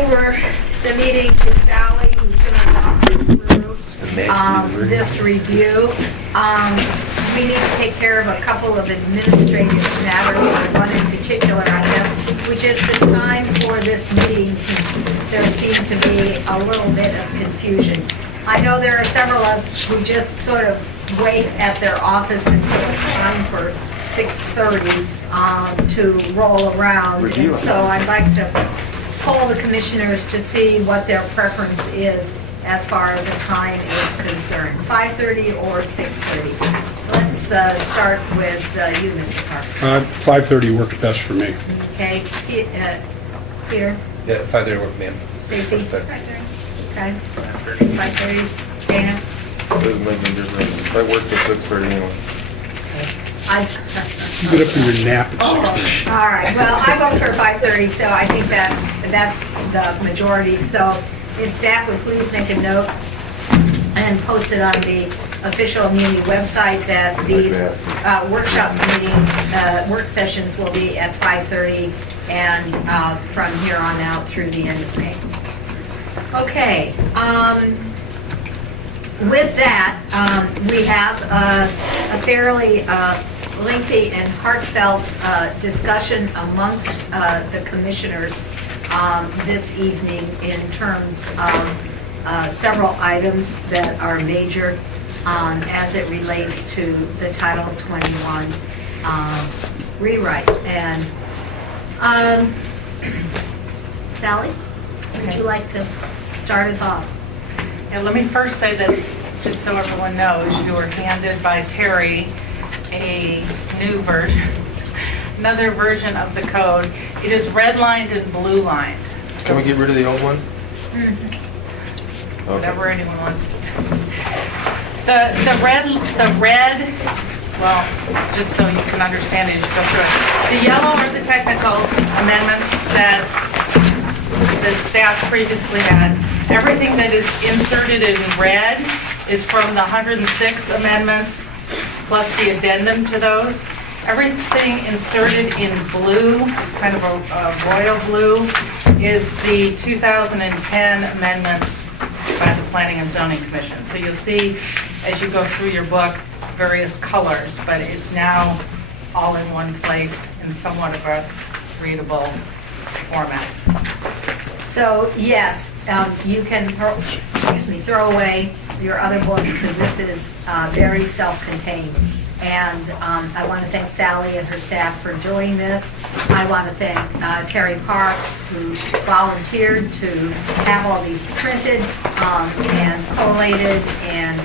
over the meeting to Sally, who's going to walk us through this review. We need to take care of a couple of administrative matters, or one in particular, I guess, which is the time for this meeting, since there seemed to be a little bit of confusion. I know there are several of us who just sort of wait at their office until it's time for 6:30 to roll around. And so I'd like to poll the commissioners to see what their preference is as far as the time is concerned, 5:30 or 6:30. Let's start with you, Mr. Parks. 5:30 works best for me. Okay, Peter? Yeah, 5:30 work, ma'am. Stacy? 5:30. Okay. 5:30. Dana? Doesn't make any difference. I work till 6:30 anyway. You get up from your nap at 6:30. All right. Well, I vote for 5:30, so I think that's the majority. So if staff would please make a note and post it on the official Muni website that these workshop meetings, work sessions will be at 5:30 and from here on out through the end of May. Okay. With that, we have a fairly lengthy and heartfelt discussion amongst the commissioners this evening in terms of several items that are major as it relates to the Title 21 rewrite. And Sally, would you like to start us off? Yeah, let me first say that, just so everyone knows, you were handed by Terry a new version, another version of the code. It is redlined and blue-lined. Can we get rid of the old one? Mm-hmm. Whatever anyone wants to do. The red, well, just so you can understand it as you go through it. The yellow are the technical amendments that the staff previously had. Everything that is inserted in red is from the 106 amendments, plus the addendum to those. Everything inserted in blue, it's kind of a royal blue, is the 2010 amendments by the Planning and Zoning Commission. So you'll see, as you go through your book, various colors, but it's now all in one place in somewhat of a readable format. So yes, you can throw away your other books because this is very self-contained. And I want to thank Sally and her staff for doing this. I want to thank Terry Parks, who volunteered to have all these printed and collated and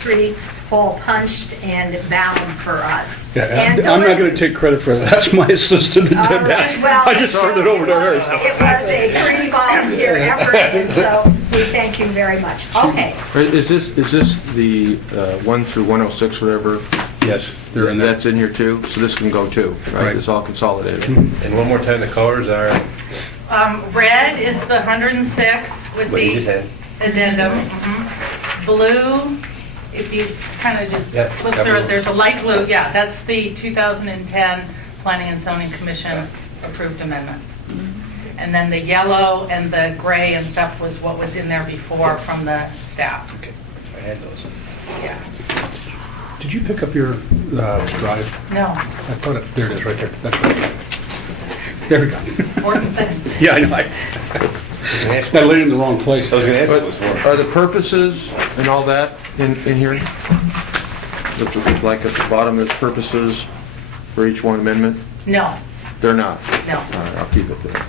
pre-hole punched and bound for us. Yeah, and I'm not going to take credit for that. That's my assistant that did that. Well, I just turned it over to her. It was a free volunteer effort, and so we thank you very much. Okay. Is this the 1 through 106, whatever? Yes, they're in there. That's in here too, so this can go too, right? Right. It's all consolidated. And one more time, the colors are Red is the 106 with what you just the had. addendum. Mm-hmm. Blue, if you kind of just Yep, flip got through blue. it, there's a light blue. Yeah, that's the 2010 Planning and Zoning Commission approved amendments. And then the yellow and the gray and stuff was what was in there before from the staff. Okay, I had those. Yeah. Did you pick up your drive? No, I thought it. There it is, right there. That's right. There we go. important thing. Yeah, I know. I laid it in the wrong place. I was going to ask what it was for. Are the purposes and all that in here? Like at the bottom, there's purposes for each one amendment? No, They're not? no. All right, I'll keep it there.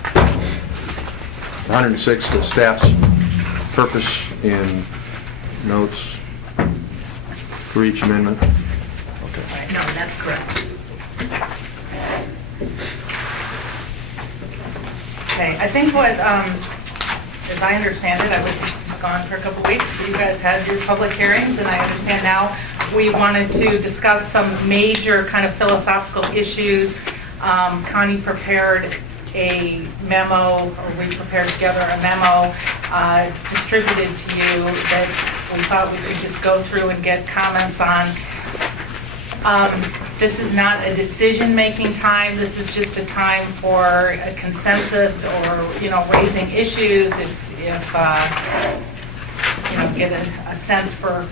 106, the staff's purpose in notes for each amendment. Okay. No, that's correct. Okay, I think what, as I understand it, I was gone for a couple weeks, but you guys had your public hearings, and I understand now we wanted to discuss some major kind of philosophical issues. Connie prepared a memo, or we prepared together a memo distributed to you that we thought we could just go through and get comments on. This is not a decision-making time. This is just a time for a consensus or, raising issues. If get a sense for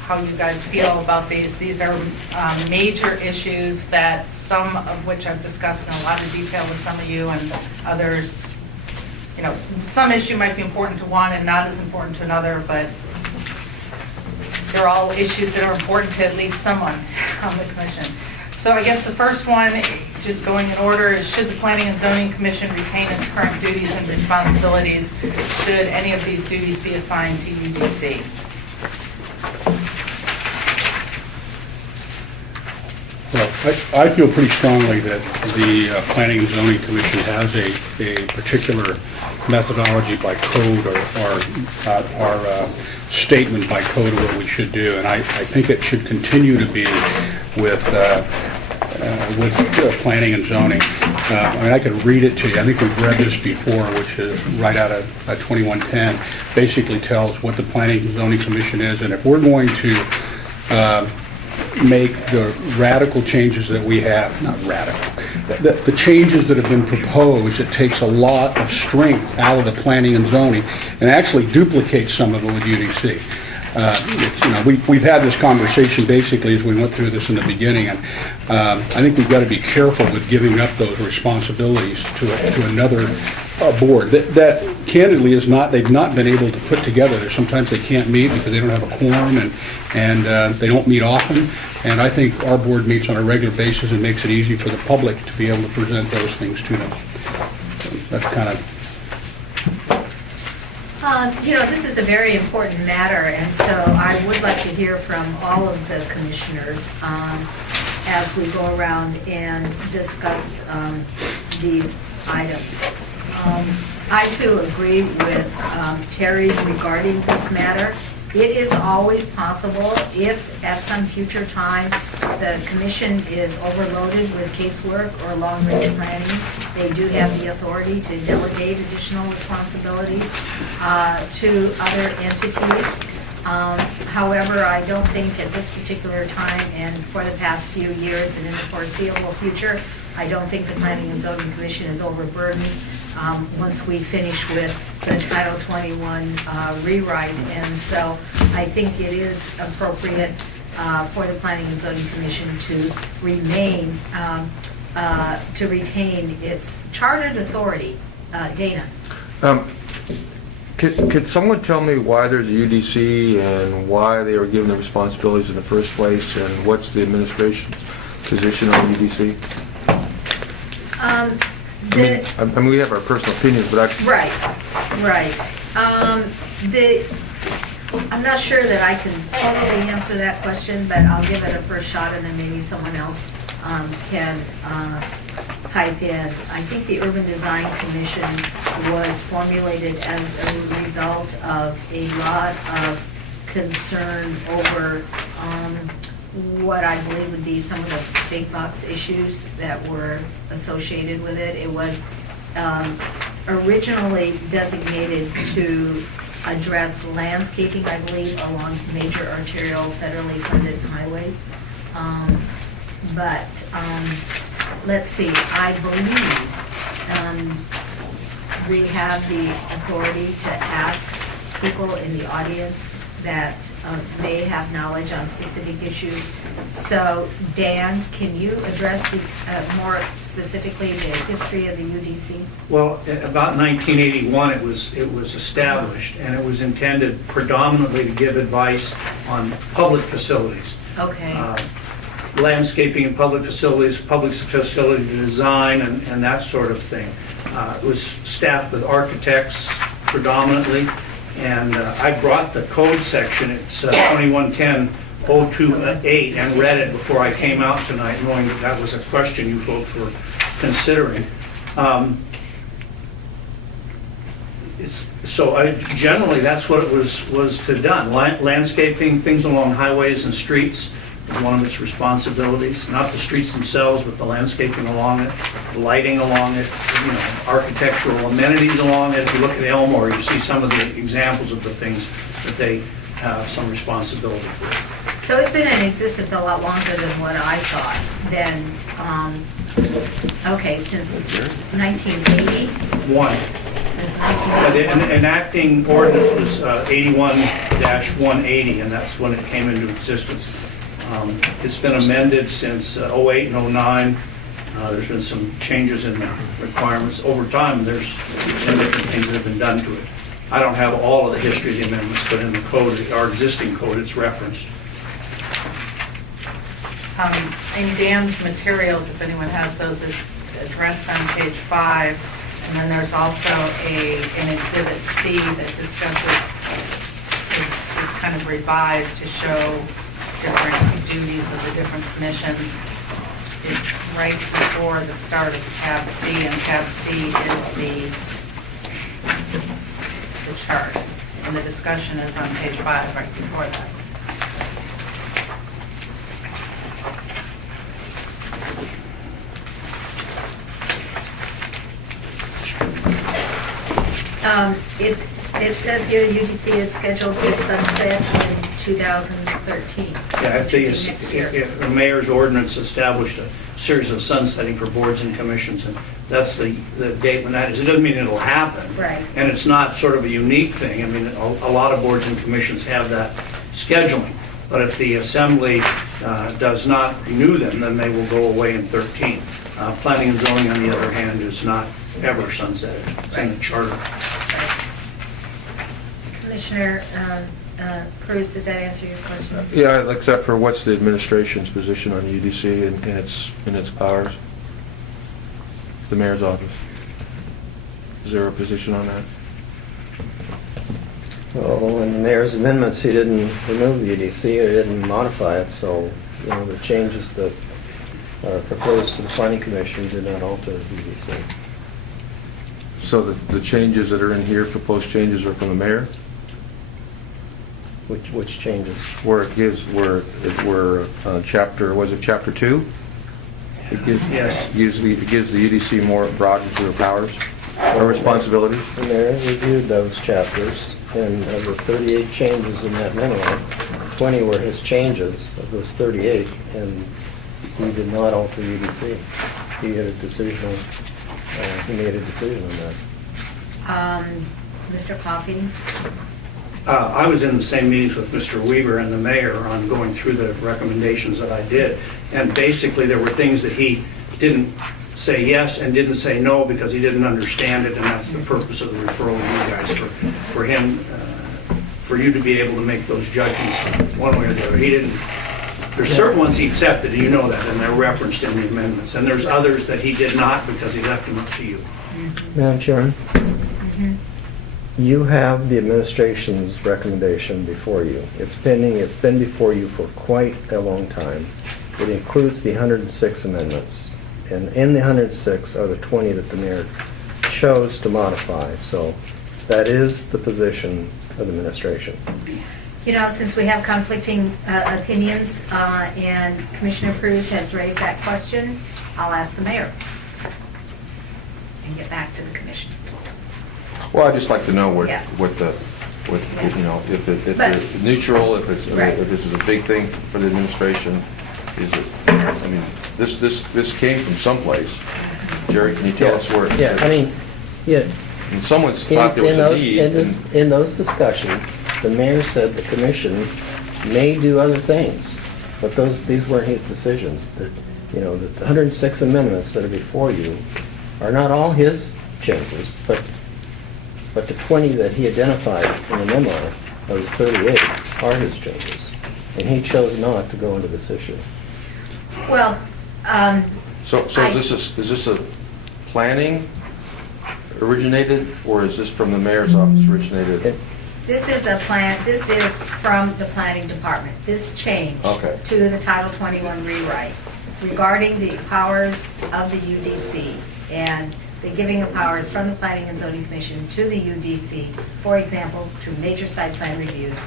how you guys feel about these. These are major issues that some of which I've discussed in a lot of detail with some of you, and others, some issue might be important to one and not as important to another, but they're all issues that are important to at least someone on the commission. So I guess the first one, just going in order, is should the Planning and Zoning Commission retain its current duties and responsibilities? Should any of these duties be assigned to UDC? Well, I feel pretty strongly that the Planning and Zoning Commission has a particular methodology by code or statement by code of what we should do, and I think it should continue to be with planning and zoning. I could read it to you. I think we've read this before, which is right out of 2110. Basically tells what the Planning and Zoning Commission is, and if we're going to make the radical changes that we have, not radical, the changes that have been proposed, it takes a lot of strength out of the planning and zoning and actually duplicates some of it with UDC. We've had this conversation basically as we went through this in the beginning, and I think we've got to be careful with giving up those responsibilities to another board that candidly they've not been able to put together. Sometimes they can't meet because they don't have a quorum, and they don't meet often. And I think our board meets on a regular basis and makes it easy for the public to be able to present those things to them. So that's kind of. This is a very important matter, and so I would like to hear from all of the commissioners as we go around and discuss these items. I too agree with Terry regarding this matter. It is always possible, if at some future time the commission is overloaded with casework or long-range planning, they do have the authority to delegate additional responsibilities to other entities. However, I don't think at this particular time and for the past few years and in the foreseeable future, I don't think the Planning and Zoning Commission is overburdened once we finish with the Title 21 rewrite. And so I think it is appropriate for the Planning and Zoning Commission to retain its chartered authority. Dana. Could someone tell me why there's a UDC and why they were given the responsibilities in the first place, and what's the administration's position on UDC? We have our personal opinions, but Right. I'm not sure that I can totally answer that question, but I'll give it a first shot, and then maybe someone else can pipe in. I think the Urban Design Commission was formulated as a result of a lot of concern over what I believe would be some of the big box issues that were associated with it. It was originally designated to address landscaping, I believe, along major arterial federally funded highways. But let's see, I believe we have the authority to ask people in the audience that may have knowledge on specific issues. So, Dan, can you address more specifically the history of the UDC? Well, about 1981, it was established, and it was intended predominantly to give advice on public facilities. Okay. Landscaping in public facilities, public facility design, and that sort of thing. It was staffed with architects predominantly, and I brought the code section. It's 2110-028 and read it before I came out tonight, knowing that was a question you folks were considering. Generally, that's what it was to done. Landscaping, things along highways and streets, one of its responsibilities. Not the streets themselves, but the landscaping along it, lighting along it, architectural amenities along it. If you look at Elmore, you see some of the examples of the things that they have some responsibility for it. So it's been in existence a lot longer than what I thought. Then, okay, since 1980? One, Since the 1980. enacting ordinance was 81-180, and that's when it came into existence. It's been amended since 08 and 09. There's been some changes in the requirements. Over time, there's some different things that have been done to it. I don't have all of the history of the amendments, but in the code, our existing code, it's referenced. In Dan's materials, if anyone has those, it's addressed on page 5. And then there's also an Exhibit C that discusses, it's kind of revised to show different duties of the different commissions. It's right before the start of tab C, and tab C is the chart. And the discussion is on page 5, right before that. It says here UDC is scheduled to sunset in 2013. Yeah, Next year. if the mayor's ordinance established a series of sunsetting for boards and commissions, and that's the date when that is. It doesn't mean it'll happen. Right. And it's not sort of a unique thing. I mean, a lot of boards and commissions have that scheduling. But if the assembly does not renew them, then they will go away in 13. Planning and zoning, on the other hand, is not ever sunsetted. It's in the charter. Commissioner Cruz, does that answer your question? Yeah, except for what's the administration's position on UDC and its powers? The mayor's office. Is there a position on that? Well, in the mayor's amendments, he didn't remove the UDC, or he didn't modify it, so, the changes that are proposed to the planning commission did not alter the UDC. So the changes that are in here, proposed changes, are from the mayor? Which changes? Where it gives, chapter, was it chapter 2? It gives, Yes. it gives the UDC more broad their powers or responsibilities? The mayor reviewed those chapters, and of the 38 changes in that memo, 20 were his changes of those 38, and he did not alter UDC. He had a decision, he made a decision on that. Mr. Coffey? I was in the same meetings with Mr. Weaver and the mayor on going through the recommendations that I did. And basically, there were things that he didn't say yes and didn't say no because he didn't understand it, and that's the purpose of the referral to you guys, for him, for you to be able to make those judgments one way or the other. He didn't. There's certain ones he accepted, and you know that, and they're referenced in the amendments. And there's others that he did not because he left them up to you. Madam Chairman? You have the administration's recommendation before you. It's pending, it's been before you for quite a long time. It includes the 106 amendments, and in the 106 are the 20 that the mayor chose to modify. So that is the position of the administration. Since we have conflicting opinions, and Commissioner Cruz has raised that question, I'll ask the mayor and get back to the commission. Well, I'd just like to know Yeah. if it's But- neutral, if it's, Right. if this is a big thing for the administration, is it, I mean, this came from someplace. Jerry, can you tell us where? Yeah, I mean, yeah, And someone's thought there was a need. in those discussions, the mayor said the commission may do other things, but these weren't his decisions. The 106 amendments that are before you are not all his changes, but the 20 that he identified in the memo, those 38, are his changes. And he chose not to go into this issue. Well, So is this a planning originated, or is this from the mayor's office originated? this is from the planning department. This change Okay. to the Title 21 rewrite regarding the powers of the UDC and the giving of powers from the Planning and Zoning Commission to the UDC, for example, to major site plan reviews,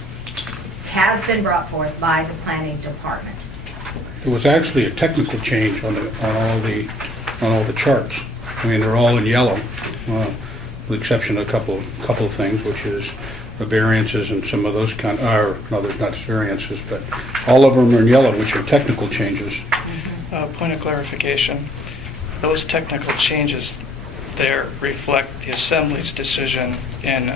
has been brought forth by the planning department. It was actually a technical change on all the charts. I mean, they're all in yellow, with the exception of a couple of things, which is variances and some of those or no, there's not variances, but all of them are in yellow, which are technical changes. Point of clarification, those technical changes there reflect the Assembly's decision in,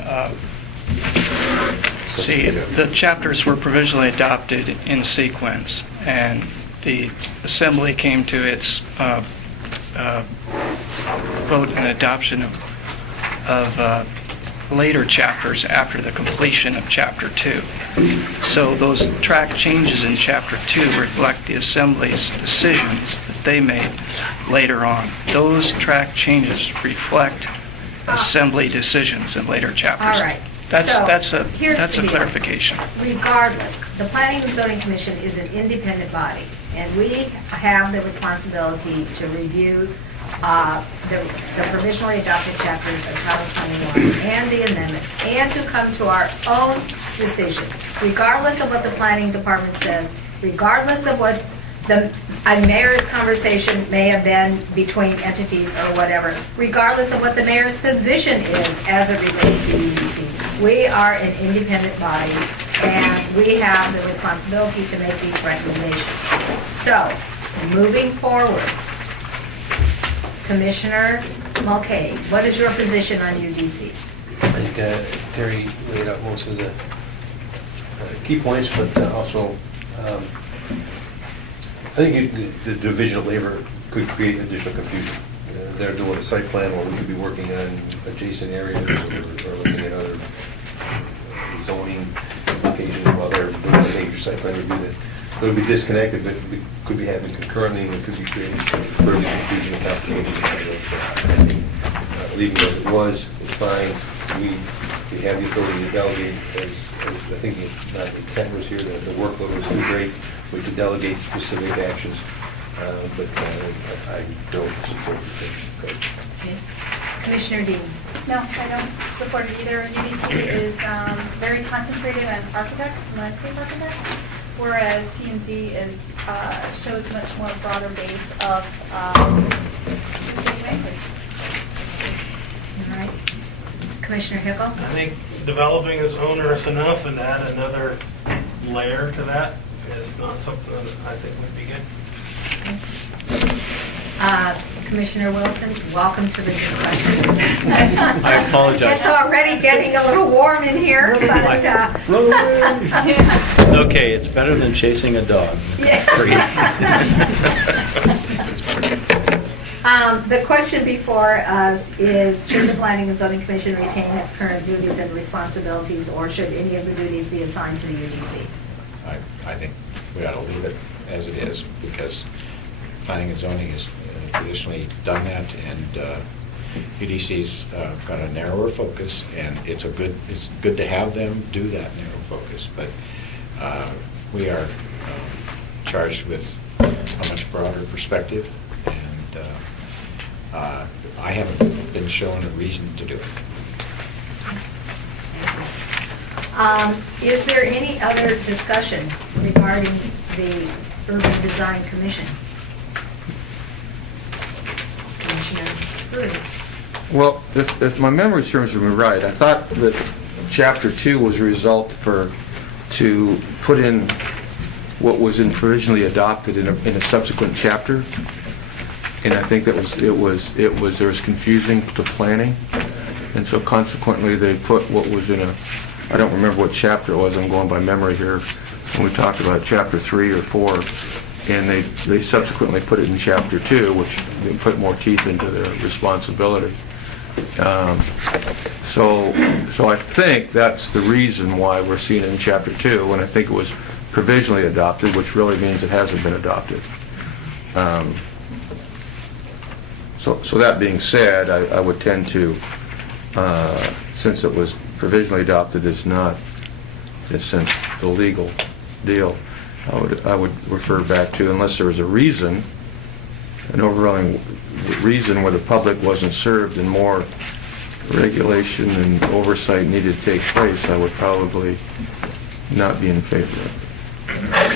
the chapters were provisionally adopted in sequence, and the Assembly came to its vote and adoption of later chapters after the completion of Chapter 2. So those track changes in Chapter 2 reflect the Assembly's decisions that they made later on. Those track changes reflect Assembly decisions in later chapters. All right. That's a here's the deal. clarification. Regardless, the Planning and Zoning Commission is an independent body, and we have the responsibility to review the provisionally adopted chapters of Title 21 and the amendments, and to come to our own decision, regardless of what the planning department says, regardless of what a mayor's conversation may have been between entities or whatever, regardless of what the mayor's position is as it relates to UDC. We are an independent body, and we have the responsibility to make these recommendations. So, moving forward, Commissioner Mulcahy, what is your position on UDC? I think Terry laid out most of the key points, but also I think the division of labor could create additional confusion. They're doing a site plan while we could be working on adjacent areas or looking at other zoning locations while they're doing a major site plan review. That it'll be disconnected, but we could be happening concurrently, and it could be creating further confusion and complications. Leaving it as it was is fine. We have the ability to delegate, as I think the intent was here, that the workload was too great. We could delegate specific actions, but I don't support the code. Okay. Commissioner Dean? No, I don't support it either. UDC is very concentrated on architects and landscape architects, whereas P&Z shows much more broader base of city language. All right. Commissioner Hickle? I think developing is onerous enough, and add another layer to that is not something that I think would be good. Commissioner Wilson, welcome to the discussion. I apologize. It's already getting a little warm in here, but... Okay, it's better than chasing a dog. The question before us is, should the Planning and Zoning Commission retain its current duties and responsibilities, or should any of the duties be assigned to the UDC? I think we ought to leave it as it is, because planning and zoning has traditionally done that, and UDC's got a narrower focus, and it's good to have them do that narrow focus, but we are charged with a much broader perspective, and I haven't been shown a reason to do it. Is there any other discussion regarding the Urban Design Commission? Commissioner Brody? Well, if my memory serves me right, I thought that Chapter 2 was a result to put in what was provisionally adopted in a subsequent chapter, and I think that there was confusing to planning, and so consequently they put what was in I don't remember what chapter it was, I'm going by memory here, when we talked about Chapter 3 or 4, and they subsequently put it in Chapter 2, which they put more teeth into their responsibility. So I think that's the reason why we're seeing it in Chapter 2, and I think it was provisionally adopted, which really means it hasn't been adopted. So that being said, I would tend to, since it was provisionally adopted, is not, in a sense, the legal deal, I would refer back to, unless there was a reason, an overwhelming reason where the public wasn't served and more regulation and oversight needed to take place, I would probably not be in favor of it.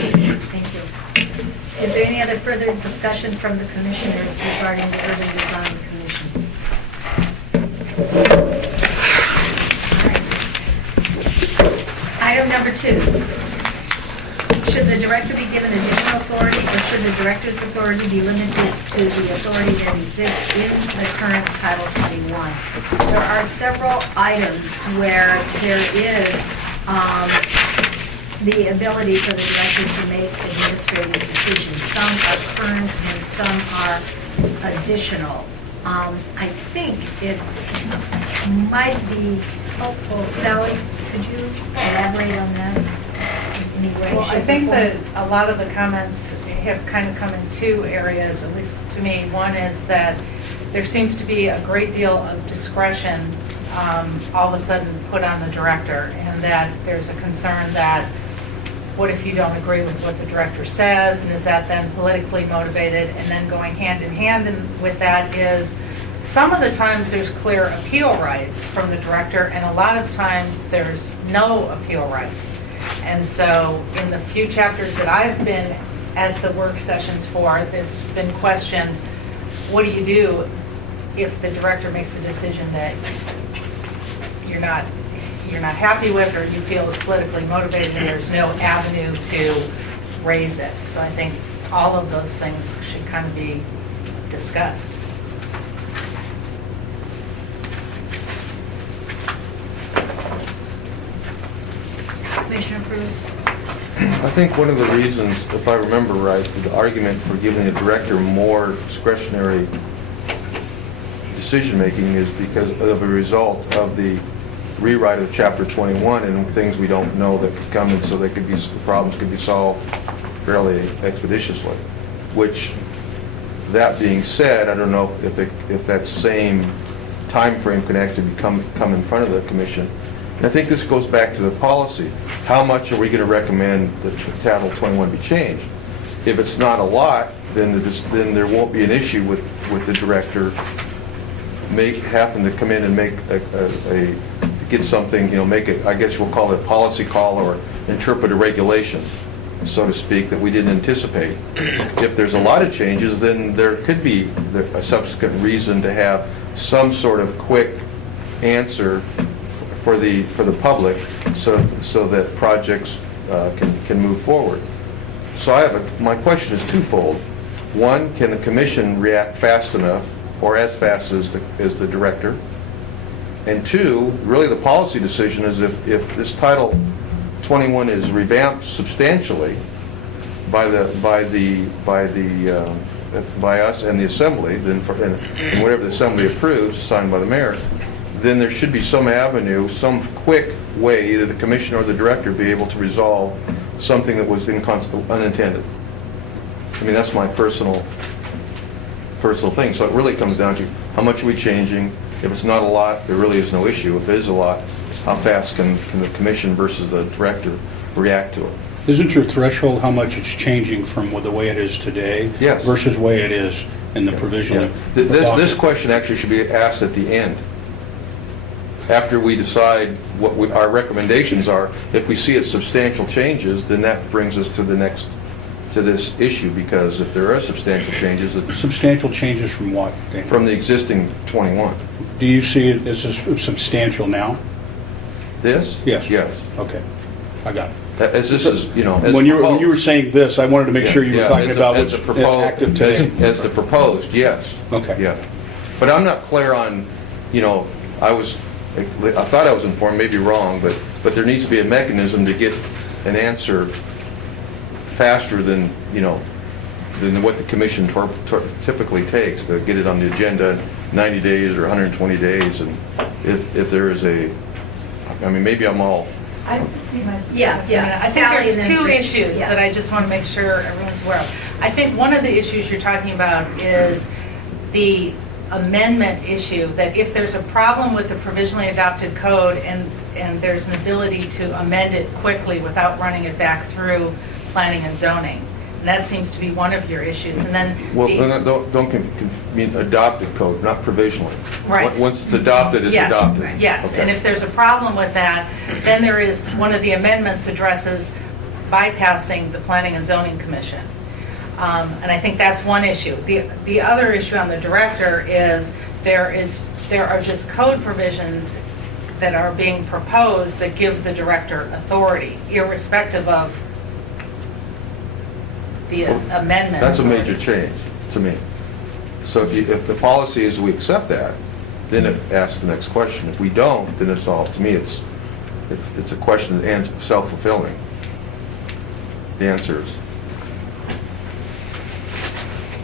Thank you. Is there any other further discussion from the commissioners regarding the Urban Design Commission? number 2. Should the director be given additional authority, or should the director's authority be limited to the authority that exists in the current Title 21? There are several items where there is the ability for the director to make administrative decisions. Some are current and some are additional. I think it might be helpful. Sally, could you elaborate on that in any way? Well, I shape, or think form? that a lot of the comments have kind of come in 2 areas, at least to me. One is that there seems to be a great deal of discretion all of a sudden put on the director, and that there's a concern that what if you don't agree with what the director says, and is that then politically motivated? And then going hand in hand with that is some of the times there's clear appeal rights from the director, and a lot of times there's no appeal rights. And so in the few chapters that I've been at the work sessions for, it's been questioned, what do you do if the director makes a decision that you're not happy with, or you feel is politically motivated, and there's no avenue to raise it? So I think all of those things should kind of be discussed. Commissioner Cruz? I think one of the reasons, if I remember right, the argument for giving the director more discretionary decision-making is because of a result of the rewrite of Chapter 21 and things we don't know that could come, and so the problems could be solved fairly expeditiously. Which, that being said, I don't know if that same time frame can actually come in front of the commission. And I think this goes back to the policy. How much are we going to recommend that Title 21 be changed? If it's not a lot, then there won't be an issue with the director happen to come in and make get something, make it, I guess we'll call it a policy call or interpret a regulation, so to speak, that we didn't anticipate. If there's a lot of changes, then there could be a subsequent reason to have some sort of quick answer for the public, so that projects can move forward. So my question is twofold. One, can the commission react fast enough, or as fast as the director? And 2, really the policy decision is if this Title 21 is revamped substantially by us and the Assembly, then and whatever the Assembly approves, signed by the mayor, then there should be some avenue, some quick way, either the commission or the director be able to resolve something that was unintended. I mean, that's my personal thing. So it really comes down to how much are we changing. If it's not a lot, there really is no issue. If it is a lot, how fast can the commission versus the director react to it? Isn't your threshold how much it's changing from the way it is today? Yes. Versus the way it is in the provisionally? Yeah. This question actually should be asked at the end. After we decide what our recommendations are, if we see substantial changes, then that brings us to this issue, because if there are substantial changes... Substantial changes from what, Dan? From the existing 21. Do you see it as substantial now? This? Yes. Yes. Okay, I got it. As this is, as when you proposed. were saying this, I wanted to make sure you were talking about what's active today. As the proposed, yes. Okay. Yeah. But I'm not clear on, I thought I was informed, maybe wrong, but there needs to be a mechanism to get an answer faster than what the commission typically takes to get it on the agenda, 90 days or 120 days. And if there is maybe I'm all... Yeah. I think there's 2 issues that I just want to make sure everyone's aware of. I think one of the issues you're talking about is the amendment issue, that if there's a problem with the provisionally adopted code and there's an ability to amend it quickly without running it back through planning and zoning. And that seems to be one of your issues. And then don't mean adopted code, not provisionally. Right. Once it's adopted, it's adopted. Right. Yes, Okay. and if there's a problem with that, then there is one of the amendments addresses bypassing the Planning and Zoning Commission. And I think that's one issue. The other issue on the director is there are just code provisions that are being proposed that give the director authority, irrespective of the amendment. That's a major change to me. So if the policy is we accept that, then it asks the next question. If we don't, then it's all, to me, it's a question and self-fulfilling. The answer is.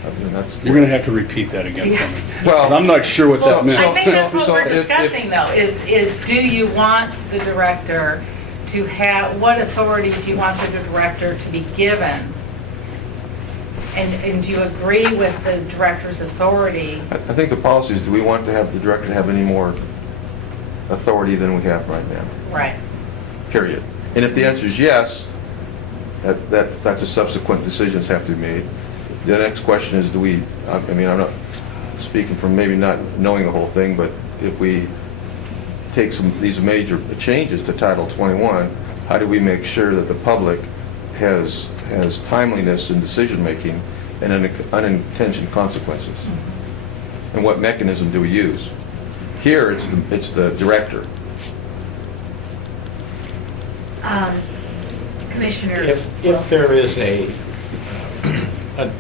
I mean, that's. You're going to have to repeat that again for me. Well, I'm not sure what that meant. I think that's what So we're if- discussing, though, is do you want the director to have, what authority do you want the director to be given? And do you agree with the director's authority? I think the policy is, do we want to have the director have any more authority than we have right now? Right. Period. And if the answer is yes, that's a subsequent decisions have to be made. The next question is, do we, I mean, I'm not speaking from maybe not knowing the whole thing, but if we take these major changes to Title 21, how do we make sure that the public has timeliness in decision-making and unintentional consequences? And what mechanism do we use? Here, it's the director. Commissioner. If there is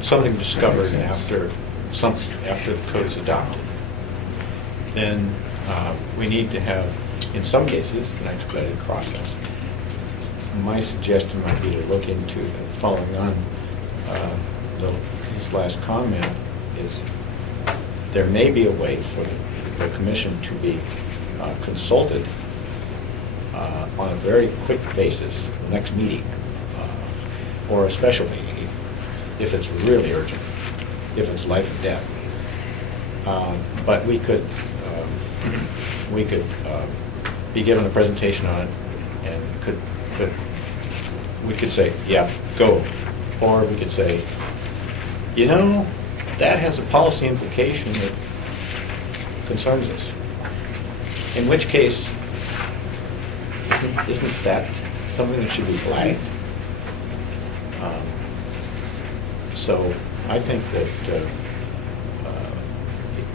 something discovered after the code is adopted, then we need to have, in some cases, an expedited process. My suggestion might be to look into, following on his last comment, is there may be a way for the commission to be consulted on a very quick basis, the next meeting, or a special meeting, if it's really urgent, if it's life or death. But we could be given a presentation on it, and we could say, yeah, go. Or we could say, you know, that has a policy implication that concerns us. In which case, isn't that something that should be flagged? So I think that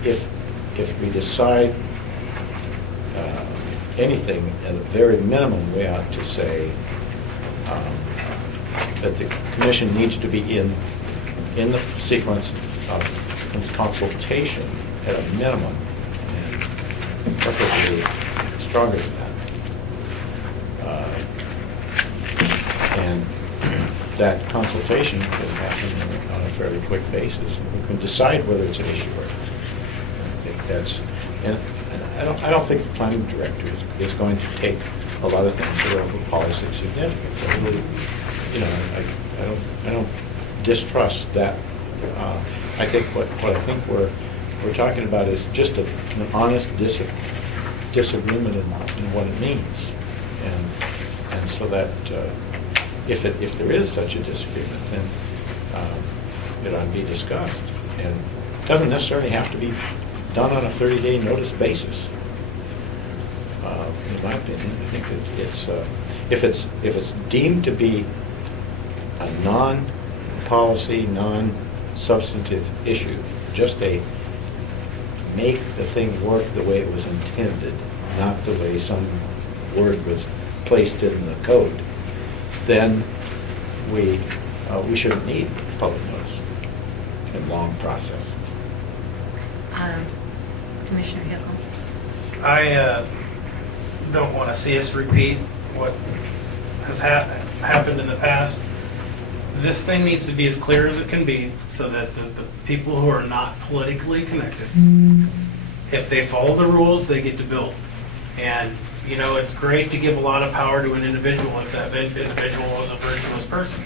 if we decide anything, at a very minimum, we ought to say that the commission needs to be in the sequence of consultation at a minimum, and preferably stronger than that. And that consultation can happen on a fairly quick basis. We can decide whether it's an issue or not. I think that's, and I don't think the planning director is going to take a lot of things that are of policy significance. I really, you know, I don't distrust that. I think what I think we're talking about is just an honest disagreement in what it means, and so that if there is such a disagreement, then it ought to be discussed, and it doesn't necessarily have to be done on a 30-day notice basis. In my opinion, I think that if it's deemed to be a non-policy, non-substantive issue, just a make the thing work the way it was intended, not the way some word was placed in the code, then we shouldn't need public notice and long process. Commissioner Hickle. I don't want to see us repeat what has happened in the past. This thing needs to be as clear as it can be so that the people who are not politically connected, if they follow the rules, they get to build. And, you know, it's great to give a lot of power to an individual if that individual is a virtuous person.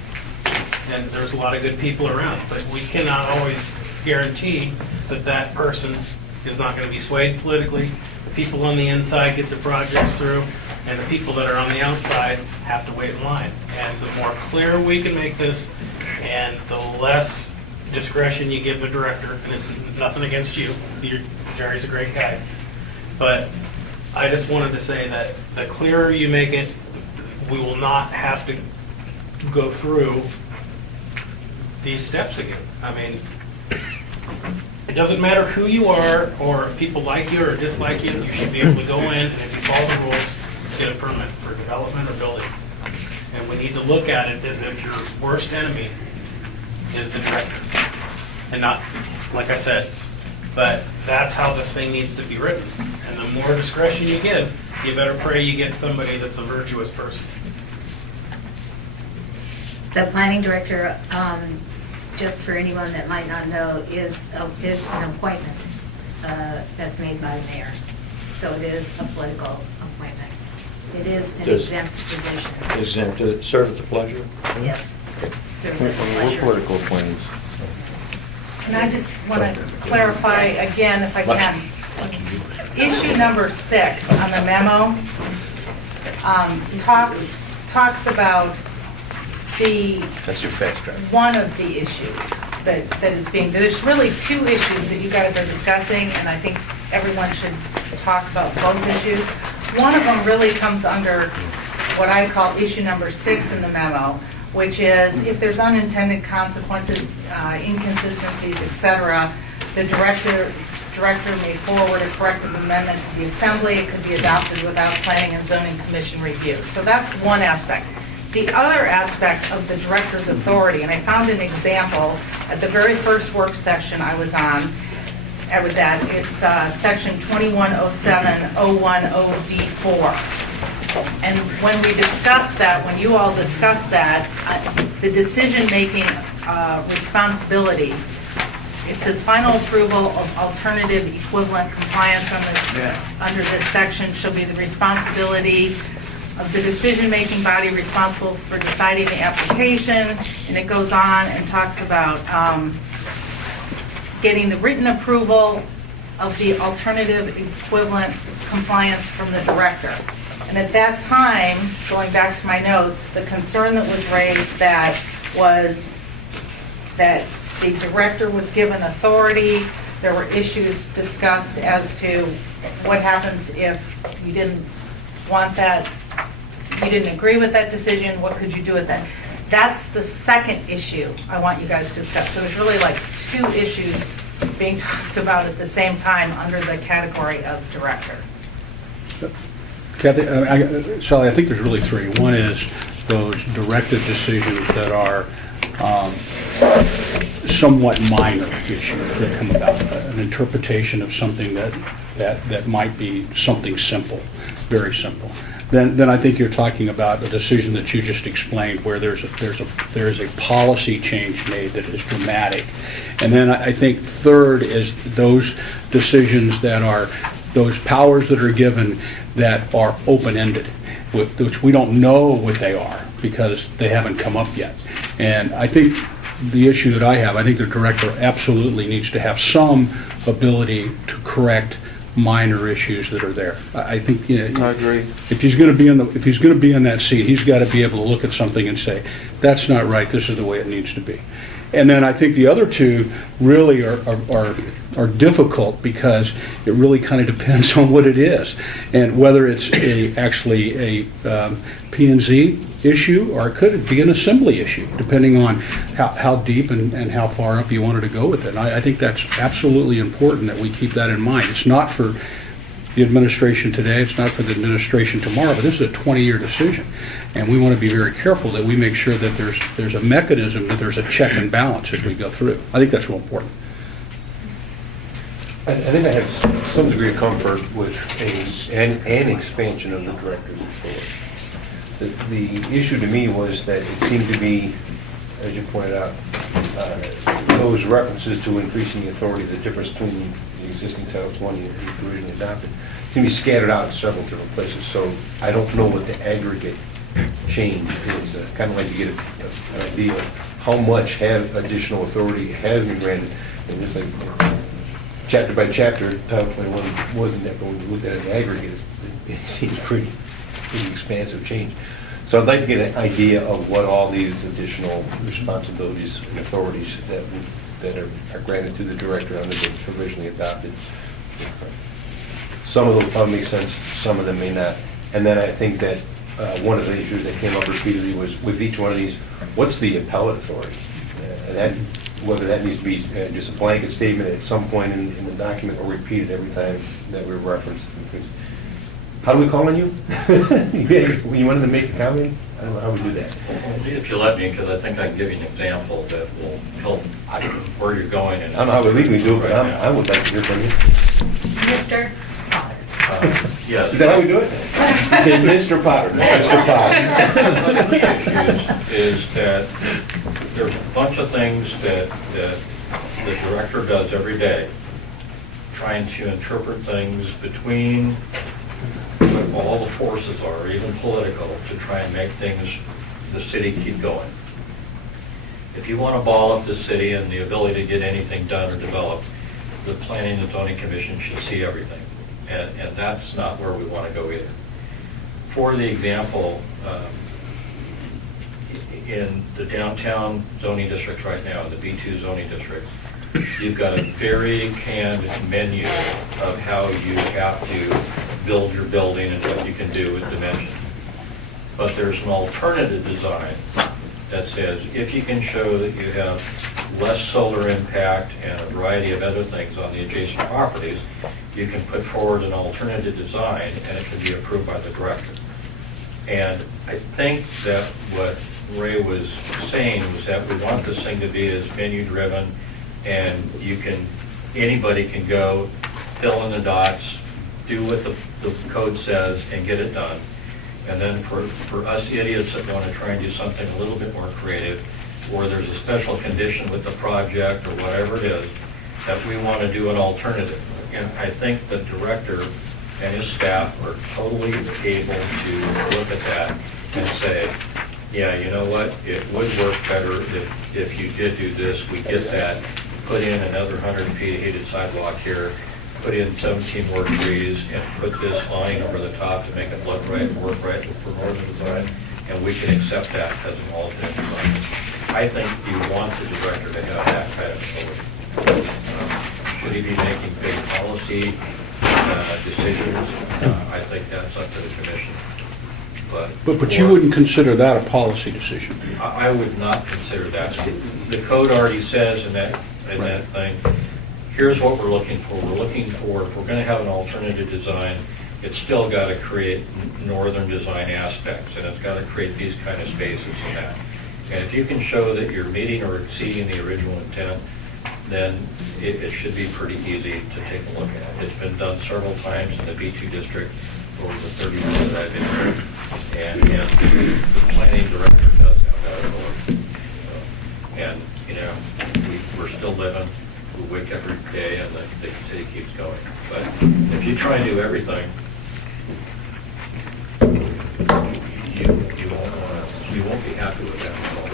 And there's a lot of good people around, but we cannot always guarantee that that person is not going to be swayed politically. The people on the inside get the projects through, and the people that are on the outside have to wait in line. And the more clear we can make this, and the less discretion you give the director, and it's nothing against you, Jerry's a great guy, but I just wanted to say that the clearer you make it, we will not have to go through these steps again. I mean, It doesn't matter who you are, or if people like you or dislike you, you should be able to go in, and if you follow the rules, get a permit for development or building. And we need to look at it as if your worst enemy is the director. And not, like I said, but that's how this thing needs to be written. And the more discretion you give, you better pray you get somebody that's a virtuous person. The planning director, just for anyone that might not know, is an appointment that's made by the mayor. So it is a political appointment. It is an exempt position. Exempt, does it serve at the pleasure? Yes. Serves at the We're pleasure. political appointments. And I just want to clarify again, if I can. Issue number 6 on the memo talks about That's your fast track. one of the issues that is being, there's really 2 issues that you guys are discussing, and I think everyone should talk about both issues. One of them really comes under what I call issue number 6 in the memo, which is if there's unintended consequences, inconsistencies, etc., the director may forward a corrective amendment to the assembly. It could be adopted without planning and zoning commission review. So that's one aspect. The other aspect of the director's authority, and I found an example at the very first work session I was at, it's section 2107-010D4. And when we discussed that, when you all discussed that, the decision-making responsibility, it says final approval of alternative equivalent compliance under this section shall be the responsibility of the decision-making body responsible for deciding the application. And it goes on and talks about getting the written approval of the alternative equivalent compliance from the director. And at that time, going back to my notes, the concern that was raised was that the director was given authority. There were issues discussed as to what happens if you didn't want that, you didn't agree with that decision, what could you do with that? That's the second issue I want you guys to discuss. So there's really like 2 issues being talked about at the same time under the category of director. Kathy, Sally, I think there's really 3. One is those directed decisions that are somewhat minor issues that come about, an interpretation of something that might be something simple, very simple. Then I think you're talking about a decision that you just explained where there's a policy change made that is dramatic. And then I think third is those decisions that are, those powers that are given that are open-ended, which we don't know what they are because they haven't come up yet. And I think the issue that I have, I think the director absolutely needs to have some ability to correct minor issues that are there. I think, you know, I agree. if he's going to be in that seat, he's got to be able to look at something and say, that's not right, this is the way it needs to be. And then I think the other 2 really are difficult because it really kind of depends on what it is and whether it's actually a P&Z issue or it could be an assembly issue, depending on how deep and how far up you wanted to go with it. And I think that's absolutely important that we keep that in mind. It's not for the administration today, it's not for the administration tomorrow, but this is a 20-year decision. And we want to be very careful that we make sure that there's a mechanism, that there's a check and balance as we go through. I think that's real important. I think I have some degree of comfort with an expansion of the director's authority. The issue to me was that it seemed to be, as you pointed out, those references to increasing the authority, the difference between the existing Title 20 and the originally adopted, seem to be scattered out in several different places. So I don't know what the aggregate change is. Kind of like you get an idea of how much additional authority has been granted. And just like chapter by chapter, Title 21 wasn't that, but when you looked at it in aggregate, it seemed pretty expansive change. So I'd like to get an idea of what all these additional responsibilities and authorities that are granted to the director under the provisionally adopted. Some of them probably make sense, some of them may not. And then I think that one of the issues that came up repeatedly was with each one of these, what's the appellate authority? And that whether that needs to be just a blanket statement at some point in the document or repeated every time that we're referenced. How do we call on you? You wanted to make a comment? I don't know how we do that. If you let me, because I think I can give you an example that will help where you're going. And I don't know how we legally do it, but I would like to hear from you. Mr. Potter. Yes. Is that how we do it? Say Mr. Potter. Mr. Potter. One of the issues is that there's a bunch of things that the director does every day, trying to interpret things between what all the forces are, even political, to try and make things, the city keep going. If you want to ball up the city and the ability to get anything done or developed, the Planning and Zoning Commission should see everything. And that's not where we want to go either. For the example, in the downtown zoning districts right now, the B2 zoning districts, you've got a very canned menu of how you have to build your building and what you can do with dimensions. But there's an alternative design that says if you can show that you have less solar impact and a variety of other things on the adjacent properties, you can put forward an alternative design and it can be approved by the director. And I think that what Ray was saying was that we want this thing to be as menu driven, and anybody can go fill in the dots, do what the code says and get it done. And then for us idiots that want to try and do something a little bit more creative, or there's a special condition with the project or whatever it is, that we want to do an alternative. And I think the director and his staff are totally able to look at that and say, yeah, you know what, it would work better if you did do this, we get that, put in another 100 feet of heated sidewalk here, put in 17 more trees, and put this line over the top to make it look right, work right for northern design, and we can accept that as an alternate design. I think you want the director to have that kind of authority. Should he be making big policy decisions? I think that's up to the commission. But you wouldn't consider that a policy decision? I would not consider that. The code already says in that thing, here's what we're looking for. We're looking for, if we're going to have an alternative design, it's still got to create northern design aspects, and it's got to create these kind of spaces and that. And if you can show that you're meeting or exceeding the original intent, then it should be pretty easy to take a look at. It's been done several times in the B2 district over the 30 years that I've been here. And the planning director does have that authority. And, we're still living. We wake up every day and the city keeps going. But if you try and do everything, you won't be happy with that result.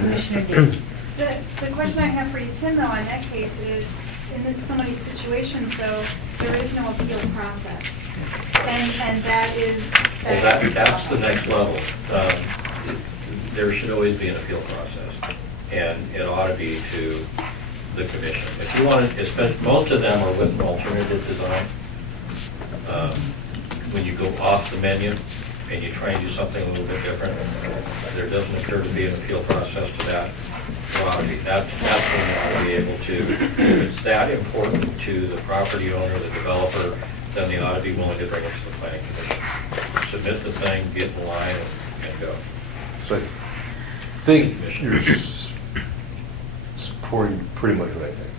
Commissioner Dean. The question I have for you, Tim, though, in that case is, in so many situations, though, there is no appeal process. And that is... That's the next level. There should always be an appeal process, and it ought to be to the commission. If you want to, most of them are with an alternative design. When you go off the menu and you try and do something a little bit different, there doesn't appear to be an appeal process to that. That's when you ought to be able to, if it's that important to the property owner, the developer, then they ought to be willing to bring it to the planning commission. Submit the thing, get in line, and go. So I think you're supporting pretty much what I think.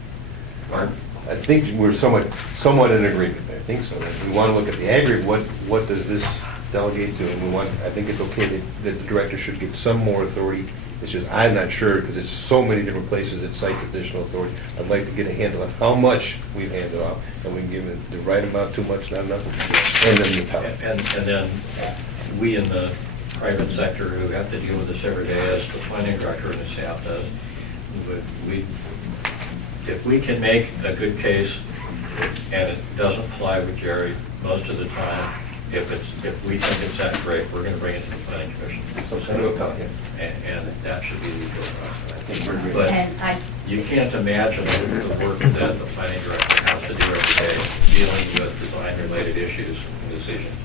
Pardon? I think we're somewhat in agreement there. I think so. If we want to look at the aggregate, what does this delegate to? And I think it's okay that the director should get some more authority. It's just, I'm not sure, because it's so many different places that cites additional authority. I'd like to get a handle on how much we've handed off, and we can give it the right amount, too much, not enough, and then the tell. And then we in the private sector who have to deal with this every day, as the planning director and the staff does, if we can make a good case and it doesn't fly with Jerry most of the time, if we think it's that great, we're going to bring it to the planning commission. Some kind of a and that should be the appeal process. I think we're agreed. But you can't imagine the work that the planning director has to do every day dealing with design-related issues and decisions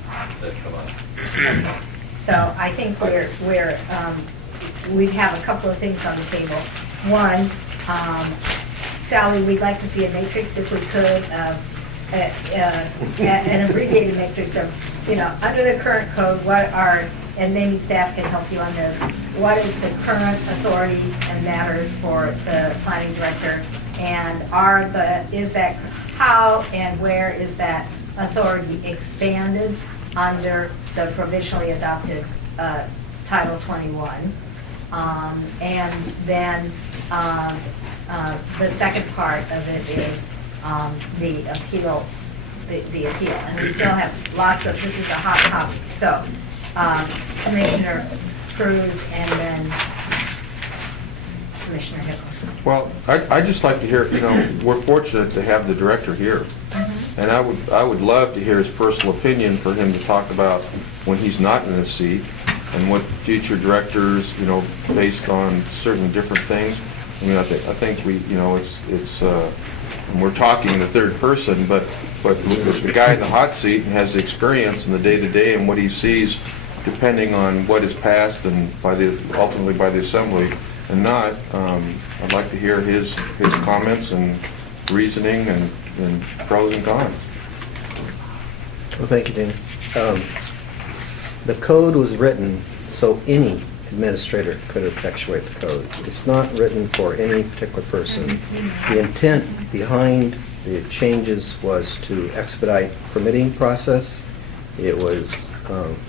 that come up. So I think we have a couple of things on the table. One, Sally, we'd like to see a matrix if we could, an abbreviated matrix of, under the current code, what are, and maybe staff can help you on this, what is the current authority and matters for the planning director, and is that, how and where is that authority expanded under the provisionally adopted Title 21? And then the second part of it is the appeal, the appeal. And we still have lots of, this is a hot copy. So Commissioner Cruz and then Commissioner Hickle. Well, I'd just like to hear, we're fortunate to have the director here. And I would love to hear his personal opinion for him to talk about when he's not in the seat and what future directors, based on certain different things. I mean, I think we, it's we're talking in the third person, but the guy in the hot seat has the experience in the day-to-day and what he sees, depending on what is passed and ultimately by the assembly and not. I'd like to hear his comments and reasoning and pros and cons. Well, thank you, Danny. The code was written so any administrator could effectuate the code. It's not written for any particular person. The intent behind the changes was to expedite permitting process. It was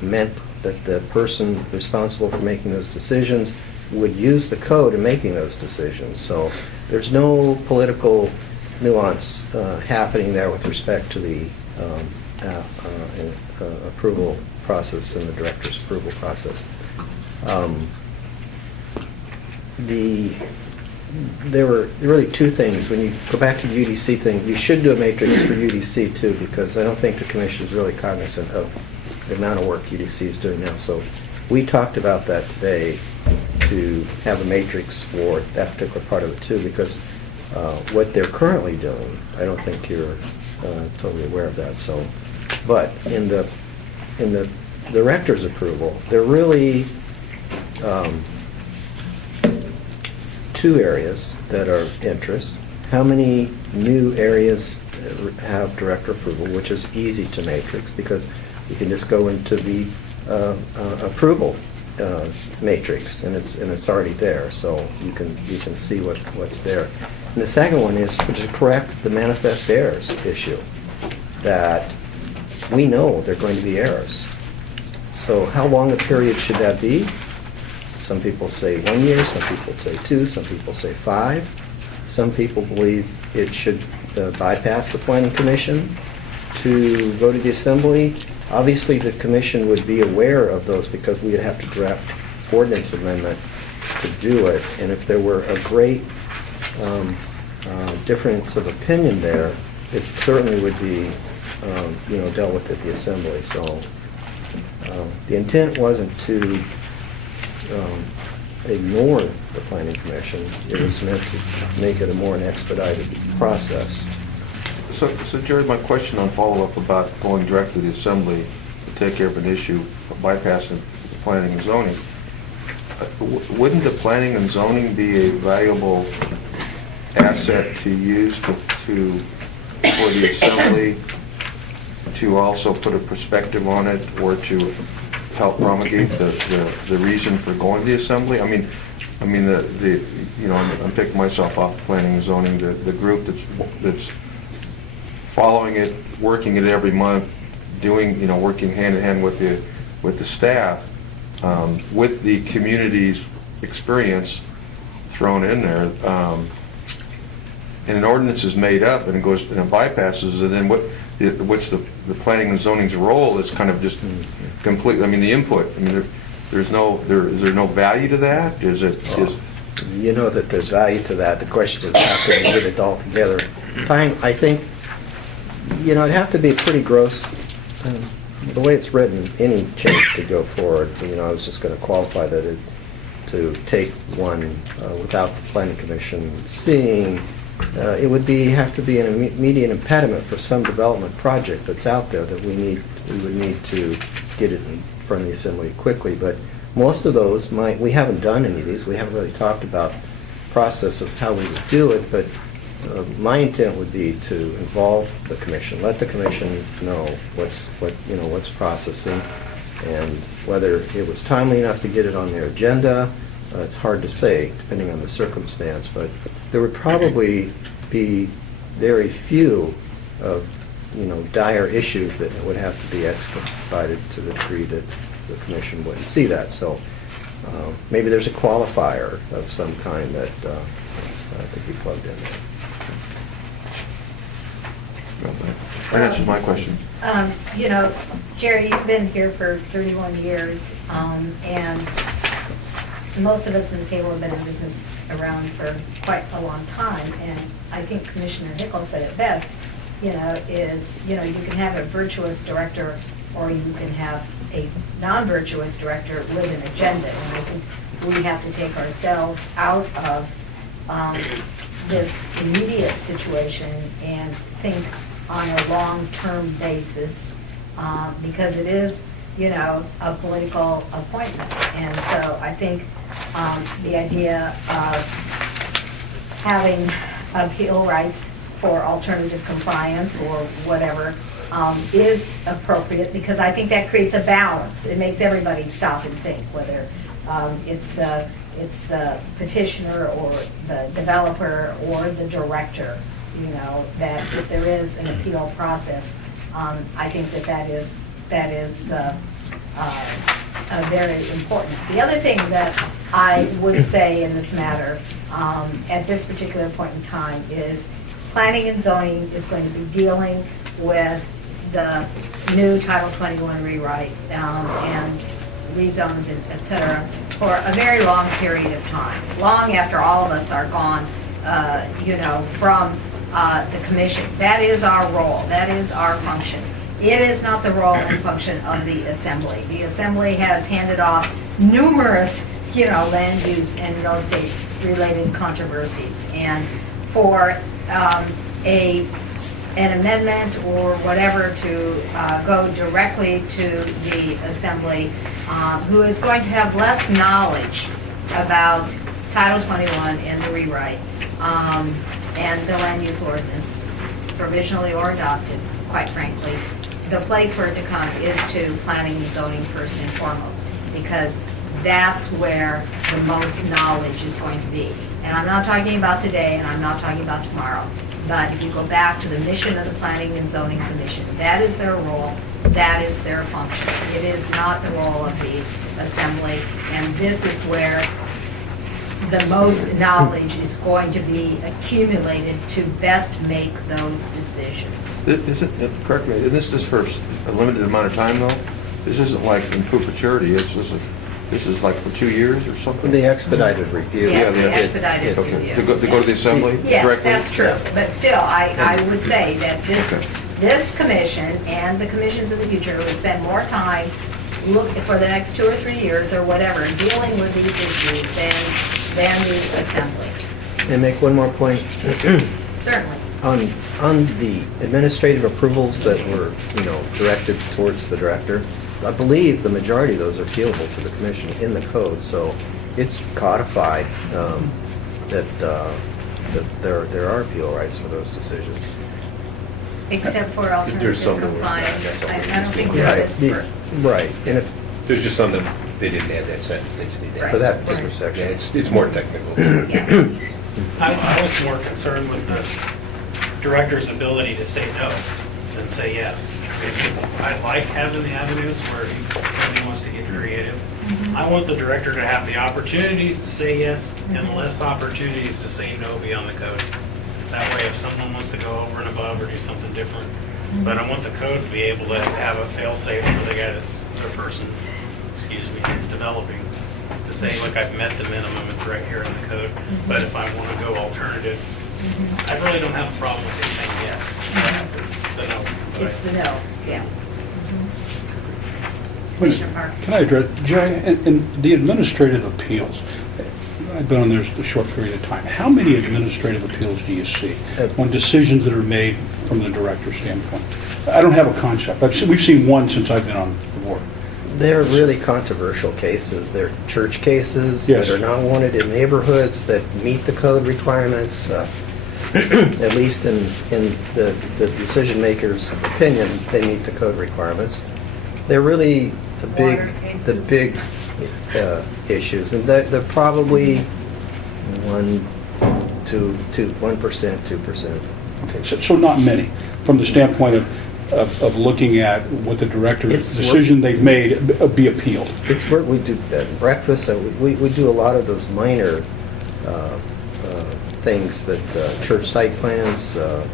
meant that the person responsible for making those decisions would use the code in making those decisions. So there's no political nuance happening there with respect to the approval process and the director's approval process. There were really two things. When you go back to the UDC thing, you should do a matrix for UDC too, because I don't think the commission is really cognizant of the amount of work UDC is doing now. So we talked about that today, to have a matrix for that particular part of it too, because what they're currently doing, I don't think you're totally aware of that. So, but in the director's approval, there are really two areas that are of interest. How many new areas have director approval, which is easy to matrix because you can just go into the approval matrix and it's already there, so you can see what's there. And the second one is to correct the manifest errors issue, that we know there are going to be errors. So how long a period should that be? Some people say 1 year, some people say 2, some people say 5. Some people believe it should bypass the planning commission to go to the assembly. Obviously, the commission would be aware of those because we would have to draft ordinance amendment to do it. And if there were a great difference of opinion there, it certainly would be dealt with at the assembly. So the intent wasn't to ignore the planning commission. It was meant to make it a more expedited process. So Jared, my question on follow-up about going directly to the assembly to take care of an issue, bypassing the planning and zoning, wouldn't the planning and zoning be a valuable asset to use for the assembly to also put a perspective on it, or to help promulgate the reason for going to the assembly? I mean, I'm picking myself off the planning and zoning, the group that's following it, working it every month, working hand in hand with the staff, with the community's experience thrown in there, and an ordinance is made up and it goes and it bypasses, and then what's the planning and zoning's role is kind of just completely. I mean, the input. I mean, is there no value to that? Is it? You know that there's value to that. The question is how can we get it all together? I think. It'd have to be pretty gross. The way it's written, any change to go forward, I was just going to qualify that to take one without the planning commission seeing, it would have to be an immediate impediment for some development project that's out there that we would need to get it in front of the assembly quickly. But most of those we haven't done any of these. We haven't really talked about process of how we would do it, but my intent would be to involve the commission, let the commission know what's processing, and whether it was timely enough to get it on their agenda. It's hard to say, depending on the circumstance, but there would probably be very few of dire issues that would have to be expedited to the degree that the commission wouldn't see that. So maybe there's a qualifier of some kind that could be plugged in there. That answers my question. Jerry, you've been here for 31 years, and most of us in this table have been in business around for quite a long time, and I think Commissioner Nichols said it best, you can have a virtuous director or you can have a non-virtuous director with an agenda, and I think we have to take ourselves out of this immediate situation and think on a long-term basis, because it is, a political appointment. And so I think the idea of having appeal rights for alternative compliance or whatever is appropriate, because I think that creates a balance. It makes everybody stop and think, whether it's the petitioner or the developer or the director, that if there is an appeal process, I think that is very important. The other thing that I would say in this matter at this particular point in time is planning and zoning is going to be dealing with the new Title 21 rewrite and rezones, et cetera, for a very long period of time, long after all of us are gone, from the commission. That is our role. That is our function. It is not the role and function of the assembly. The assembly has handed off numerous, land use and real estate related controversies, and for an amendment or whatever to go directly to the assembly, who is going to have less knowledge about Title 21 and the rewrite and the land use ordinance, provisionally or adopted, quite frankly. The place for it to come is to planning and zoning first and foremost, because that's where the most knowledge is going to be. And I'm not talking about today, and I'm not talking about tomorrow. But if you go back to the mission of the Planning and Zoning Commission, that is their role, that is their function. It is not the role of the Assembly, and this is where the most knowledge is going to be accumulated to best make those decisions. Correct me, isn't this for a limited amount of time, though? This isn't like in perpetuity, this is like for 2 years or something? The expedited review. Yes, the expedited review. To go to the Assembly Yes, directly? that's true. But still, I would say that this commission and the commissions of the future would spend more time for the next 2 or 3 years or whatever, dealing with these issues than the Assembly. And make one more point. Certainly. On the administrative approvals that were, directed towards the director, I believe the majority of those are appealable to the commission in the code, so it's codified that there are appeal rights for those decisions. Except for There's alternative some that were not. compliance. That's all I don't think there is. Right, and if, There's just some that they didn't add that sentence, they just need to add for that that particular sentence. Yeah, section. it's more technical. Yeah. I was more concerned with the director's ability to say no than say yes. I like having the avenues where somebody wants to get creative. I want the director to have the opportunities to say yes and less opportunities to say no beyond the code. That way, if someone wants to go over and above or do something different, but I want the code to be able to have a fail-safe for the guy the person, that's developing, to say, look, I've met the minimum, it's right here in the code, but if I want to go alternative, I really don't have a problem with him saying yes. It's the no. It's the no, yeah. Commissioner Parks. Can I address, Jerry, in the administrative appeals, I've been on there a short period of time. How many administrative appeals do you see on decisions that are made from the director's standpoint? I don't have a concept. We've seen one since I've been on the board. They're really controversial cases. They're church cases Yes. that are not wanted in neighborhoods that meet the code requirements. At least in the decision maker's opinion, they meet the code requirements. They're really the Water cases. big issues, and they're probably 1%, 2%. Okay, so not many, from the standpoint of looking at what the director's It's decision they've made be appealed. It's where we do breakfast. We do a lot of those minor things that church site plans that.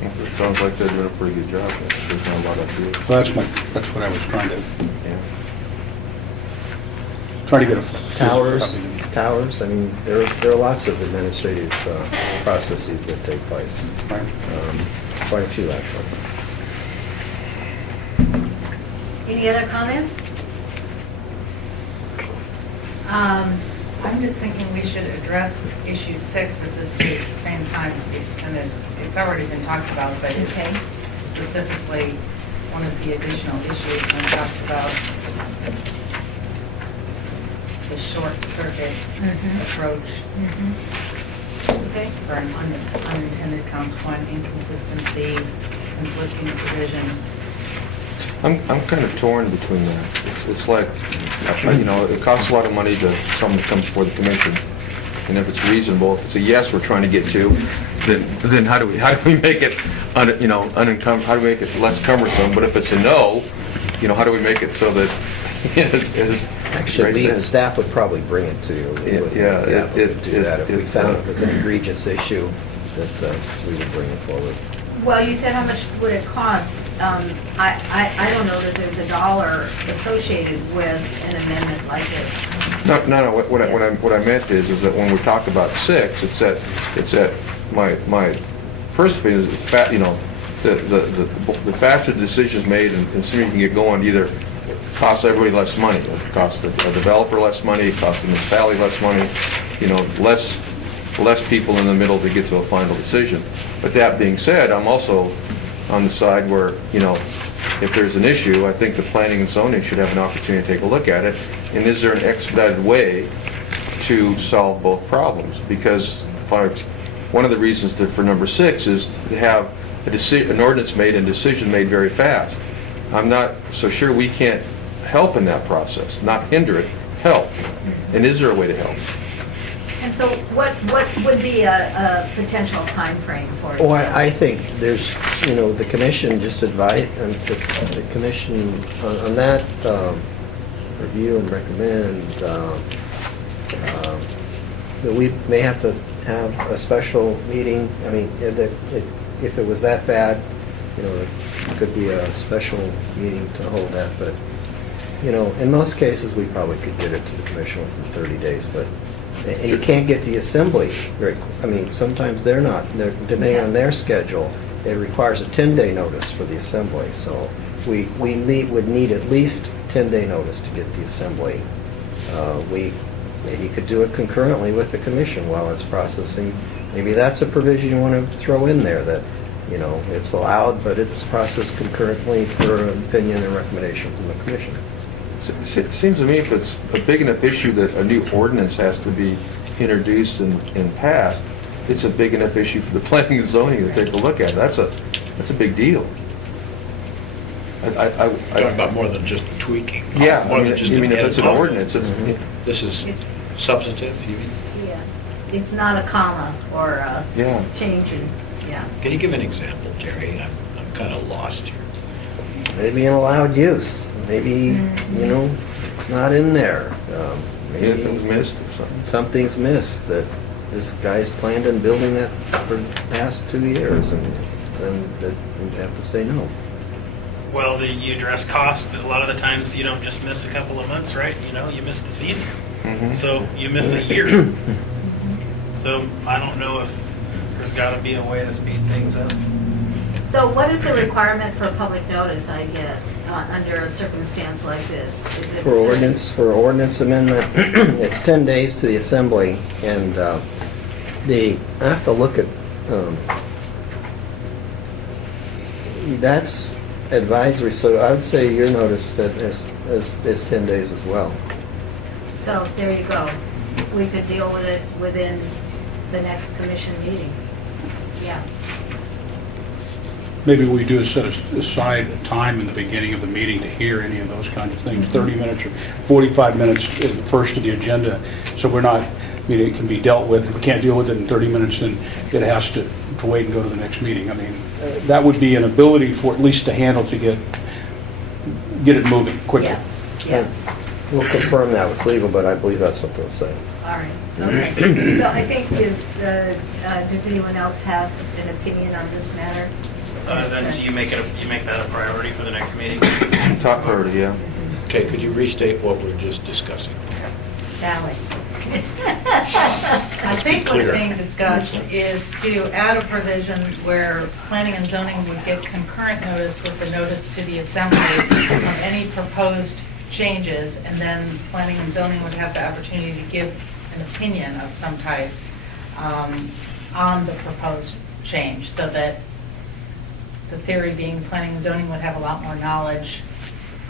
It sounds like they're doing a pretty good job. There's not a lot of do. So that's what I was trying to get a Towers. I mean, there are lots of administrative processes that take place. Right. Quite a few, actually. Any other comments? I'm just thinking we should address issue 6 of this at the same time. It's already been talked about, but Okay. it's specifically one of the additional issues when it talks about the short circuit approach Okay. for an unintended consequent, inconsistency, conflicting provision. I'm kind of torn between that. It's like, it costs a lot of money to someone to come before the commission, and if it's reasonable, if it's a yes we're trying to get to, then how do we make it, how do we make it less cumbersome? But if it's a no, how do we make it so that Actually, the staff would probably bring it to you. We would do that if we found it was an egregious issue that we would bring it forward. Well, you said how much would it cost? I don't know that there's a dollar associated with an amendment like this. No. What I meant is that when we talk about 6, it's at my first thing is the faster the decision's made and sooner you can get going, either costs everybody less money. It costs a developer less money. It costs the municipality less money. Less people in the middle to get to a final decision. But that being said, I'm also on the side where, if there's an issue, I think the planning and zoning should have an opportunity to take a look at it. And is there an expedited way to solve both problems? Because one of the reasons for number 6 is to have an ordinance made and decision made very fast. I'm not so sure we can't help in that process, not hinder it, help. And is there a way to help? And so what would be a potential time frame for it? Oh, I think there's, the commission just advised, the commission on that review and recommend that we may have to have a special meeting. I mean, if it was that bad, it could be a special meeting to hold that. But, in most cases, we probably could get it to the commission within 30 days. But and you can't get the assembly. Sometimes they're depending on their schedule. It requires a 10-day notice for the assembly. So we would need at least 10-day notice to get the assembly. We maybe could do it concurrently with the commission while it's processing. Maybe that's a provision you want to throw in there that, it's allowed, but it's processed concurrently for an opinion and recommendation from the commission. It seems to me if it's a big enough issue that a new ordinance has to be introduced and passed, it's a big enough issue for the planning and zoning to take a look at. That's a big deal. Talking about more than just tweaking. Yeah, More than just if it's an amendment. ordinance, it's, This is substantive, you mean? Yeah. It's not a comma or a Yeah. change in, yeah. Can you give an example, Terry? I'm kind of lost here. Maybe an allowed use. Maybe, it's not in there. Maybe anything's missed or something. something's missed that this guy's planned on building that for the past 2 years, and then we'd have to say no. Well, you address cost, but a lot of the times you don't just miss a couple of months, right? You miss the season. So you miss a year. So I don't know if there's got to be a way to speed things up. So what is the requirement for public notice, I guess, under a circumstance like this? Is it For ordinance amendment, it's 10 days to the assembly, and I have to look at, that's advisory, so I would say your notice that is 10 days as well. So there you go. We could deal with it within the next commission meeting. Yeah. Maybe we do set aside time in the beginning of the meeting to hear any of those kinds of things, 30 minutes or 45 minutes is the first of the agenda, so we're not, I mean, it can be dealt with. If we can't deal with it in 30 minutes, then it has to wait and go to the next meeting. I mean, that would be an ability for at least to handle to get it moving quickly. Yeah. Yeah. We'll confirm that with legal, but I believe that's what they'll say. All right. Okay. So I think does anyone else have an opinion on this matter? Then do you make that a priority for the next meeting? Top priority, yeah. Okay, could you restate what we're just discussing? Sally. I think what's Clear. being discussed is to add a provision where planning and zoning would get concurrent notice with the notice to the assembly of any proposed changes, and then planning and zoning would have the opportunity to give an opinion of some type on the proposed change, so that the theory being planning and zoning would have a lot more knowledge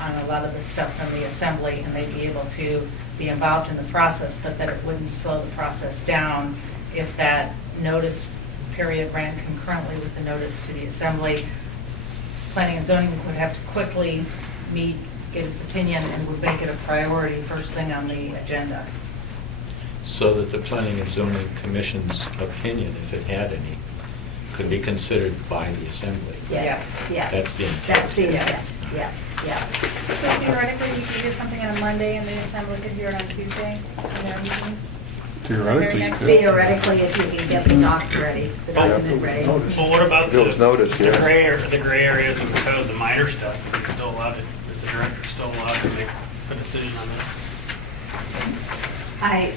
on a lot of the stuff from the assembly, and they'd be able to be involved in the process, but that it wouldn't slow the process down if that notice period ran concurrently with the notice to the assembly. Planning and zoning would have to quickly meet, get its opinion, and would make it a priority first thing on the agenda. So that the Planning and Zoning Commission's opinion, if it had any, could be considered by the assembly. Yes. Yeah. That's the intent. That's the intent. Yes. Yeah. Yeah. So theoretically, you could do something on Monday and the assembly could hear it on Tuesday in their meeting? Theoretically, you could. Theoretically, if you can get the doc ready, the document ready. Well, what about Bill's notice, the yeah. gray areas of the code, the minor stuff? Is it still allowed? Is the director still allowed to make a decision on this? I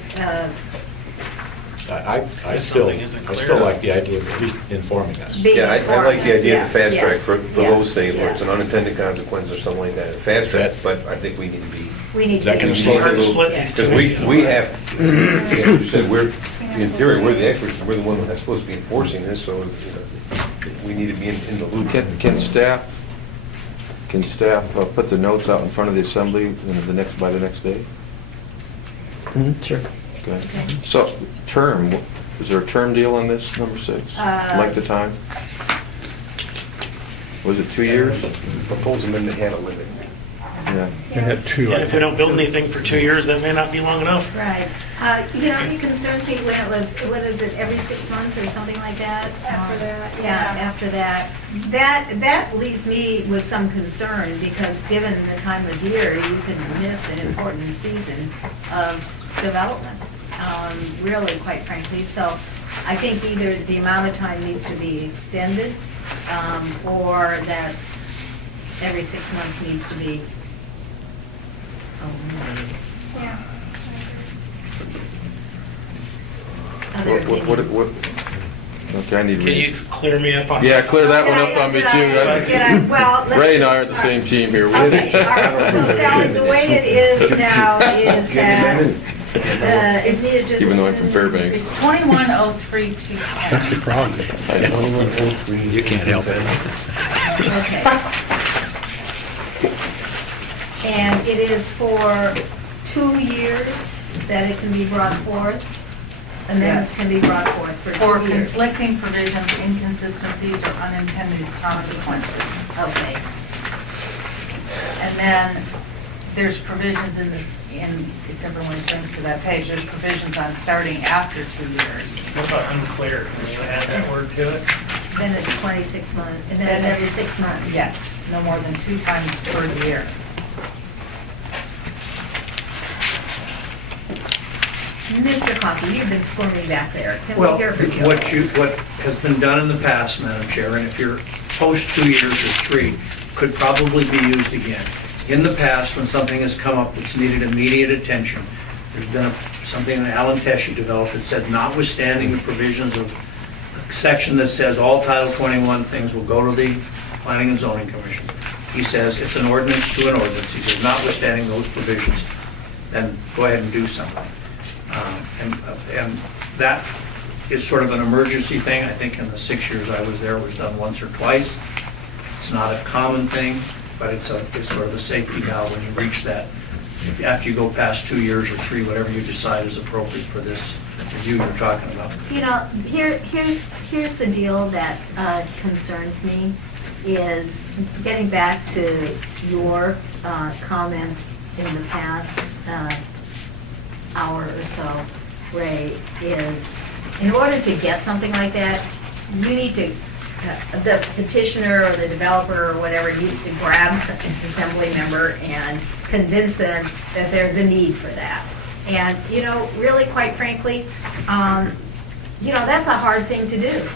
If still something isn't clear. like the idea of at least informing us. Being Yeah, I like the idea of informed, fast yeah, track for yeah, those things where it's an yeah. unintended consequence or something like that. Fast track, but I think we need to be, We need Is that to. gonna we slow need a it? little, Split Yeah. these because two. we have, like you said, in theory, we're the experts, we're the one that's supposed to be enforcing this, so, you know, we need to be in the loop. Can staff put the notes out in front of the assembly by the next day? Sure. Okay. So, term, is there a term deal on this, number 6? Like the time? Was it 2 years? Proposal amendment had a limit. Yeah. It had two. And if we don't build anything for 2 years, that may not be long enough. Right. You know, it concerns me when what is it, every 6 months or something like that? After that, Yeah, yeah. after that. That leaves me with some concern, because given the time of year, you could miss an important season of development, really, quite frankly. So I think either the amount of time needs to be extended, or that every 6 months needs to be eliminated. Yeah. Other opinions? Okay, I need to Can you read. clear me up on Yeah, this? clear that one up on me too. Well, Ray and I are the same team here. Okay, all right. So Sally, the way it is now is that it's needed to. Even though I'm from Fairbanks. It's 2103-210. That's the problem. You can't help it. Okay. And it is for 2 years that it can be brought forth. Amendments can be brought forth for For 2 years. conflicting provisions, inconsistencies, or unintended consequences. Okay. And then there's provisions in this, if everyone turns to that page, there's provisions on starting after 2 years. What about unclear? Can you add that word to it? Then it's 26 months, and then it's every 6 months. Yes, no more than 2 times per year. Mr. Coffey, you've been squirming back there. Can we Well, hear from you? what has been done in the past, Madam Chair, and if you're post 2 years or 3, could probably be used again. In the past, when something has come up that's needed immediate attention, there's been something that Alan Teshi developed that said, notwithstanding the provisions of a section that says all Title 21 things will go to the Planning and Zoning Commission. He says it's an ordinance to an ordinance. He says, notwithstanding those provisions, then go ahead and do something. And that is sort of an emergency thing. I think in the 6 years I was there, it was done once or twice. It's not a common thing, but it's sort of a safety valve when you reach that. After you go past 2 years or 3, whatever you decide is appropriate for this review you're talking about. You know, here's the deal that concerns me, is getting back to your comments in the past hour or so, Ray, is in order to get something like that, you need to, the petitioner or the developer or whatever needs to grab an assembly member and convince them that there's a need for that. And, you know, really, quite frankly, you know, that's a hard thing to do,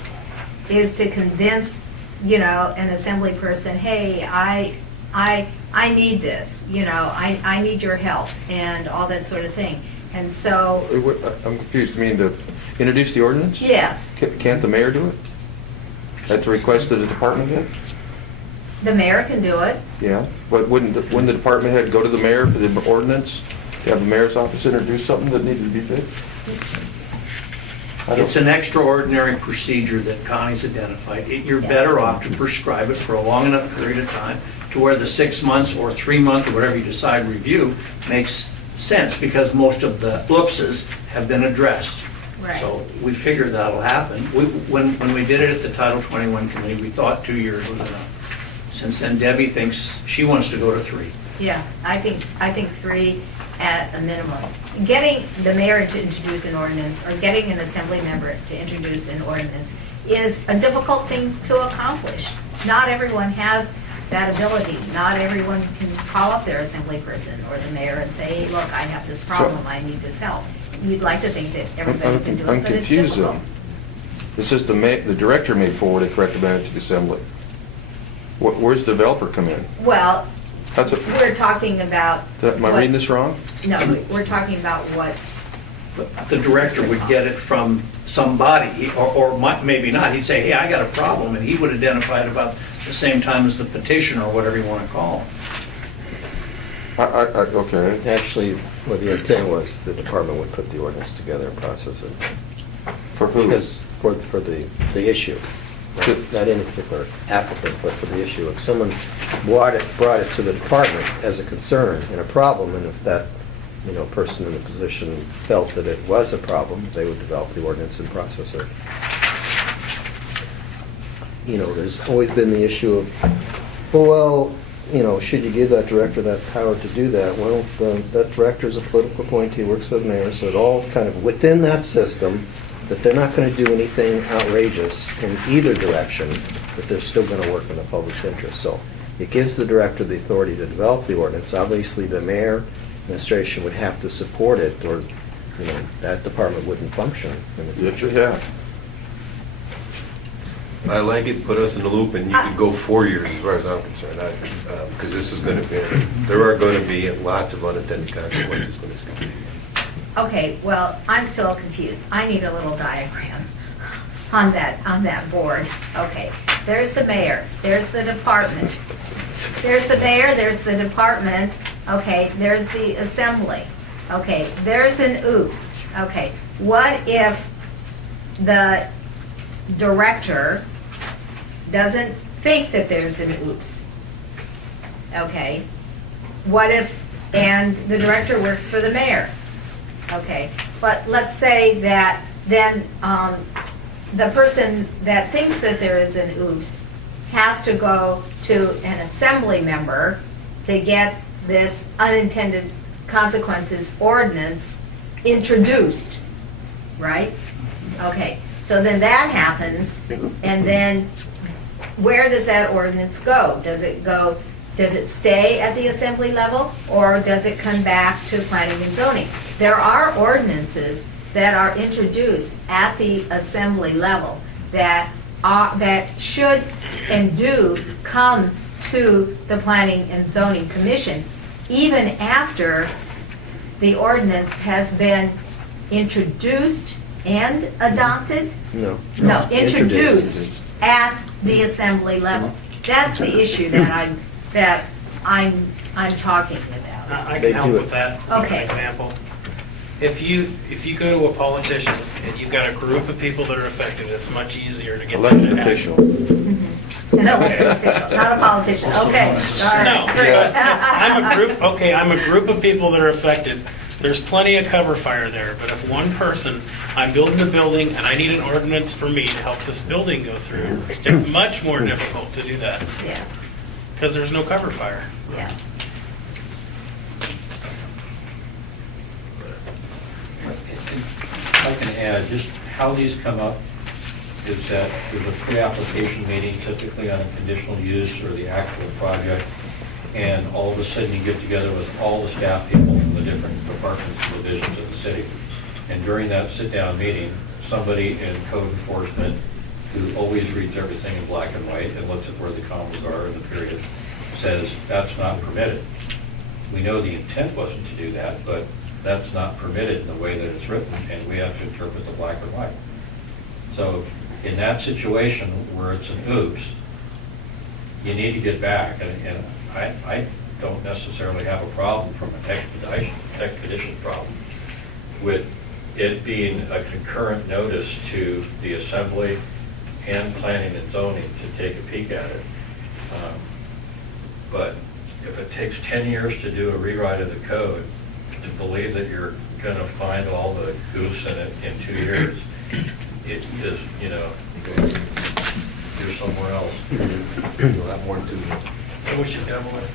is to convince, you know, an assembly person, hey, I need this, you know, I need your help, and all that sort of thing. And so, I'm confused. You mean to introduce the ordinance? yes, Can't the mayor do it? At the request of the department head? the mayor can do it. Yeah, but wouldn't the department head go to the mayor for the ordinance? Have the mayor's office introduce something that needed to be fixed? It's an extraordinary procedure that Connie's identified. You're better off to prescribe it for a long enough period of time to where the 6 months or 3 month or whatever you decide review makes sense, because most of the oopses have been addressed. Right. So we figure that'll happen. When we did it at the Title 21 committee, we thought 2 years was enough. Since then, Debbie thinks she wants to go to 3. Yeah, I think 3 at a minimum. Getting the mayor to introduce an ordinance or getting an assembly member to introduce an ordinance is a difficult thing to accomplish. Not everyone has that ability. Not everyone can call up their assembly person or the mayor and say, hey, look, I have this problem, I need this help. You'd like to think that everybody can do it, I'm but it's confused difficult. though. It says the director may forward it recommended to the assembly. Where's the developer come in? Well, That's a, we're talking about. am I reading this wrong? No, we're talking about what. The director would get it from somebody, or maybe not. He'd say, hey, I got a problem, and he would identify it about the same time as the petitioner, or whatever you want to call him. Okay. Actually, what the intent was, the department would put the ordinance together and process it. For who? Because for the issue, right? Not any particular applicant, but for the issue. If someone brought it to the department as a concern and a problem, and if that, you know, person in the position felt that it was a problem, they would develop the ordinance and process it. You know, there's always been the issue of, well, you know, should you give that director that power to do that? Well, that director is a political appointee, works for the mayor, so it all kind of within that system, that they're not going to do anything outrageous in either direction, but they're still going to work in the public's interest. So it gives the director the authority to develop the ordinance. Obviously, the mayor administration would have to support it, or, you know, that department wouldn't function. Yeah. I like it, put us in the loop, and you could go 4 years as far as I'm concerned, because this is going to be, there are going to be lots of unintended consequences when this comes. Okay, well, I'm still confused. I need a little diagram on that board. Okay, there's the mayor, there's the department. There's the mayor, there's the department. Okay, there's the assembly. Okay, there's an oops. Okay, what if the director doesn't think that there's an oops? Okay, what if, and the director works for the mayor? Okay, but let's say that then the person that thinks that there is an oops has to go to an assembly member to get this unintended consequences ordinance introduced, right? Okay, so then that happens, and then where does that ordinance go? Does it stay at the assembly level, or does it come back to planning and zoning? There are ordinances that are introduced at the assembly level that should and do come to the Planning and Zoning Commission, even after the ordinance has been introduced and adopted? No. No, introduced at the assembly level. That's the issue that I'm talking about. I They can help do it. with that. Okay. For example, if you go to a politician and you've got a group of people that are affected, it's much easier to get them Elected to act. official. An elected official, not a politician. Okay. All No, right. I'm a group of people that are affected. There's plenty of cover fire there, but if one person, I'm building the building and I need an ordinance for me to help this building go through, it's much more difficult to do that Yeah, because there's no cover fire. yeah. If I can add, just how these come up is that there's a pre-application meeting typically on a conditional use or the actual project, and all of a sudden you get together with all the staff people from the different departments and divisions of the city. And during that sit-down meeting, somebody in code enforcement who always reads everything in black and white and looks at where the commas are in the period says, that's not permitted. We know the intent wasn't to do that, but that's not permitted in the way that it's written, and we have to interpret the black and white. So in that situation where it's an oops, you need to get back, and I don't necessarily have a problem from an expedition problem with it being a concurrent notice to the assembly and planning and zoning to take a peek at it. But if it takes 10 years to do a rewrite of the code, to believe that you're going to find all the goofs in it in 2 years, it is, you're somewhere else. You'll have more to do. So we should double it.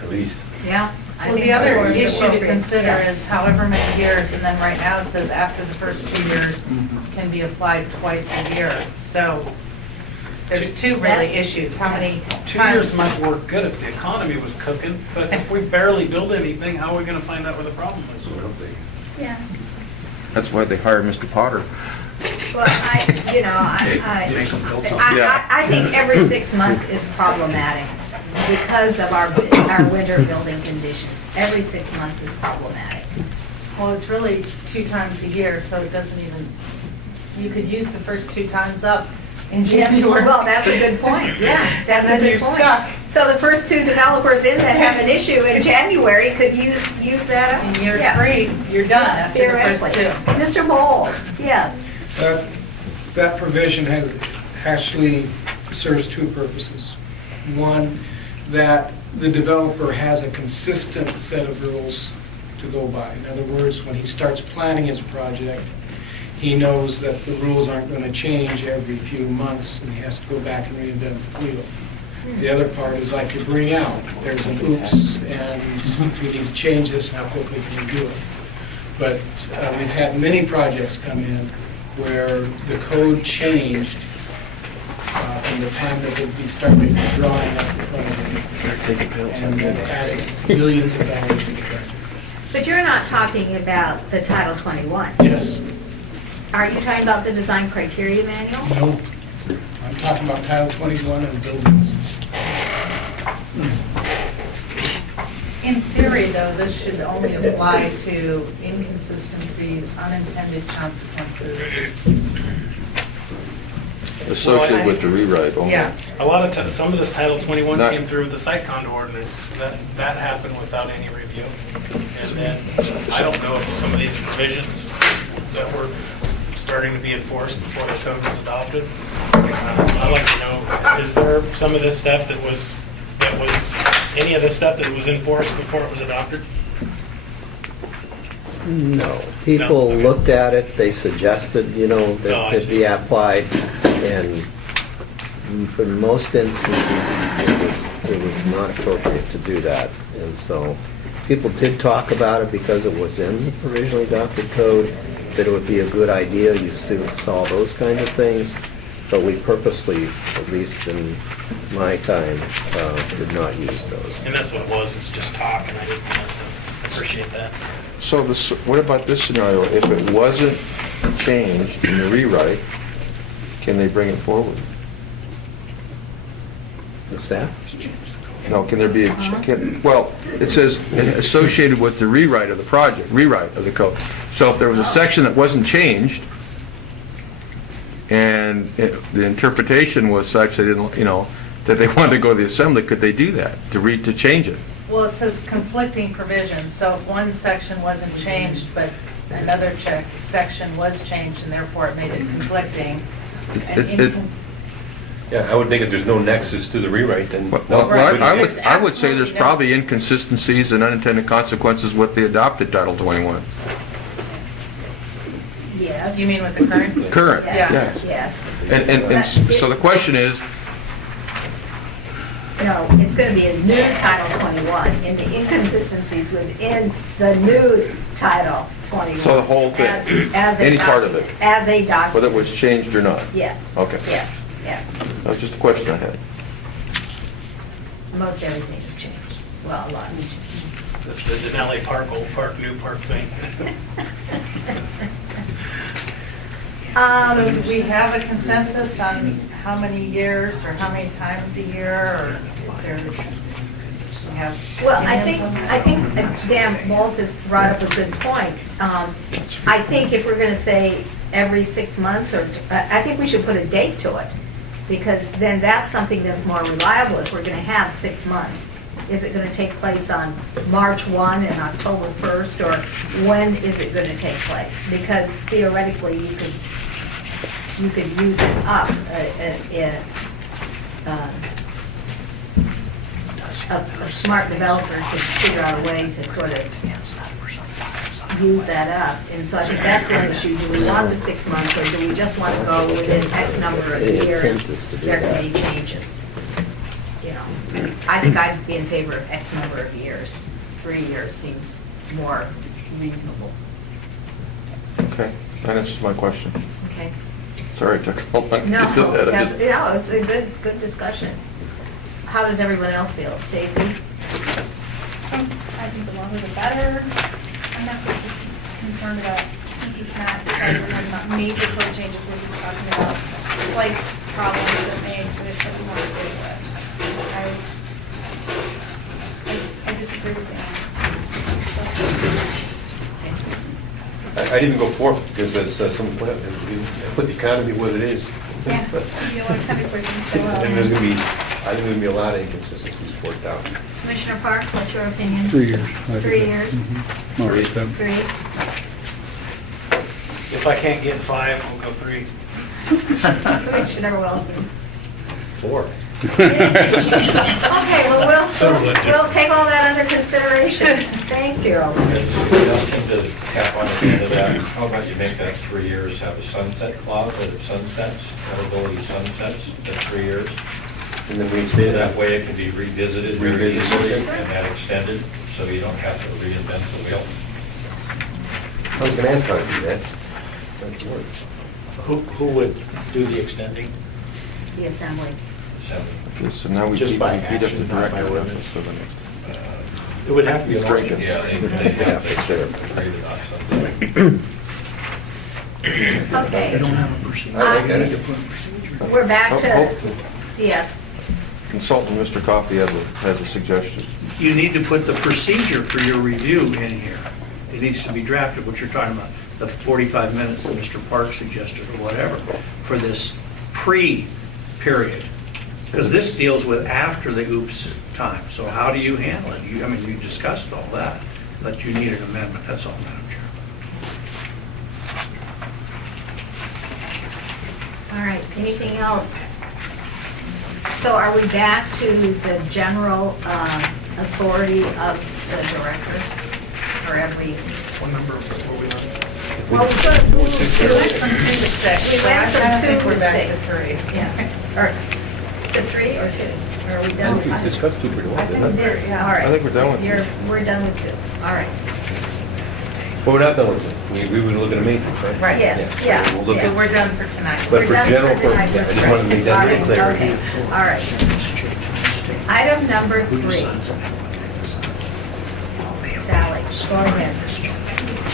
At least. Yeah. I Well, think the other that's issue to appropriate. consider Yeah. is however many years, and then right now it says after the first 2 years can be applied twice a year. So there's two really That's- issues. How many 2 times? years might work good if the economy was cooking, but if we barely build anything, how are we going to find out where the problem is? Yeah. That's why they hired Mr. Potter. Well, I think every 6 months is problematic because of our winter building conditions. Every 6 months is problematic. Well, it's really 2 times a year, so it doesn't even, you could use the first 2 times up in January. Well, that's a good point. Yeah, that's a And then good you're point. stuck. So the first 2 developers in that have an issue in January could use that up. And you're Yeah. free, you're done after the Theoretically. first 2. Mr. Bowles, yeah. That provision actually serves 2 purposes. One, that the developer has a consistent set of rules to go by. In other words, when he starts planning his project, he knows that the rules aren't going to change every few months, and he has to go back and reinvent the wheel. The other part is like you bring out, there's an oops, and we need to change this, and how quickly can we do it? But we've had many projects come in where the code changed from the time that we started drawing up in front of them, and added millions of dollars to the project. But you're not talking about the Title 21. Yes. Are you talking about the design criteria manual? No. I'm talking about Title 21 and buildings. In theory, though, this should only apply to inconsistencies, unintended consequences. Associated with the rewrite only. Yeah. A lot of times, some of this Title 21 Not- came through with the site condo ordinance. That happened without any review. And then, I don't know if some of these provisions that were starting to be enforced before the code was adopted. I'd like to know, is there some of this stuff that was, any of this stuff that was enforced before it was adopted? No. People No, okay. looked at it, they suggested, Oh, that I could see. be applied, and for most instances, it was not appropriate to do that. And so, people did talk about it because it was in the provisionally adopted code, that it would be a good idea, you saw those kinds of things, but we purposely, at least in my time, did not use those. And that's what it was, it's just talk, and I didn't appreciate that. So what about this scenario? If it wasn't changed in the rewrite, can they bring it forward? The staff? No, can there be, well, it says associated with the rewrite of the project, rewrite of the code. So if there was a section that wasn't changed, and the interpretation was such they didn't, that they wanted to go to the assembly, could they do that, to change it? Well, it says conflicting provisions, so if one section wasn't changed, but another section was changed, and therefore it made it conflicting. And Yeah, I would think if there's no nexus to the rewrite, then. Well, Right. I would say there's There's probably inconsistencies and unintended consequences with the adopted Title 21. Yes. You mean with the current? Current, Yes, yes. yes. And so the question is, No, it's going to be a new Title 21, and the inconsistencies within the new Title 21. So the whole thing? As a Any part of it? document, As a document. whether it was changed or not? Yeah. Okay. Yes, yeah. That was just a question I had. Most everything has changed. Well, a lot. This is the Denali Park, Old Park, New Park thing. So do we have a consensus on how many years or how many times a year, or is there, we have? Well, I think Dan Walls has brought up a good point. I think if we're going to say every 6 months, or I think we should put a date to it, because then that's something that's more reliable if we're going to have 6 months. Is it going to take place on March 1 and October 1st, or when is it going to take place? Because theoretically, you could use it up. A smart developer could figure out a way to sort of use that up. And so I think that's one issue. Do we want the 6 months, or do we just want to go within X number of years? There can be changes. You know, I think I'd be in favor of X number of years. 3 years seems more reasonable. Okay, that answers my question. Okay. Sorry it took so long to No, get to that. I just- no, it's a good discussion. How does everyone else feel? Stacy? I think the longer the better. I'm not so concerned about, since it's not, like, we're talking about major code changes, what he's talking about, just like problems that made, so there's something more to do with. I disagree with that. I didn't go forth because as some put the economy what it is. Yeah, you want to tell me where things show up. And there's going to be, I think there's going to be a lot of inconsistencies worked out. Commissioner Parks, what's your opinion? 3 years. I think 3 that- years? All right, then. 3? If I can't get 5, we'll go 3. Commissioner Wilson? 4. Okay, well, we'll take all that under consideration. Thank you. Just to cap on the end of that, how about you make that 3 years, have a sunset clause that it sunsets, eligibility sunsets at 3 years? And then we say That way it can be revisited very Revisited. easily and that extended, so you don't have to reinvent the wheel. I was going to ask how to do that. That works. Who would do the extending? The assembly. So, Okay, so now we Just he'd by have to action, not direct by the ordinance. reference to the next. It would have to be He's an drinking. ordinance. yeah, they have to agree about something. Okay. I like that. We're back Oh, to, yes. Consultant Mr. Coffey has a suggestion. You need to put the procedure for your review in here. It needs to be drafted, what you're talking about, the 45 minutes that Mr. Park suggested or whatever, for this pre-period. Because this deals with after the oops time. So how do you handle it? I mean, you discussed all that, but you need an amendment, that's all, Madam Chair. All right, anything else? So are we back to the general authority of the director for every? What number were we on? Well, we sort of moved We went from 2 to 6. We so went I from don't 2 think to we're back 6. to 3. Yeah, or to 3 or 2? Or are we I done? think we discussed 2 pretty well, I didn't think we? it is, yeah. All right. I think we're done with You're- We're done with 2. All right. But we're not done with it. We would look at a maintenance, right? Right. Yes, So yeah. We'll look yeah. So we're done for tonight. But We're for done general tonight. purposes, I just wanted to make that very clear. Okay, all right. Item number 3. Sally, go ahead.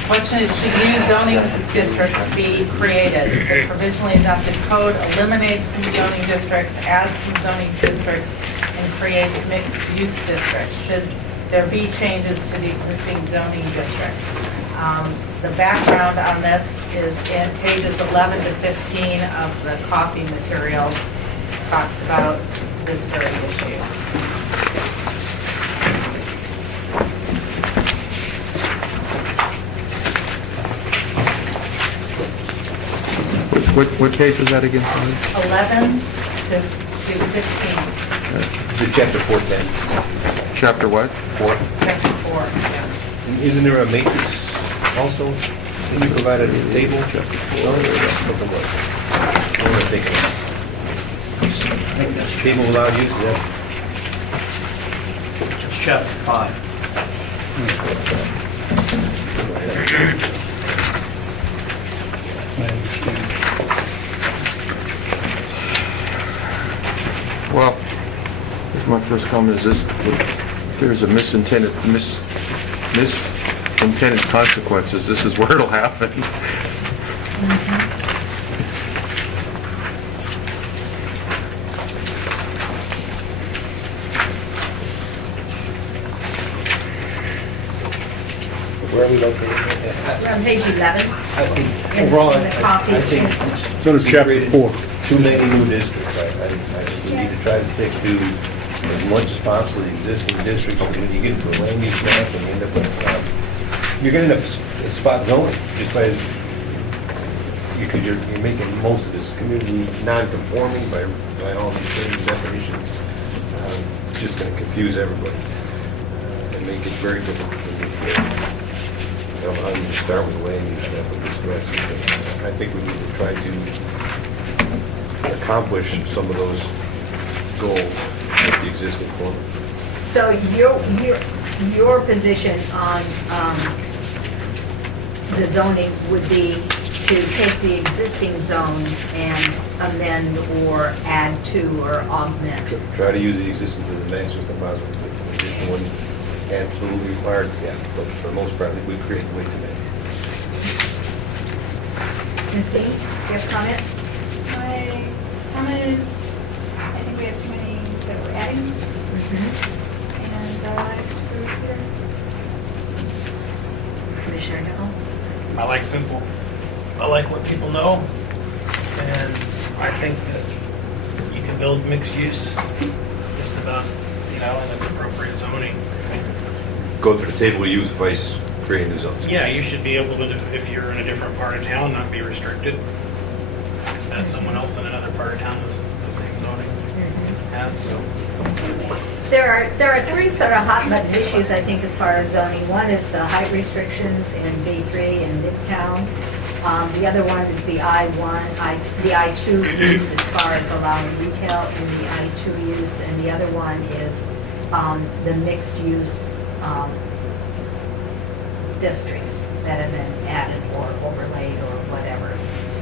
Question is, should new zoning districts be created? The provisionally adopted code eliminates some zoning districts, adds some zoning districts, and creates mixed-use districts. Should there be changes to the existing zoning districts? The background on this is in pages 11 to 15 of the copy materials. Talks about this very issue. What page was that again? Sorry? 11 to to 15. Is it chapter 410? Chapter what? 4? Chapter 4, yeah. Isn't there a matrix also? Can you provide a table? Chapter 4. What am I thinking? Table allowed use, is that? It's chapter 5. I understand. Well, my first comment is this: if there's a misintended consequences, this is where it'll happen. Where are we located? We're on page 11. I think, In overall, the copy. I think Go to chapter we created 4. too many new districts. I think we need to try to stick to as much as possible the existing districts. And when you get into a land use map and you end up with, you're going to end up a spot zoning just by, because you're making most of this community non-conforming by all these things, definitions. It's just going to confuse everybody and make it very difficult to move forward. I don't know how you start with land use map with this rest. I think we need to try to accomplish some of those goals with the existing format. So your position on the zoning would be to take the existing zones and amend or add to or augment. Try to use the existence of the maximum possible. The additional one absolutely required, yeah, but for the most part, I think we create way too many. Ms. Dean, do you have a comment? My comment is, I think we have too many that we're adding, and I agree with Peter. Commissioner Hill? I like simple. I like what people know, and I think that you can build mixed use just about, in its appropriate zoning. Go through the table of use vice creating new zones. Yeah, you should be able to, if you're in a different part of town, not be restricted. As someone else in another part of town that's the same zoning has, so. There are three sort of hot button issues, I think, as far as zoning. One is the height restrictions in B3 and Midtown. The other one is the the I2 use as far as allowing retail in the I2 use, and the other one is the mixed use districts that have been added or overlaid or whatever.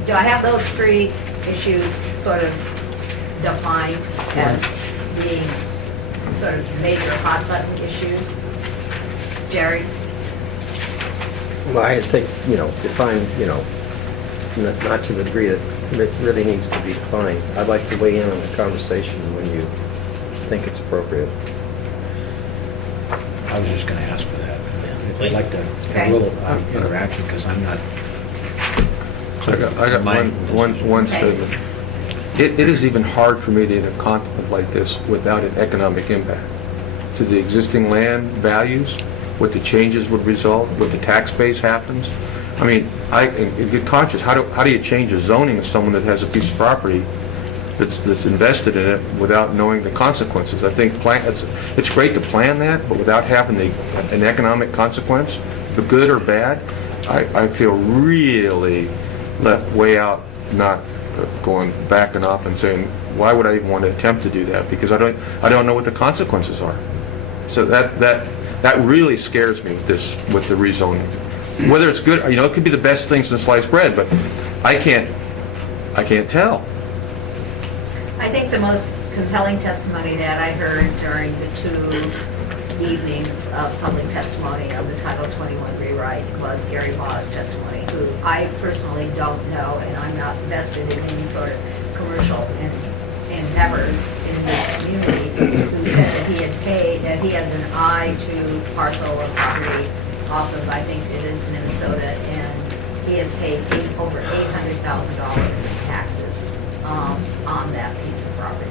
Do I have those three issues sort of defined as being sort of major hot button issues? Jerry? Well, I think, define, not to the degree that it really needs to be defined. I'd like to weigh in on the conversation when you think it's appropriate. I was just going to ask for that. I'd like to have a little interaction because I'm not. I got one statement. It is even hard for me to contemplate this without an economic impact to the existing land values, what the changes would result, what the tax base happens. I mean, in good conscience, how do you change a zoning of someone that has a piece of property that's invested in it without knowing the consequences? I think it's great to plan that, but without having an economic consequence, good or bad, I feel really left way out, not backing off and saying, why would I even want to attempt to do that? Because I don't know what the consequences are. So that really scares me with the rezoning. Whether it's good, it could be the best thing since sliced bread, but I can't tell. I think the most compelling testimony that I heard during the 2 evenings of public testimony of the Title 21 rewrite was Gary Hawes' testimony, who I personally don't know, and I'm not vested in any sort of commercial endeavors in this community, who said that he had paid, that he has an I-2 parcel of property off of, I think it is Minnesota, and he has paid over $800,000 in taxes on that piece of property.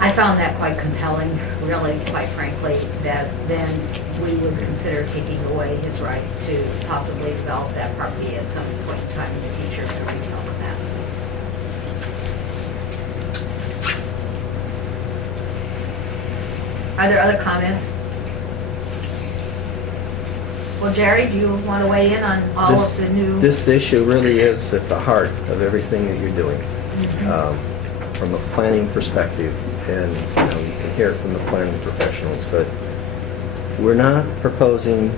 I found that quite compelling, really, quite frankly, that then we would consider taking away his right to possibly develop that property at some point in time in the future for retail capacity. Are there other comments? Well, Jerry, do you want to weigh in on all of the new? This issue really is at the heart of everything that you're doing, from a planning perspective, and you can hear it from the planning professionals, but we're not proposing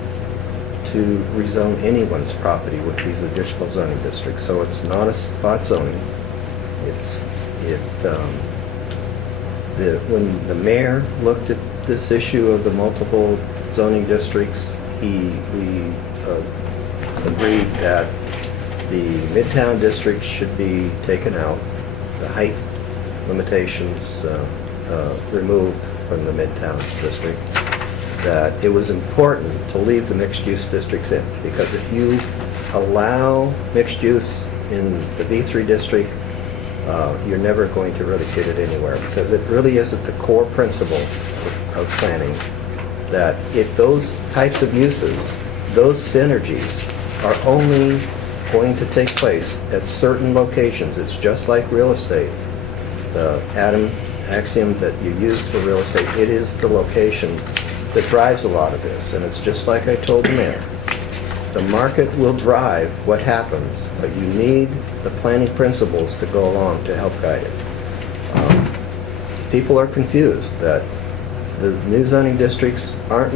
to rezone anyone's property with these additional zoning districts, so it's not a spot zoning. When the mayor looked at this issue of the multiple zoning districts, we agreed that the Midtown district should be taken out, the height limitations removed from the Midtown district, that it was important to leave the mixed-use districts in, because if you allow mixed use in the B3 district, you're never going to really get it anywhere, because it really is at the core principle of planning that if those types of uses, those synergies are only going to take place at certain locations. It's just like real estate. The axiom that you use for real estate, it is the location that drives a lot of this. And it's just like I told the mayor. The market will drive what happens, but you need the planning principles to go along to help guide it. People are confused that the new zoning districts aren't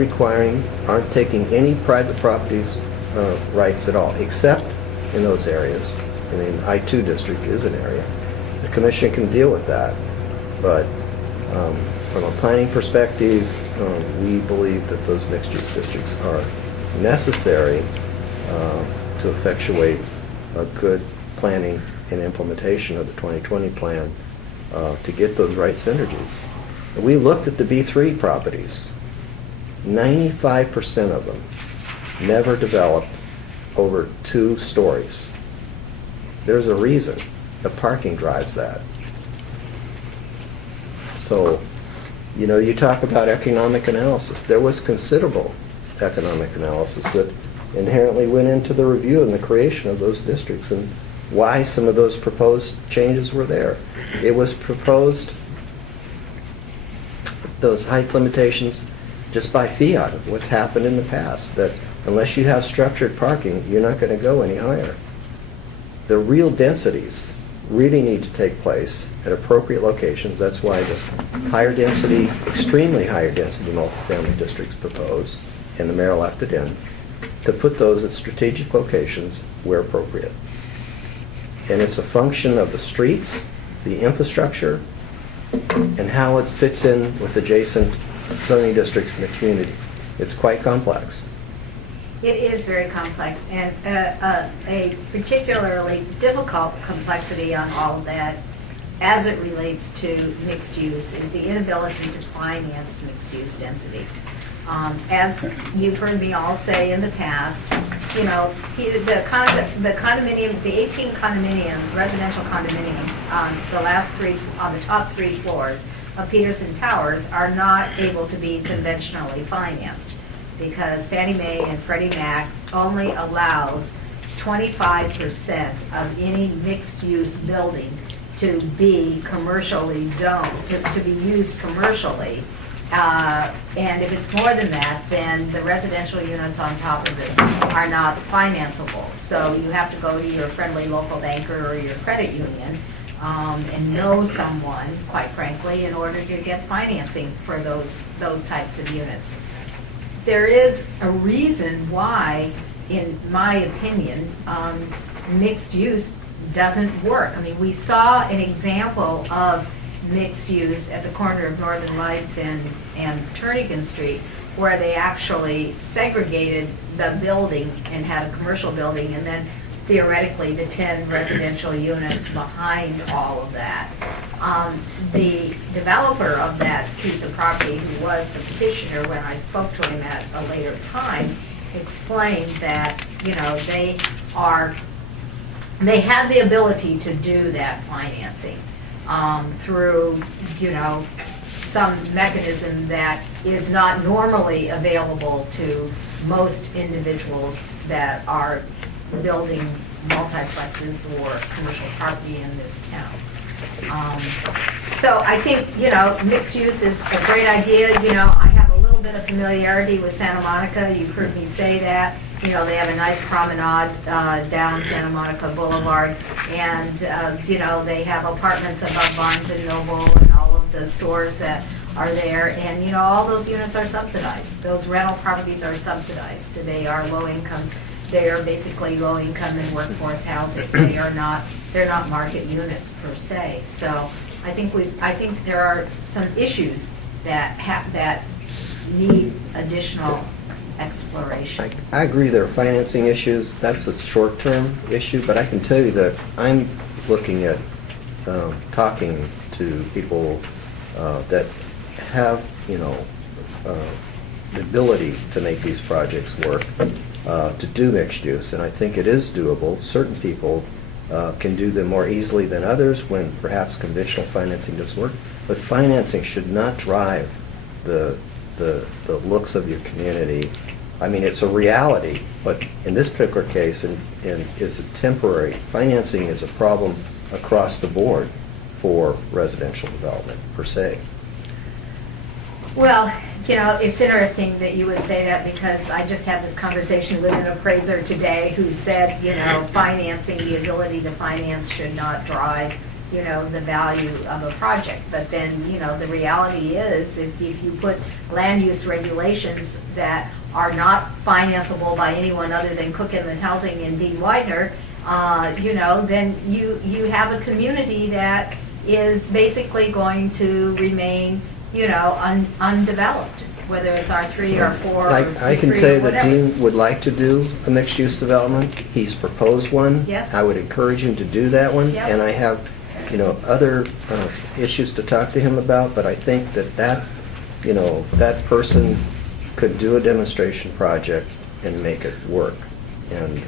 taking any private properties rights at all, except in those areas. And the I-2 district is an area. The commission can deal with that, but from a planning perspective, we believe that those mixed-use districts are necessary to effectuate a good planning and implementation of the 2020 plan to get those right synergies. We looked at the B3 properties. 95% of them never developed over 2 stories. There's a reason. The parking drives that. So, you talk about economic analysis. There was considerable economic analysis that inherently went into the review and the creation of those districts and why some of those proposed changes were there. It was proposed, those height limitations, just by fiat of what's happened in the past, that unless you have structured parking, you're not going to go any higher. The real densities really need to take place at appropriate locations. That's why the higher density, extremely higher density multifamily districts proposed, and the mayor left it in, to put those at strategic locations where appropriate. And it's a function of the streets, the infrastructure, and how it fits in with adjacent zoning districts in the community. It's quite complex. It is very complex, and a particularly difficult complexity on all of that as it relates to mixed use is the inability to finance mixed use density. As you've heard me all say in the past, the condominium, the 18 residential condominiums on the top 3 floors of Peterson Towers are not able to be conventionally financed, because Fannie Mae and Freddie Mac only allows 25% of any mixed-use building to be commercially zoned, to be used commercially. And if it's more than that, then the residential units on top of it are not financeable. So you have to go to your friendly local banker or your credit union and know someone, quite frankly, in order to get financing for those types of units. There is a reason why, in my opinion, mixed use doesn't work. I mean, we saw an example of mixed use at the corner of Northern Lights and Turnagain Street, where they actually segregated the building and had a commercial building, and then theoretically the 10 residential units behind all of that. The developer of that piece of property, who was the petitioner when I spoke to him at a later time, explained that they have the ability to do that financing through some mechanism that is not normally available to most individuals that are building multiplexes or commercial property in this town. So I think, mixed use is a great idea. I have a little bit of familiarity with Santa Monica. You've heard me say that. They have a nice promenade down Santa Monica Boulevard, and they have apartments above Barnes and Noble and all of the stores that are there, and all those units are subsidized. Those rental properties are subsidized. They are low income. They are basically low income and workforce housing. They're not market units per se. So I think there are some issues that need additional exploration. I agree there are financing issues. That's a short-term issue, but I can tell you that I'm looking at talking to people that have, the ability to make these projects work, to do mixed use, and I think it is doable. Certain people can do them more easily than others when perhaps conventional financing doesn't work, but financing should not drive the looks of your community. I mean, it's a reality, but in this particular case, and is it temporary? Financing is a problem across the board for residential development, per se. Well, it's interesting that you would say that, because I just had this conversation with an appraiser today who said, financing, the ability to finance should not drive, the value of a project. But then, the reality is if you put land use regulations that are not financeable by anyone other than Cook Inlet Housing and Dean Widener, then you have a community that is basically going to remain undeveloped, whether it's R3 or 4 or I can P3 tell you or that whatever. Dean would like to do a mixed-use development. He's proposed one. Yes. I would encourage him to do that one. Yep. And I have, other issues to talk to him about, but I think that person could do a demonstration project and make it work. And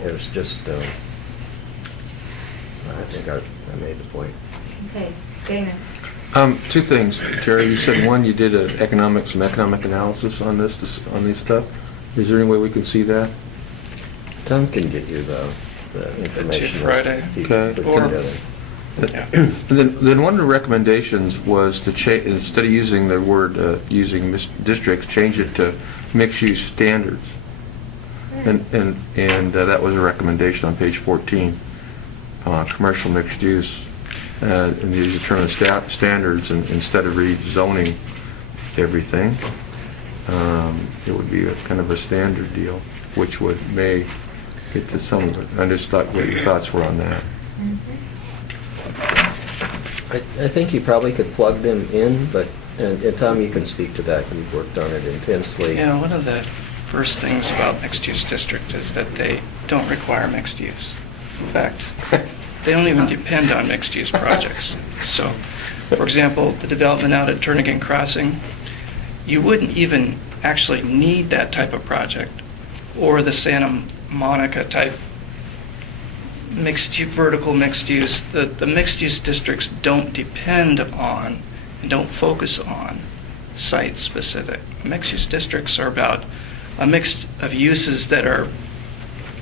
there's just, I think I made the point. Okay, Dana. Two things, Jerry. You said one, you did some economic analysis on these stuff. Is there any way we can see that? Tom can get you the information. Friday. if you Okay. put Or- together. Then one of the recommendations was to change, instead of using the word using districts, change it to mixed-use standards. And that was a recommendation on page 14, commercial mixed use. And use the term standards, and instead of rezoning everything, it would be a kind of a standard deal, which may get to some of it. I just thought what your thoughts were on that. I think you probably could plug them in, but, and Tom, you can speak to that. You've worked on it intensely. Yeah, one of the first things about mixed-use district is that they don't require mixed use. In fact, they don't even depend on mixed-use projects. So, for example, the development out at Turnagain Crossing, you wouldn't even actually need that type of project, or the Santa Monica type vertical mixed use. The mixed-use districts don't depend on and don't focus on site-specific. Mixed-use districts are about a mix of uses that are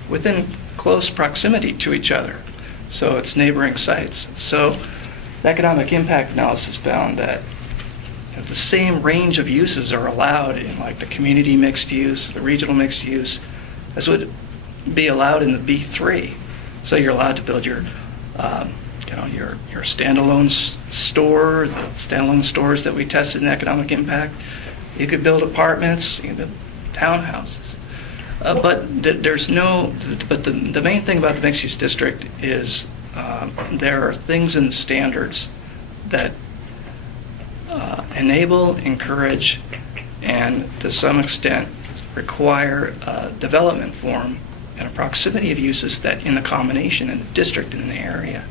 within close proximity to each other. So it's neighboring sites. So the economic impact analysis found that the same range of uses are allowed in like the community mixed use, the regional mixed use, as would be allowed in the B3. So you're allowed to build your standalone store, the standalone stores that we tested in economic impact. You could build apartments, you can build townhouses. But the main thing about the mixed-use district is there are things in the standards that enable, encourage, and to some extent require a development form and a proximity of uses that in the combination in the district and in the area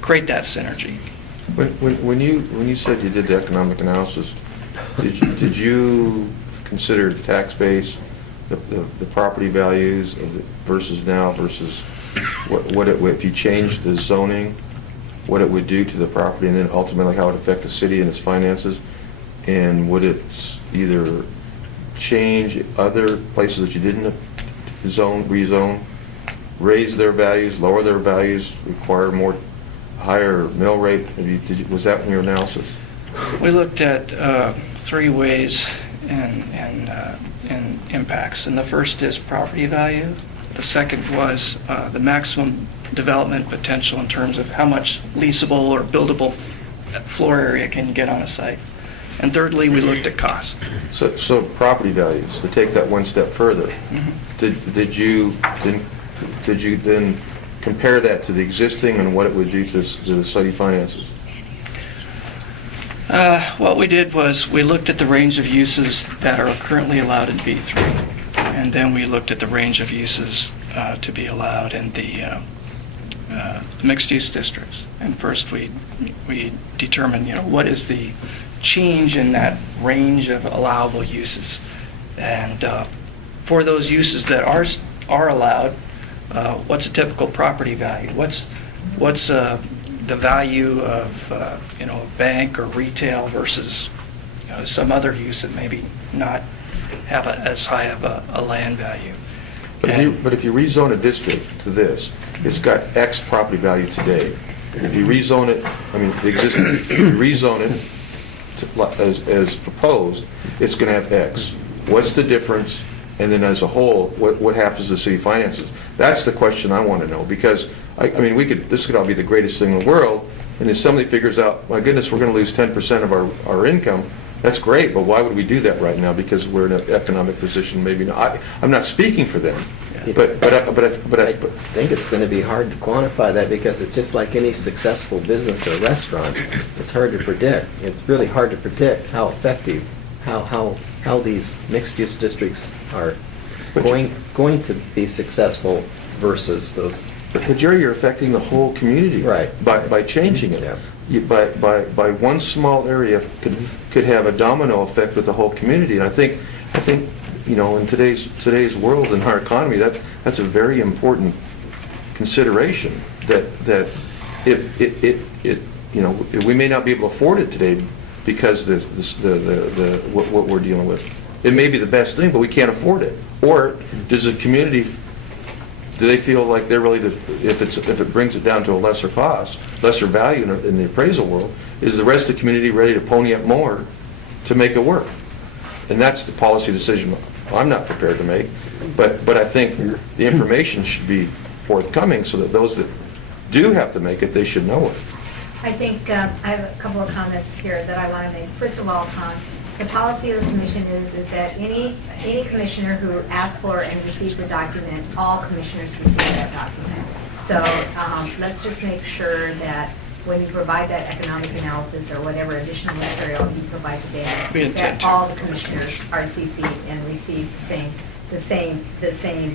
create that synergy. When you said you did the economic analysis, did you consider the tax base, the property values versus now versus what it would, if you changed the zoning, what it would do to the property, and then ultimately how it would affect the city and its finances, and would it either change other places that you didn't rezone, raise their values, lower their values, require more, higher mill rate? Was that in your analysis? We looked at 3 ways in impacts, and the first is property value. The second was the maximum development potential in terms of how much leasable or buildable floor area can you get on a site. And thirdly, we looked at cost. So property values, to take that one step further, did you then compare that to the existing and what it would do to the city finances? What we did was we looked at the range of uses that are currently allowed in B3, and then we looked at the range of uses to be allowed in the mixed-use districts. And first we determined, what is the change in that range of allowable uses. And for those uses that are allowed, what's a typical property value? What's the value of a bank or retail versus some other use that maybe not have as high of a land value? But if you rezone a district to this, it's got X property value today. If you rezone it, the existing, if you rezone it as proposed, it's going to have X. What's the difference? And then as a whole, what happens to city finances? That's the question I want to know, because this could all be the greatest thing in the world, and if somebody figures out, my goodness, we're going to lose 10% of our income, that's great, but why would we do that right now? Because we're in an economic position, maybe not. I'm not speaking for them, but I think it's going to be hard to quantify that, because it's just like any successful business or restaurant. It's hard to predict. It's really hard to predict how effective, how these mixed-use districts are going to be successful versus those. But Jerry, you're affecting the whole community, right? By changing it. Yeah. By one small area could have a domino effect with the whole community. And I think in today's world and our economy, that's a very important consideration. That we may not be able to afford it today because what we're dealing with. It may be the best thing, but we can't afford it. Or does the community? Do they feel like they're really, if it brings it down to a lesser cost, lesser value in the appraisal world, is the rest of the community ready to pony up more to make it work? And that's the policy decision I'm not prepared to make. But I think the information should be forthcoming so that those that do have to make it, they should know it. I think I have a couple of comments here that I want to make. First of all, Tom, the policy of the commission is that any commissioner who asks for and receives a document, all commissioners receive that document. So let's just make sure that when you provide that economic analysis or whatever additional material you provide today, that all the commissioners are CC'd and receive the same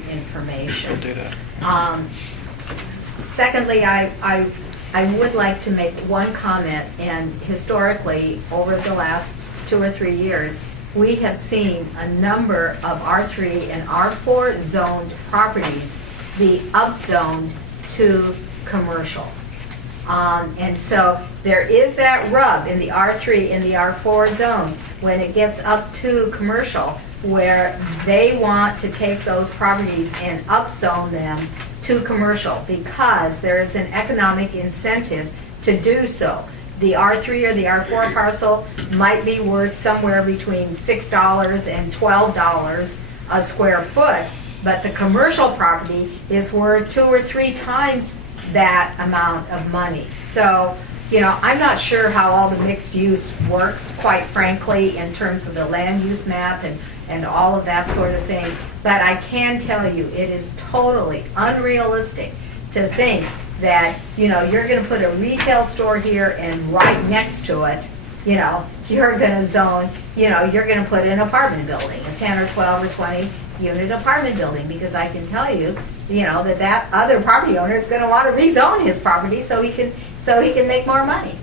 information. We'll do that. Secondly, I would like to make one comment, and historically, over the last 2 or 3 years, we have seen a number of R3 and R4 zoned properties be upzoned to commercial. And so there is that rub in the R3 and the R4 zone when it gets up to commercial, where they want to take those properties and upzone them to commercial because there is an economic incentive to do so. The R3 or the R4 parcel might be worth somewhere between $6 and $12 a square foot, but the commercial property is worth 2 or 3 times that amount of money. So, I'm not sure how all the mixed use works, quite frankly, in terms of the land use map and all of that sort of thing. But I can tell you it is totally unrealistic to think that, you're going to put a retail store here and right next to it, you're going to zone, you're going to put an apartment building, a 10 or 12 or 20 unit apartment building, because I can tell you, that other property owner is going to want to rezone his property so he can make more money.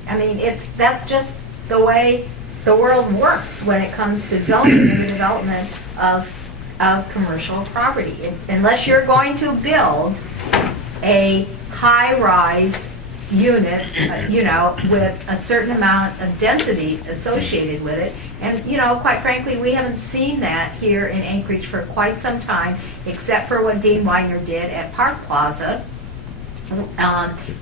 That's just the way the world works when it comes to zoning and the development of commercial property. Unless you're going to build a high-rise unit, with a certain amount of density associated with it, And, you know, quite frankly, we haven't seen that here in Anchorage for quite some time, except for what Dean Weiner did at Park Plaza,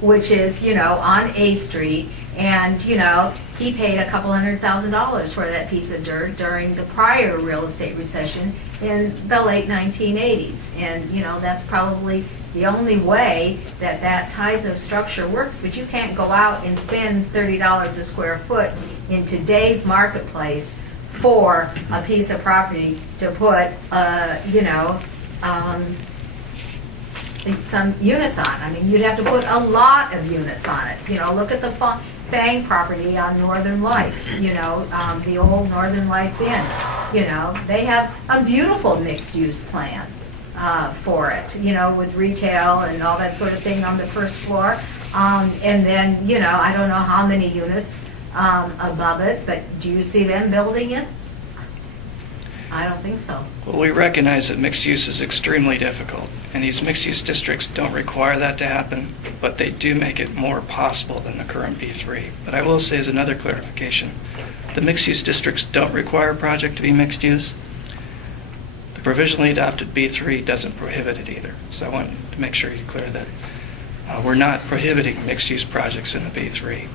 which is, you know, on A Street. And, you know, he paid a couple $100,000 for that piece of dirt during the prior real estate recession in the late 1980s. And, you know, that's probably the only way that that type of structure works. But you can't go out and spend $30 a square foot in today's marketplace for a piece of property to put, you know, some units on. I mean, you'd have to put a lot of units on it. You know, look at the Fang property on Northern Lights, you know, the old Northern Lights Inn. You know, they have a beautiful mixed-use plan for it, you know, with retail and all that sort of thing on the first floor. And then, you know, I don't know how many units above it, but do you see them building it? I don't think so. Well, we recognize that mixed use is extremely difficult, and these mixed-use districts don't require that to happen, but they do make it more possible than the current B3. But I will say as another clarification, the mixed-use districts don't require a project to be mixed use. The provisionally adopted B3 doesn't prohibit it either. So I want to make sure you're clear that we're not prohibiting mixed-use projects in the B3.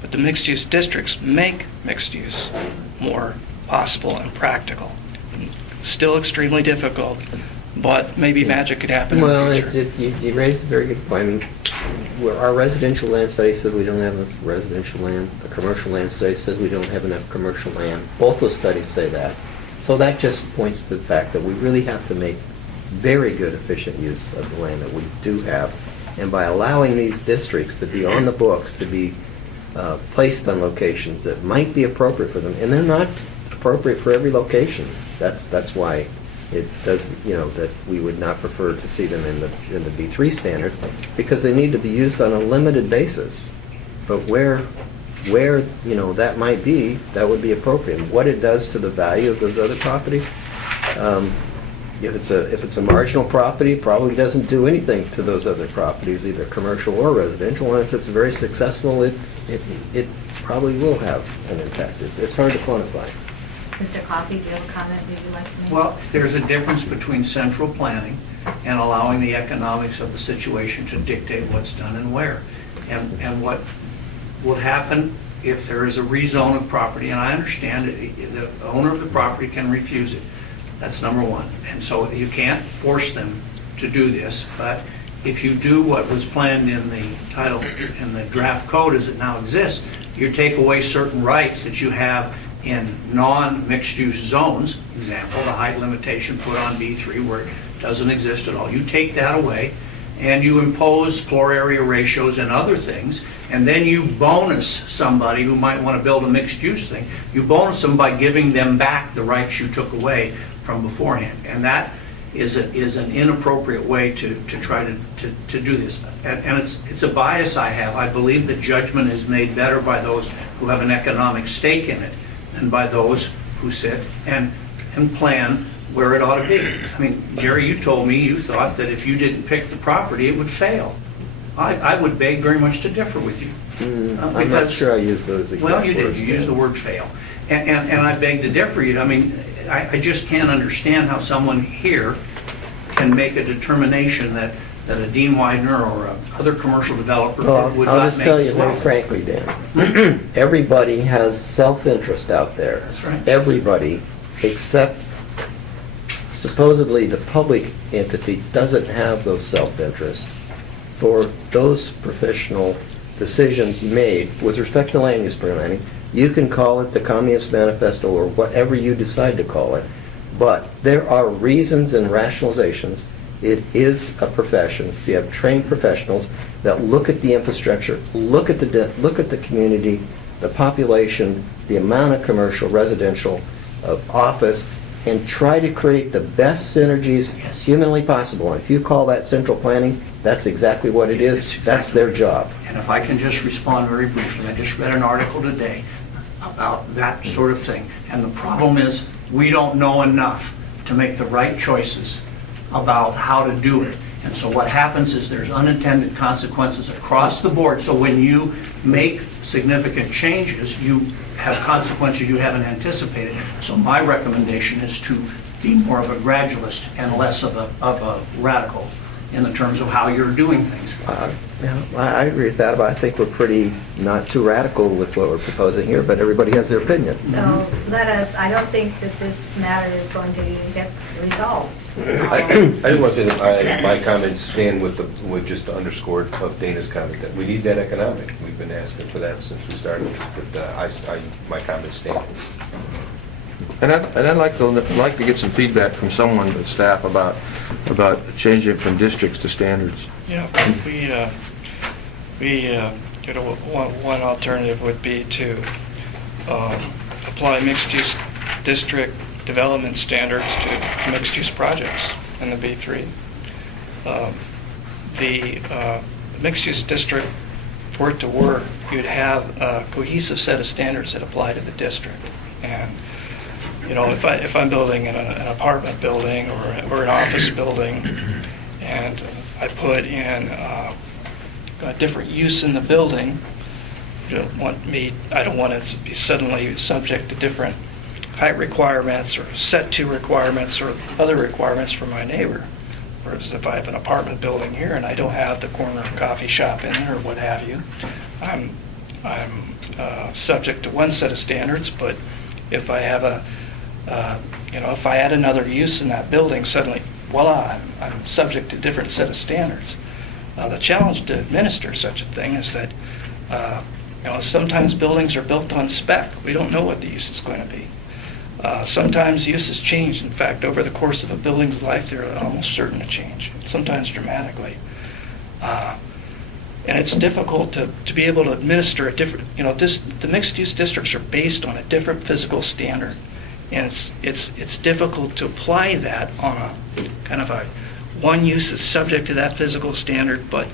But the mixed-use districts make mixed use more possible and practical. Still extremely difficult, but maybe magic could happen Well, in the future. you raised a very good point. I mean, our residential land study says we don't have enough residential land. The commercial land study says we don't have enough commercial land. Both those studies say that. So that just points to the fact that we really have to make very good, efficient use of the land that we do have. And by allowing these districts to be on the books, to be placed on locations that might be appropriate for them, and they're not appropriate for every location. That's why it doesn't, you know, that we would not prefer to see them in the B3 standards, because they need to be used on a limited basis. But where you know that might be, that would be appropriate. What it does to the value of those other properties, if it's a marginal property, it probably doesn't do anything to those other properties, either commercial or residential. And if it's very successful, it probably will have an impact. It's hard to quantify. Mr. Coffey, do you have a comment you'd like to make? Well, there's a difference between central planning and allowing the economics of the situation to dictate what's done and where. And what will happen if there is a rezone of property, and I understand it, the owner of the property can refuse it. That's number one. And so you can't force them to do this, but if you do what was planned in the title, in the draft code as it now exists, you take away certain rights that you have in non-mixed-use zones. Example, the height limitation put on B3 where it doesn't exist at all. You take that away and you impose floor area ratios and other things, and then you bonus somebody who might want to build a mixed-use thing. You bonus them by giving them back the rights you took away from beforehand. And that is an inappropriate way to try to do this. And it's a bias I have. I believe that judgment is made better by those who have an economic stake in it than by those who sit and plan where it ought to be. I mean, Jerry, you told me you thought that if you didn't pick the property, it would fail. I would beg very much to differ with you. I'm not sure I used those exact words. Well, you did. You used the word fail. And I beg to differ you. I mean, I just can't understand how someone here can make a determination that a Dean Widener or a other commercial developer would I'll not just make tell you as very well. frankly, Dan. Everybody has self-interest out there. That's right. Everybody, except supposedly the public entity doesn't have those self-interests for those professional decisions made with respect to land use planning. You can call it the Communist Manifesto or whatever you decide to call it, but there are reasons and rationalizations. It is a profession. You have trained professionals that look at the infrastructure, look at the community, the population, the amount of commercial, residential, office, and try to create the best synergies humanly possible. And if you call that central planning, that's exactly what it is. That's their job. And if I can just respond very briefly, I just read an article today about that sort of thing. And the problem is we don't know enough to make the right choices about how to do it. And so what happens is there's unintended consequences across the board. So when you make significant changes, you have consequences you haven't anticipated. So my recommendation is to be more of a gradualist and less of a radical in the terms of how you're doing things. Yeah, I agree with that, but I think we're pretty not too radical with what we're proposing here, but everybody has their opinions. So I don't think that this matter is going to get resolved. I just want to say that my comments stand with just the underscore of Dana's comment that we need that economic. We've been asking for that since we started, but my comments stand. And I'd like to get some feedback from someone at staff about changing from districts to standards. Yeah, one alternative would be to apply mixed-use district development standards to mixed-use projects in the B3. The mixed-use district, for it to work, you'd have a cohesive set of standards that apply to the district. And if I'm building an apartment building or an office building, and I put in a different use in the building, I don't want it to be suddenly subject to different height requirements or set to requirements or other requirements for my neighbor. Whereas if I have an apartment building here and I don't have the corner coffee shop in it or what have you, I'm subject to one set of standards. But if I have if I add another use in that building, suddenly, voila, I'm subject to a different set of standards. The challenge to administer such a thing is that sometimes buildings are built on spec. We don't know what the use is going to be. Sometimes uses change. In fact, over the course of a building's life, they're almost certain to change, sometimes dramatically. And it's difficult to be able to administer a different, the mixed-use districts are based on a different physical standard. And it's difficult to apply that on a kind of a one use is subject to that physical standard, but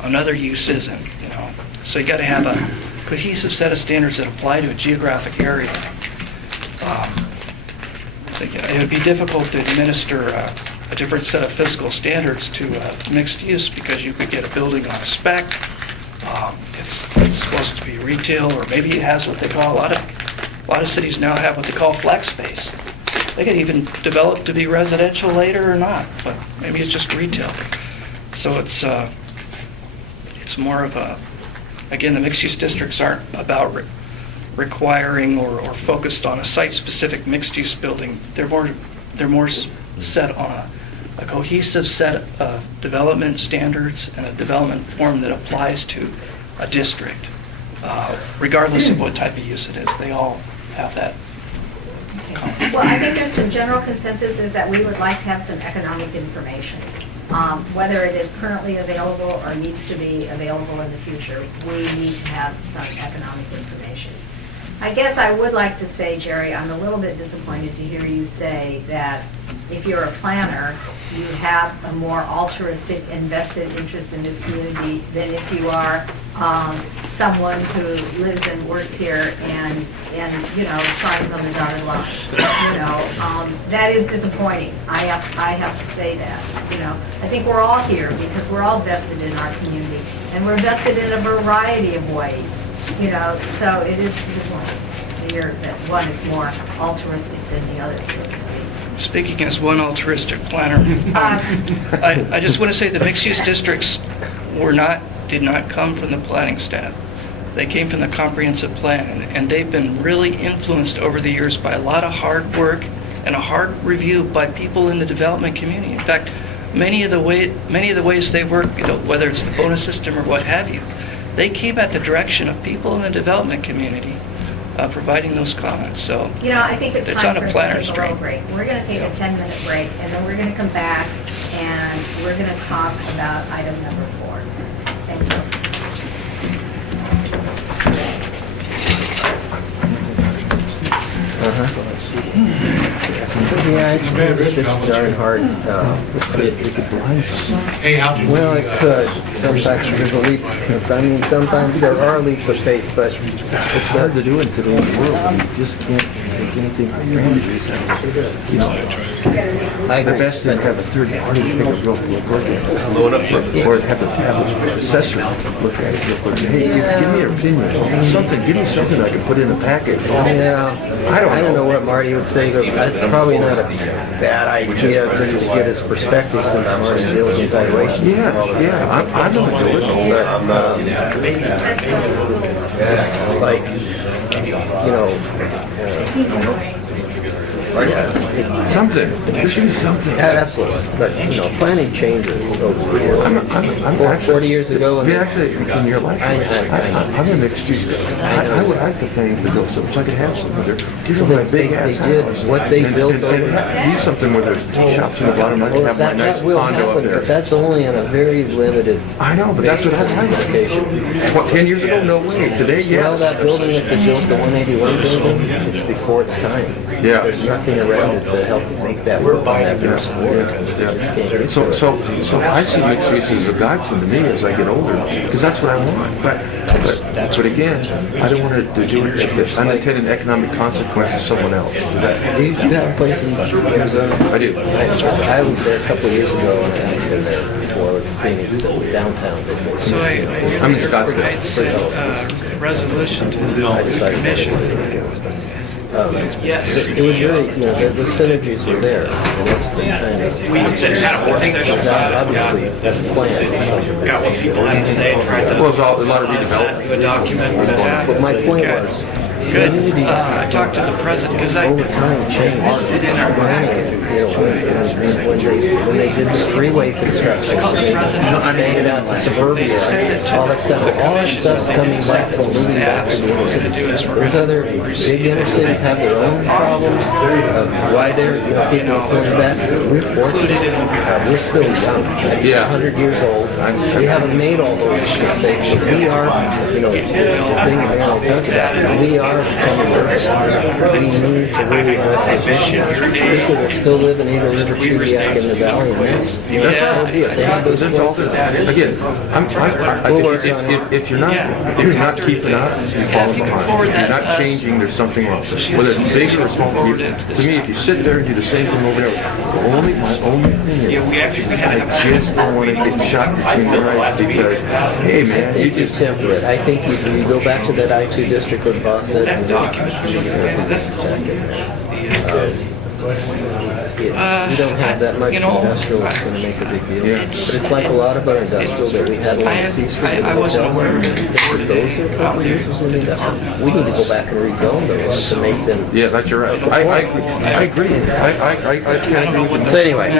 another use isn't. So you got to have a cohesive set of standards that apply to a geographic area. It would be difficult to administer a different set of physical standards to mixed use because you could get a building on spec. It's supposed to be retail, or maybe it has what they call a lot of cities now have what they call flex space. They could even develop to be residential later or not, but maybe it's just retail. So it's more of a, again, the mixed-use districts aren't about requiring or focused on a site-specific mixed-use building. They're more set on a cohesive set of development standards and a development form that applies to a district, regardless of what type of use it is. They all have that. Well, I think there's some general consensus is that we would like to have some economic information. Whether it is currently available or needs to be available in the future, we need to have some economic information. I guess I would like to say, Jerry, I'm a little bit disappointed to hear you say that if you're a planner, you have a more altruistic invested interest in this community than if you are someone who lives and works here and signs on the dotted line. That is disappointing. I have to say that. I think we're all here because we're all vested in our community, and we're vested in a variety of ways. So it is disappointing to hear that one is more altruistic than the other, so to speak. Speaking as one altruistic planner, I just want to say the mixed-use districts did not come from the planning staff. They came from the comprehensive plan, and they've been really influenced over the years by a lot of hard work and a hard review by people in the development community. In fact, many of the ways they work, whether it's the bonus system or what have you, they came at the direction of people in the development community providing those comments. So I think it's time on for a us planner's to take a little stream. break. We're going to take a 10-minute break, and then we're going to come back and we're going to talk about item number 4. Thank you. Yeah, it's darn hard. It could blind someone. Well, it could. Sometimes there's a leap. Sometimes there are leaps of faith, but it's hard to do in today's world. You just can't take anything for granted. I The agree. best thing to have a third party take a real look at it. Or have an assessor look at it real quick. Hey, give me your opinion. Something, give me something I can put in a package. Yeah, I don't know what Marty would say, but that's probably not a bad idea just to get his perspective since Marty deals with evaluations. Yeah, I'm gonna do it. It's like, you know, Something. There should be something. yeah, absolutely. But, you know, planning changes over the years. I'm 40 years ago. Yeah, actually, in your life, I'm a mixed use. I would like to pay to build something so I could have something there. Give them a big ass house. What they built over. Use something where there's tea shops in the bottom. I can have my nice That will condo up happen, there. but that's only in a very limited. I know, but that's what I like. location. What, 10 years ago? No way. Today, yes. Well, that building that they built, the 181 building, it's before its time. Yeah. There's nothing around it to help make that work on that piece of work. So I see mixed use as a godsend to me as I get older, because that's what I want. But again, I don't want to do it at the unintended economic consequence of someone else. Do you have a place in Arizona? I do. I was there a couple of years ago, and I've been there before with Phoenix, downtown. So I'm in Scottsdale. I'd sent a resolution to the commission. Yes. It was really, you know, the synergies were there, and that's the kind of. We It's obviously planned. got what people had to say, tried to Well, it's a lot of redevelopment. do a document for that. But my point was, Good. communities I talked to the president because I over time changed. listed in our Planning, you know, when they did the freeway construction, called the president. expanded out to suburbia, all that stuff's coming back from moving back to the What we're going to do is we're There's other big inner cities have their own problems of why they're, you know, people are pulling back. We're fortunate. We're still young. Yeah. 100 years old. We haven't made all those mistakes, but we are, you know, the thing that Marilyn talked about, we are becoming worse. We need to really address this issue. People that still live in Eagle River, Chudiak, in the valley, and that's so be it. They have those That's all. choices. Again, if you're not keeping up, you're falling behind. If you're not changing, there's something wrong. Whether it's big or small, to me, if you sit there and do the same thing over and over, my only thing is, I just don't want to get shot between the eyes because, hey man, you just temperate. I think you go back to that I-2 district with Boss said. We don't have that much industrial that's going to make a big deal. But it's like a lot of our industrial that we had along C Street. I wasn't aware of it. Those are proper uses in the industrial. We need to go back and rezone those to make them. yeah, that's your right. I agree. I can't agree with So anyway,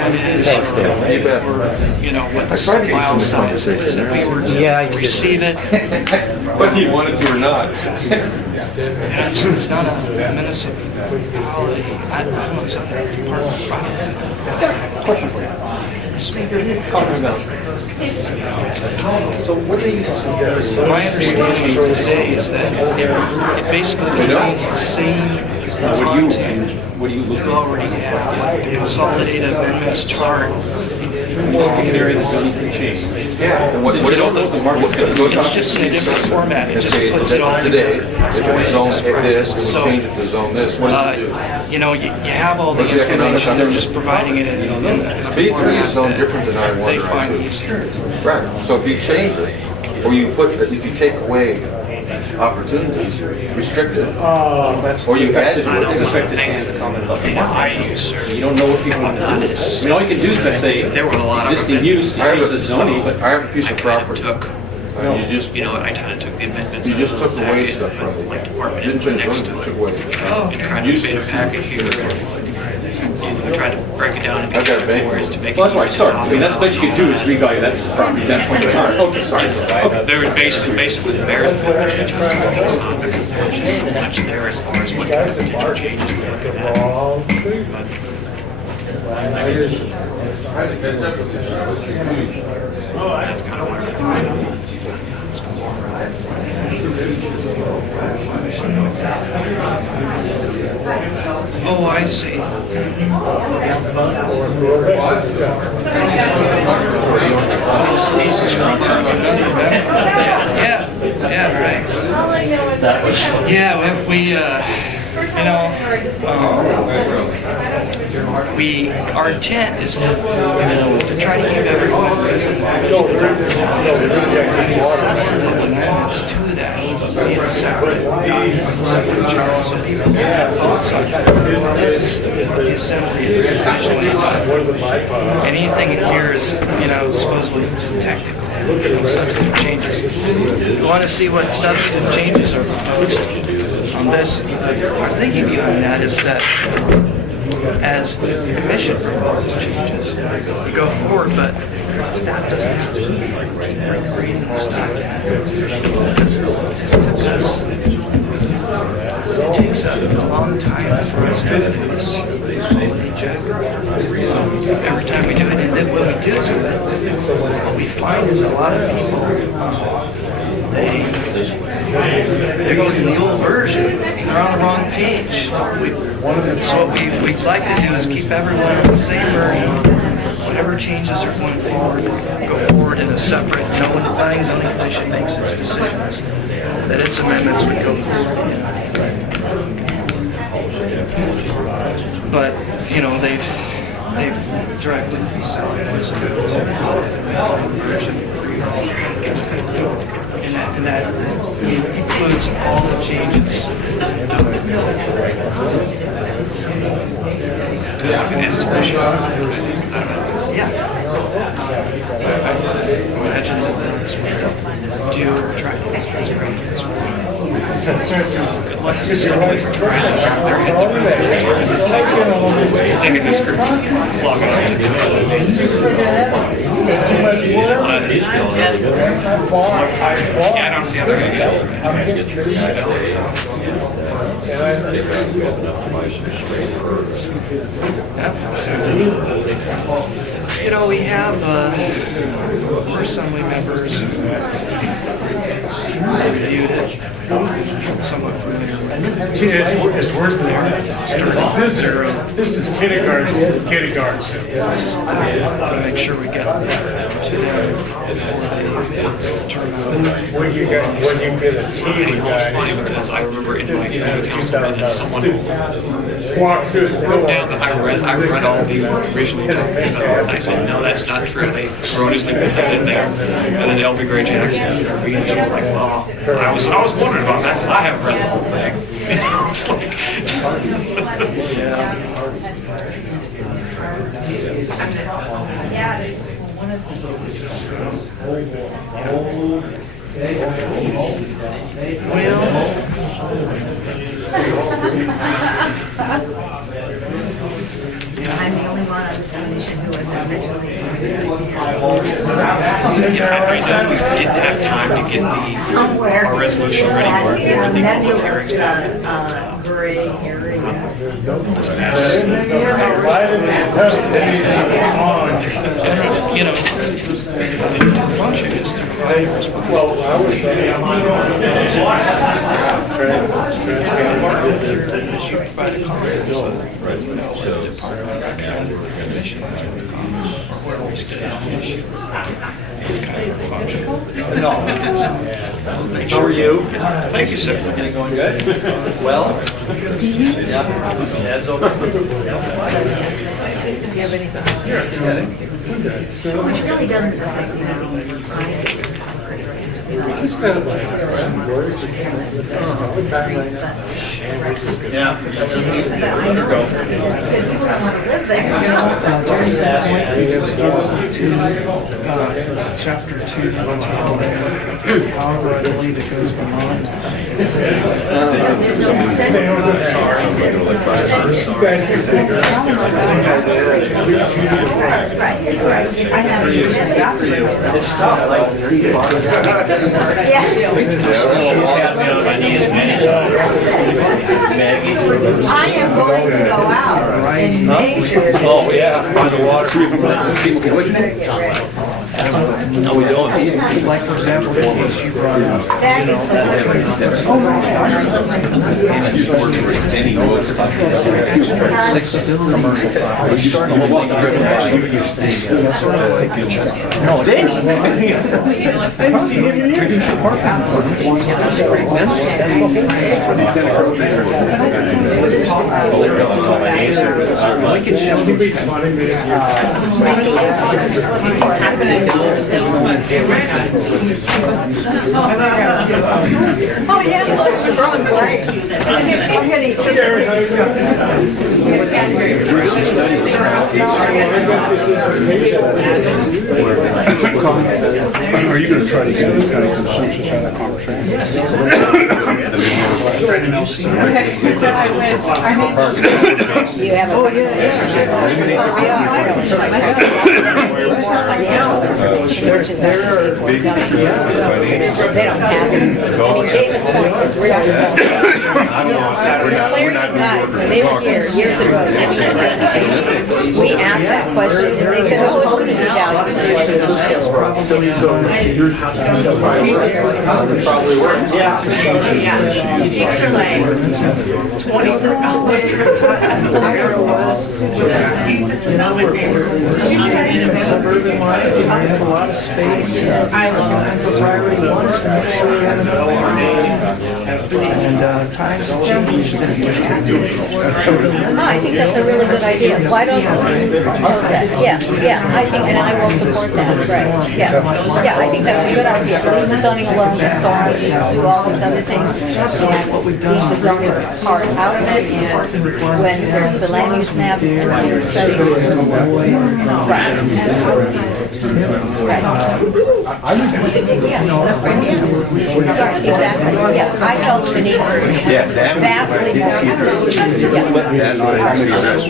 thanks, Dan. you bet. You know, what I tried to get some milestone conversation is that we were Yeah, to you did. receive it. Whether you wanted to or not. And it's not a municipality. I don't know, it's a part of the Question for you. So what do you suggest? My understanding today is that it basically contains the same content What do you look you already have. The consolidated amendments chart. area that's only can change? Yeah. So you don't know if the market's going to go It's just in a different format. It just puts it all Today, together. if we zone it this, we So, change it to zone this, what does it do? You know, you have all the What's the economic information, they're outcome? just providing it in the B3 is zoned format different than I-1 they or find I-2. easier. Right, so if you change it, or if you take away opportunities, restrict it, or you add to I don't it. think it's comment about the I use, sir. You don't know what people want to do. I mean, all you can do is just say There were a lot of existing use, I have change the zoning, a, but I have a piece I of kind of property. took, You just, you know, I kind of took the amendments. you just out took of the away packet, stuff from put my it. department Didn't input change next zoning, to took it. away. And kind of made a packet here. I tried to break it down into I've got a bank. categories to make it. well, that's where I start. I mean, that's what you could do is revalue that piece of property at that point in time. Okay, sorry. Okay. There was basically the mayor's point, which was focused on because there was just so much there as far as what kind of potential changes we could have. That's kind of where Oh, I see. This piece is from yeah, right. Yeah, we You know, our intent is to try to keep everyone substantive amendments to that in separate documents, separate charts, so people can have thoughts on this is what the assembly is. Anything in here is, supposedly just technical. Substantive changes. You want to see what substantive changes are proposed on this? Our thinking behind that is that as the commission proposes changes, we go forward, but staff doesn't have to read this document. It takes a long time for us to do this. Every time we do it, and then when we do it, what we find is a lot of people, they're going to the old version, they're on the wrong page. So what we'd like to do is keep everyone on the same version. Whatever changes are going forward, go forward in a separate, when the Planning and Zoning Commission makes its decisions, that its amendments would go forward. But, they've directly decided and that includes all the changes. Yeah. Imagine that do or try to I don't see how they're going we have four assembly members who reviewed it, somewhat familiar with it. It's worse than this is kindergarten. Just make sure we get to them before they turn out. When you get a team guy, funny because I remember in my councilman and someone walk through the wrote down that I read all the originally done. And I said, no, that's not true. They erroneously put that in there. And then L.B. Gray Jackson reading it was like, well, I was wondering about that. I haven't read the whole thing. It's like, I'm the only one on this commission who was originally. I didn't have time to get our resolution ready for the public hearings. Gray area. The function is to by the Congress, the department, the commission, or where we stand on the issue. How are you? Thank you, sir. Going good? Well? Do you? Dad's over. Do you have anything? Which really doesn't affect me. Yeah. I know it's not good because people don't want to live there. Chapter 2, however, I believe it goes beyond. Right. I have It's tough. I like to see Yeah. I am going to go out and measure. Oh, yeah, by the water. How we doing? Like, for example, the case you brought up. That is Oh, yeah, you're growing great. I'm gonna eat Are you going to try to get any kind of consensus out of that conversation? You have a. Which is not they don't have it. I mean, Davis Point is really clearly not. When they were here years ago and giving a presentation, we asked that question and they said, oh, it's going to be valuable. Extra Suburban life, you have a lot of space. I love it. And times change. I think that's a really good idea. Why don't you propose that? Yeah, I think, and I will support that, right, yeah, I think that's a good idea. Leave the zoning alone and go on and do all these other things. And leave the zoning part out of it, and when there's the land use map and your study. Right. Right, exactly, yeah, I felt the need for vastly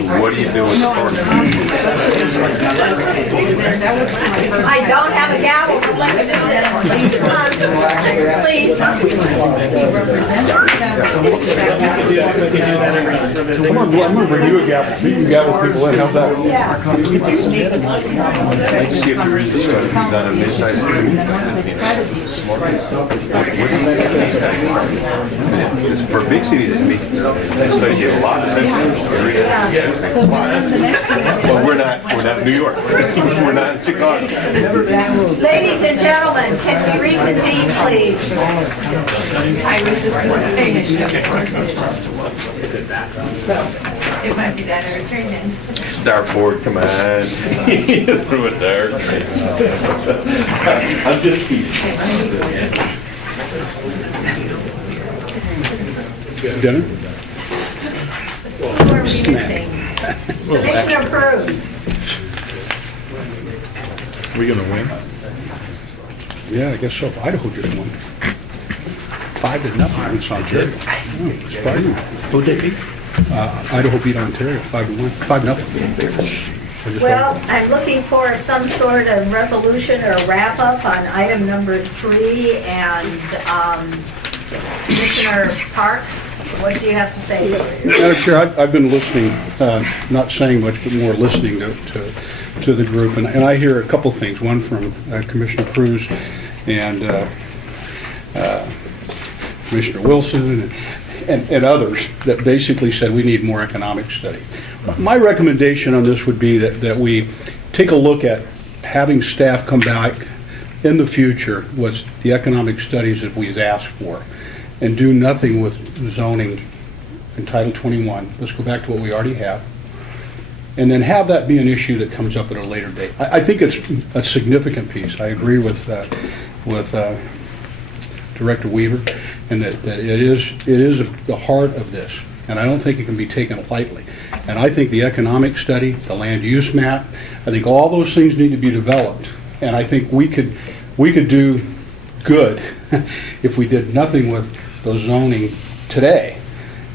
more. What do you do with the park? I don't have a gavel, but let's do this. Come on, please. Come on, I'm going to bring you a gavel. You can gavel people in. How's that? I'd like to see if there is a study done on mid-sized cities. For big cities, that study gave a lot of sense. But we're not New York. We're not Chicago. Ladies and gentlemen, can we reconvene, please? I was just so it might be that entertaining. Dartboard, come on. Through a dart. I'm just teasing. Dinner? Who are we missing? Commissioner Cruz. Are we going to win? Yeah, I guess so. Idaho just won. 5-0 against Ontario. Surprising. Who'd they beat? Idaho beat Ontario 5-1. 5-0. Well, I'm looking for some sort of resolution or wrap-up on item number 3, and Commissioner Parks, what do you have to say? Madam Chair, I've been listening, not saying much, but more listening to the group, and I hear a couple things. One from Commissioner Cruz and Commissioner Wilson and others that basically said we need more economic study. My recommendation on this would be that we take a look at having staff come back in the future with the economic studies that we've asked for and do nothing with zoning in Title 21. Let's go back to what we already have. And then have that be an issue that comes up at a later date. I think it's a significant piece. I agree with Director Weaver, and that it is the heart of this, and I don't think it can be taken lightly. And I think the economic study, the land use map, I think all those things need to be developed. And I think we could do good if we did nothing with the zoning today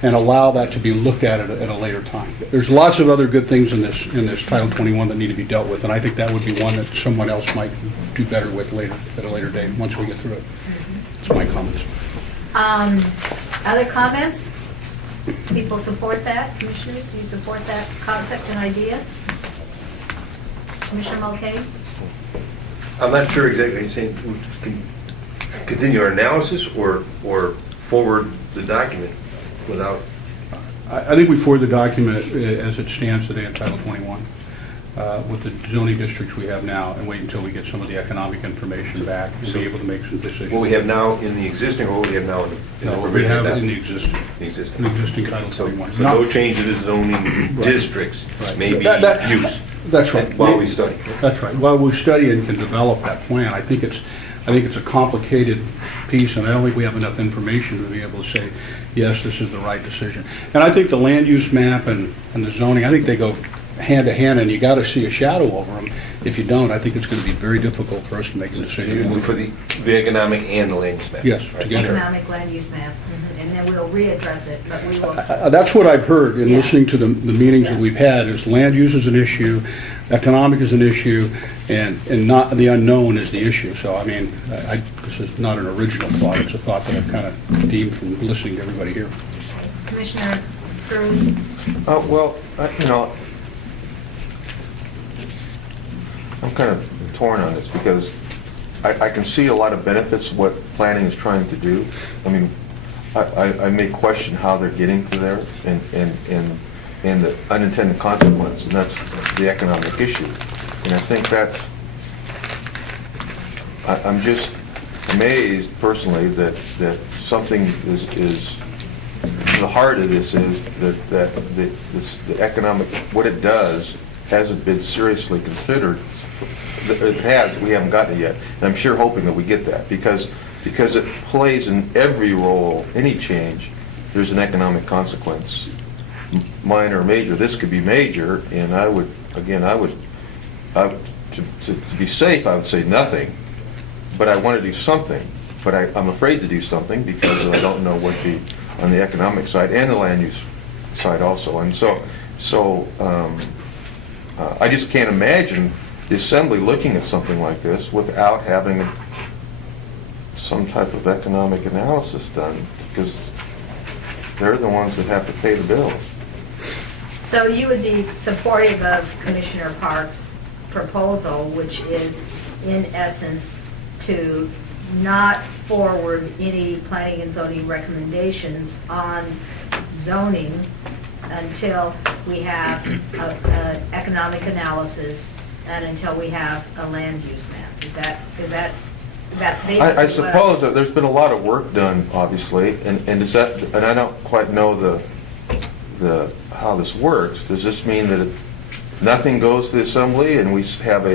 and allow that to be looked at a later time. There's lots of other good things in this Title 21 that need to be dealt with, and I think that would be one that someone else might do better with at a later date once we get through it. That's my comments. Other comments? People support that? Commissioners, do you support that concept and idea? Commissioner Mulcahy? I'm not sure exactly. You're saying we can continue our analysis or forward the document without. I think we forward the document as it stands today in Title 21. with the zoning districts we have now and wait until we get some of the economic information back and be able to make some decisions. What we have now in the existing, or what we have now in the... No, we have it in the existing. The existing. The existing Title 41. So no change to the zoning districts, Right. maybe That- use. That's right. While we study. That's right. While we study and can develop that plan, I think it's a complicated piece, and I don't think we have enough information to be able to say, yes, this is the right decision. And I think the land use map and the zoning, I think they go hand to hand, and you got to see a shadow over them. If you don't, I think it's going to be very difficult for us to make a decision. For the economic and the land use map. Yes, together. Economic land use map, and then we'll readdress it, but we will. That's what I've heard in Yeah. listening to the meetings that we've had, is land use is an issue, economic is an issue, and not the unknown is the issue. So, I mean, this is not an original thought. It's a thought that I've kind of deemed from listening to everybody here. Commissioner Cruz? Well, I'm kind of torn on this because I can see a lot of benefits of what planning is trying to do. I mean, I may question how they're getting to there and the unintended consequence, and that's the economic issue. And I think that I'm just amazed personally that something is the heart of this is that the economic, what it does hasn't been seriously considered. It has, we haven't gotten it yet. And I'm sure hoping that we get that because it plays in every role, any change, there's an economic consequence, minor or major. This could be major, and I would to be safe, I would say nothing, but I want to do something. But I'm afraid to do something because I don't know what on the economic side and the land use side also. And so I just can't imagine the Assembly looking at something like this without having some type of economic analysis done, because they're the ones that have to pay the bills. So you would be supportive of Commissioner Park's proposal, which is in essence to not forward any planning and zoning recommendations on zoning until we have an economic analysis and until we have a land use map. That's basically I suppose that there's been a lot of work done, obviously, and I don't quite know the how this works. Does this mean that nothing goes to the Assembly and we have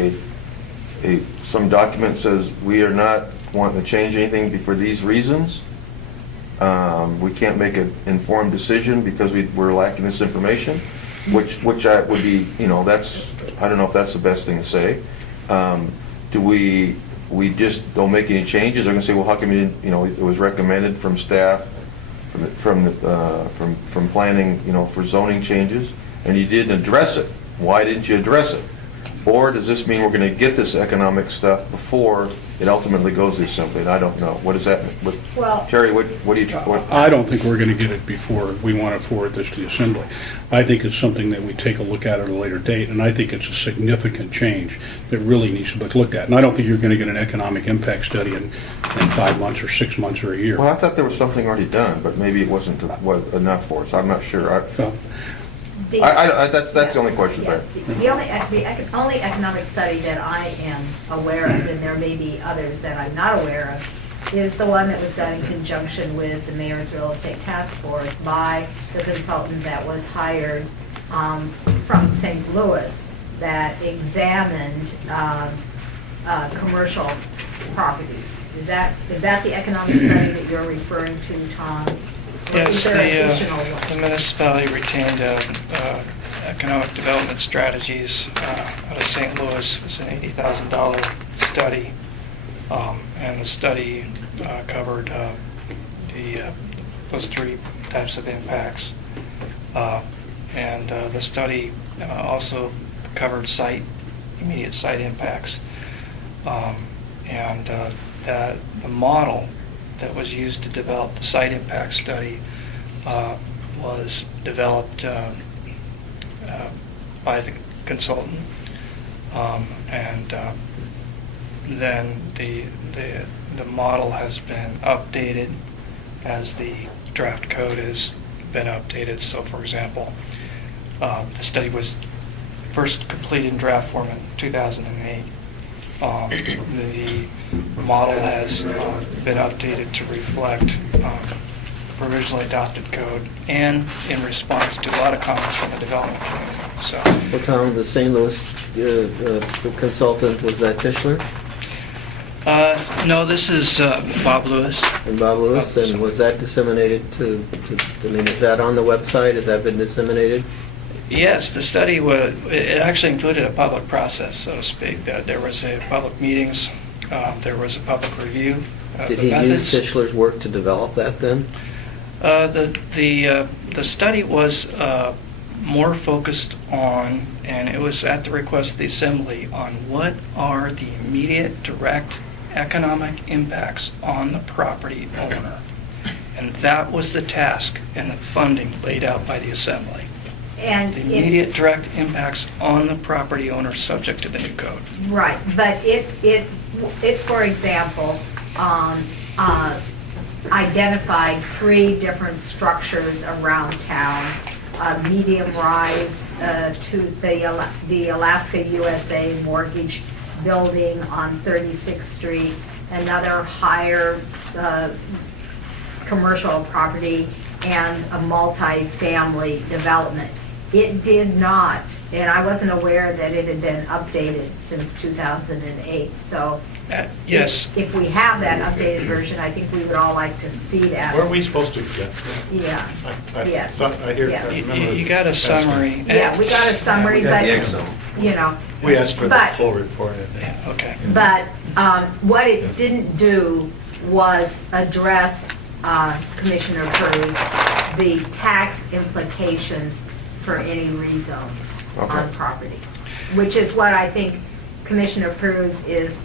some document says we are not wanting to change anything for these reasons? We can't make an informed decision because we're lacking this information, which would be, that's, I don't know if that's the best thing to say. Do we just don't make any changes? They're going to say, well, how come you didn't, it was recommended from staff, from planning, for zoning changes, and you didn't address it. Why didn't you address it? Or does this mean we're going to get this economic stuff before it ultimately goes to the Assembly? And I don't know. What does that mean? Well, Terry, what do you... I don't think we're going to get it before we want to forward this to the Assembly. I think it's something that we take a look at a later date, and I think it's a significant change that really needs to be looked at. And I don't think you're going to get an economic impact study in 5 months or 6 months or a year. Well, I thought there was something already done, but maybe it wasn't enough for us. I'm not sure. That's the only question there. The only economic study that I am aware of, and there may be others that I'm not aware of, is the one that was done in conjunction with the Mayor's Real Estate Task Force by the consultant that was hired from St. Louis that examined commercial properties. Is that the economic study that you're referring to, Tom? Or is Yes, there additional one? the municipality retained economic development strategies out of St. Louis. It was an $80,000 study, and the study covered those three types of impacts. And the study also covered immediate site impacts. And the model that was used to develop the site impact study was developed by the consultant, and then the model has been updated as the draft code has been updated. So, for example, the study was first completed in draft form in 2008. The model has been updated to reflect provisionally adopted code and in response to a lot of comments from the development community. So, Well, Tom, the St. Louis consultant, was that Tischler? no, this is Bob Lewis. And Bob Lewis, and was that disseminated to, I mean, is that on the website? Has that been disseminated? Yes, the study it actually included a public process, so to speak. There was a public meetings, there was a public review. Did The he methods- use Tischler's work to develop that then? The study was more focused on, and it was at the request of the Assembly, on what are the immediate direct economic impacts on the property owner. And that was the task and the funding laid out by the Assembly. And The immediate direct impacts on the property owner subject to the new code. right, but it, for example, identified 3 different structures around town. Medium rise to the Alaska USA mortgage building on 36th Street, another higher commercial property, and a multi-family development. It did not, and I wasn't aware that it had been updated since 2008, so Yes. if we have that updated version, I think we would all like to see that. Where are we supposed to get? Yeah, yes. I hear, Yeah. I remember. You got a summary. Yeah, we got a summary, We got the but, Excel. you know. We asked for the but- full report, I think. Okay. But what it didn't do was address, Commissioner Cruz, the tax implications for any rezones on property, which is what I think Commissioner Cruz is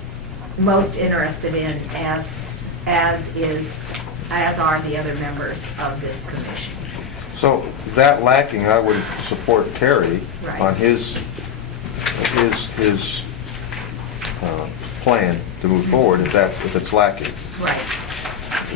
most interested in, as are the other members of this commission. So that lacking, I would support Terry Right. on his plan to move forward if it's lacking. Right.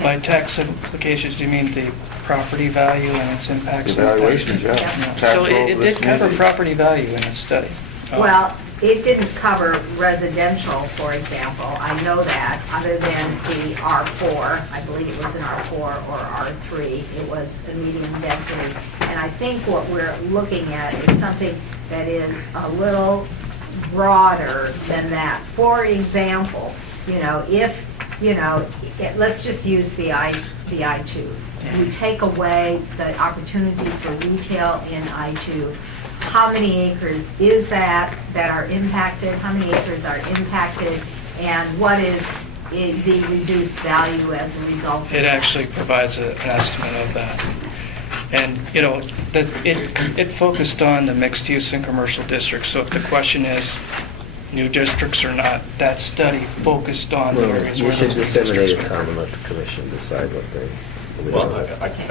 By tax implications, do you mean the property value and its impacts? Evaluations, yeah. Yeah. Tax So roll it to this did cover community. property value in its study. Well, it didn't cover residential, for example. I know that, other than the R4. I believe it was an R4 or R3. It was a medium density. And I think what we're looking at is something that is a little broader than that. For example, if, let's just use the I-2. You take away the opportunity for retail in I-2. How many acres is that are impacted? How many acres are impacted? And what is the reduced value as a result of It that? actually provides an estimate of that. And, that it focused on the mixed use and commercial districts. So if the question is new districts or not, that study focused on the Well, areas you where should those new disseminate districts it, were. Tom, and let the commission decide what they... Well,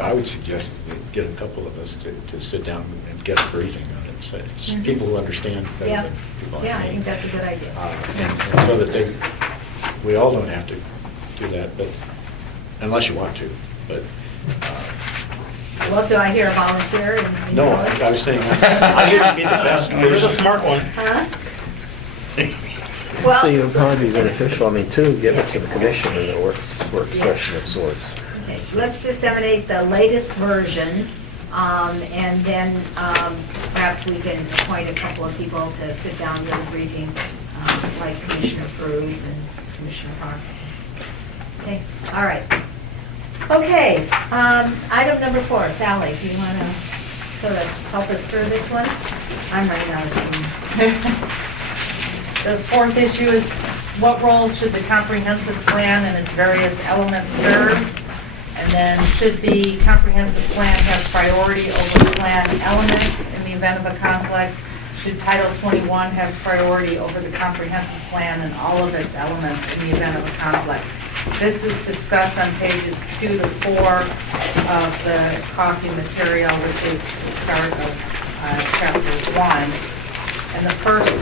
I would suggest get a couple of us to sit down and get a briefing on it, so it's people who understand better Yeah. than people like Yeah, I me. think that's a good idea. And so that we all don't have to do that, but, unless you want to, but, Well, do I hear a volunteer? no, I was saying, I didn't be the best You're the person. smart one. Huh? So Well, it would probably be beneficial, too, give it to the commission in a work session of sorts. okay, so let's disseminate the latest version, and then perhaps we can appoint a couple of people to sit down with a briefing, like Commissioner Cruz and Commissioner Parks. Okay, all right. Okay, item number 4, Sally, do you want to sort of help us through this one? I'm running out of steam. The 4th issue is what role should the comprehensive plan and its various elements serve? And then should the comprehensive plan have priority over plan elements in the event of a conflict? Should Title 21 have priority over the comprehensive plan and all of its elements in the event of a conflict? This is discussed on pages 2 to 4 of the coffee material, which is the start of chapter 1. And the first,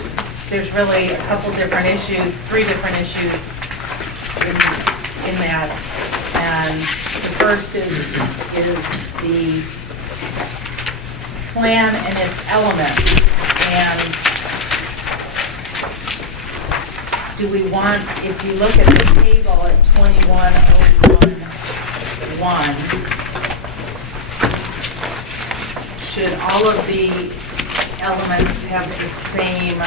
there's really a couple different issues, 3 different issues in that. And the first is the plan and its elements. And do we want, if you look at the table at 2101, should all of the elements have the same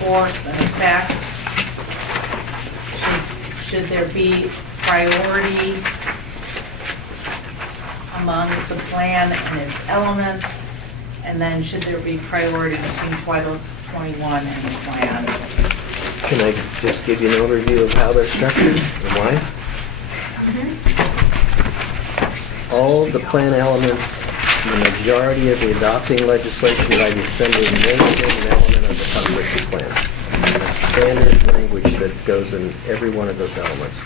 force and effect? Should there be priority among the plan and its elements? And then should there be priority between 21 and the plan? Can I just give you an overview of how they're structured and why? All the plan elements, the majority of the adopting legislation by the Assembly may have an element of the comprehensive plan. That's standard language that goes in every one of those elements.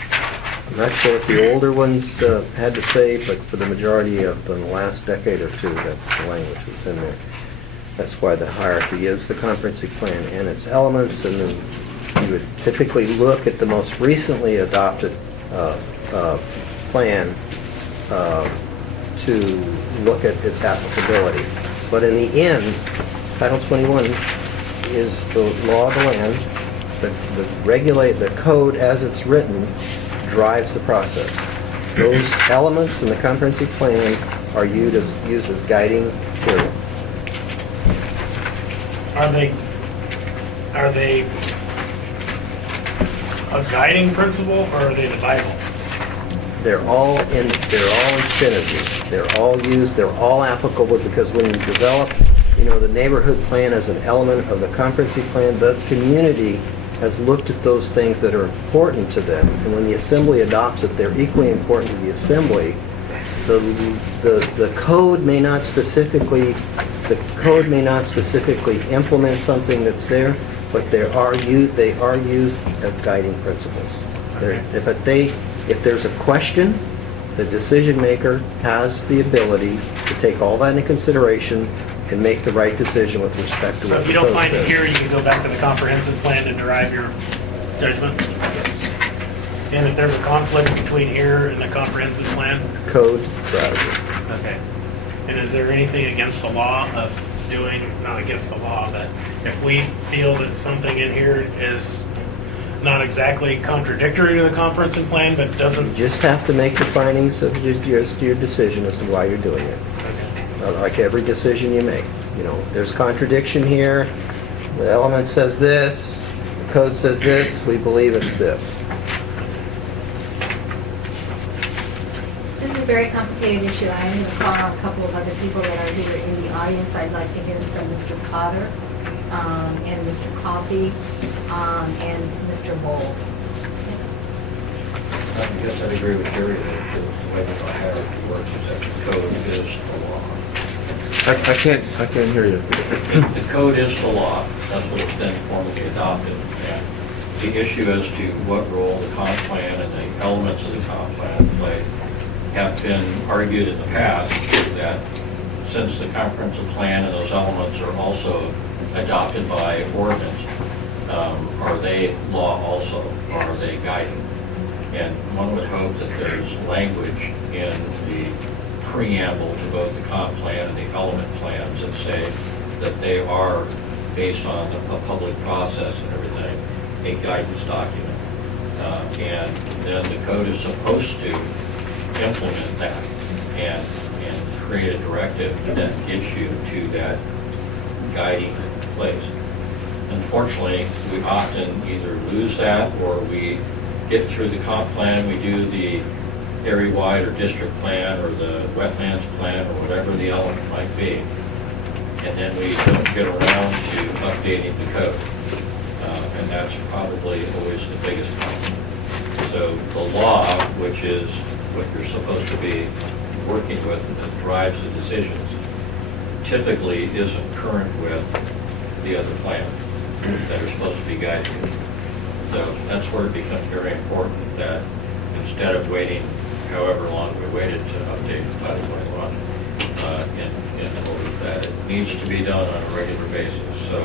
I'm not sure what the older ones had to say, but for the majority of the last decade or two, that's the language that's in there. That's why the hierarchy is the comprehensive plan and its elements, and then you would typically look at the most recently adopted plan to look at its applicability. But in the end, Title 21 is the law of the land. The code as it's written drives the process. Those elements in the comprehensive plan are used as guiding material. Are they a guiding principle, or are they the Bible? They're all in synergy. They're all used. They're all applicable, because when you develop, the neighborhood plan as an element of the comprehensive plan, the community has looked at those things that are important to them, and when the Assembly adopts it, they're equally important to the Assembly. The code may not specifically implement something that's there, but they are used as guiding principles. If there's a question, the decision maker has the ability to take all that into consideration and make the right decision with respect to So what if the you don't code find it says. here, you can go back to the comprehensive plan to derive your judgment? Yes. And if there's a conflict between here and the comprehensive plan? Code drives it. Okay. And is there anything against the law of doing, not against the law, but if we feel that something in here is not exactly contradictory to the comprehensive plan, but doesn't... You just have to make the findings of your decision as to why you're doing it. Like every decision you make. There's contradiction here. The element says this. The code says this. We believe it's this. This is a very complicated issue. I am going to call on a couple of other people that are here in the audience. I'd like to hear from Mr. Cotter and Mr. Coffey and Mr. Bowles. I guess I agree with Jerry that the way that the hierarchy works is that the code is the law. I can't hear you. The code is the law. That's what it's been formally adopted. And the issue as to what role the comp plan and the elements of the comp plan play have been argued in the past, that since the comprehensive plan and those elements are also adopted by ordinance, are they law also, or are they guiding? And one would hope that there's language in the preamble to both the comp plan and the element plans that say that they are, based on the public process and everything, a guidance document. And then the code is supposed to implement that and create a directive that gets you to that guiding place. Unfortunately, we often either lose that, or we get through the comp plan, we do the area-wide or district plan or the wetlands plan or whatever the element might be, and then we don't get around to updating the code. And that's probably always the biggest problem. So the law, which is what you're supposed to be working with that drives the decisions, typically isn't current with the other plans that are supposed to be guiding you. So that's where it becomes very important that instead of waiting however long we waited to update Title 21, in order that it needs to be done on a regular basis. So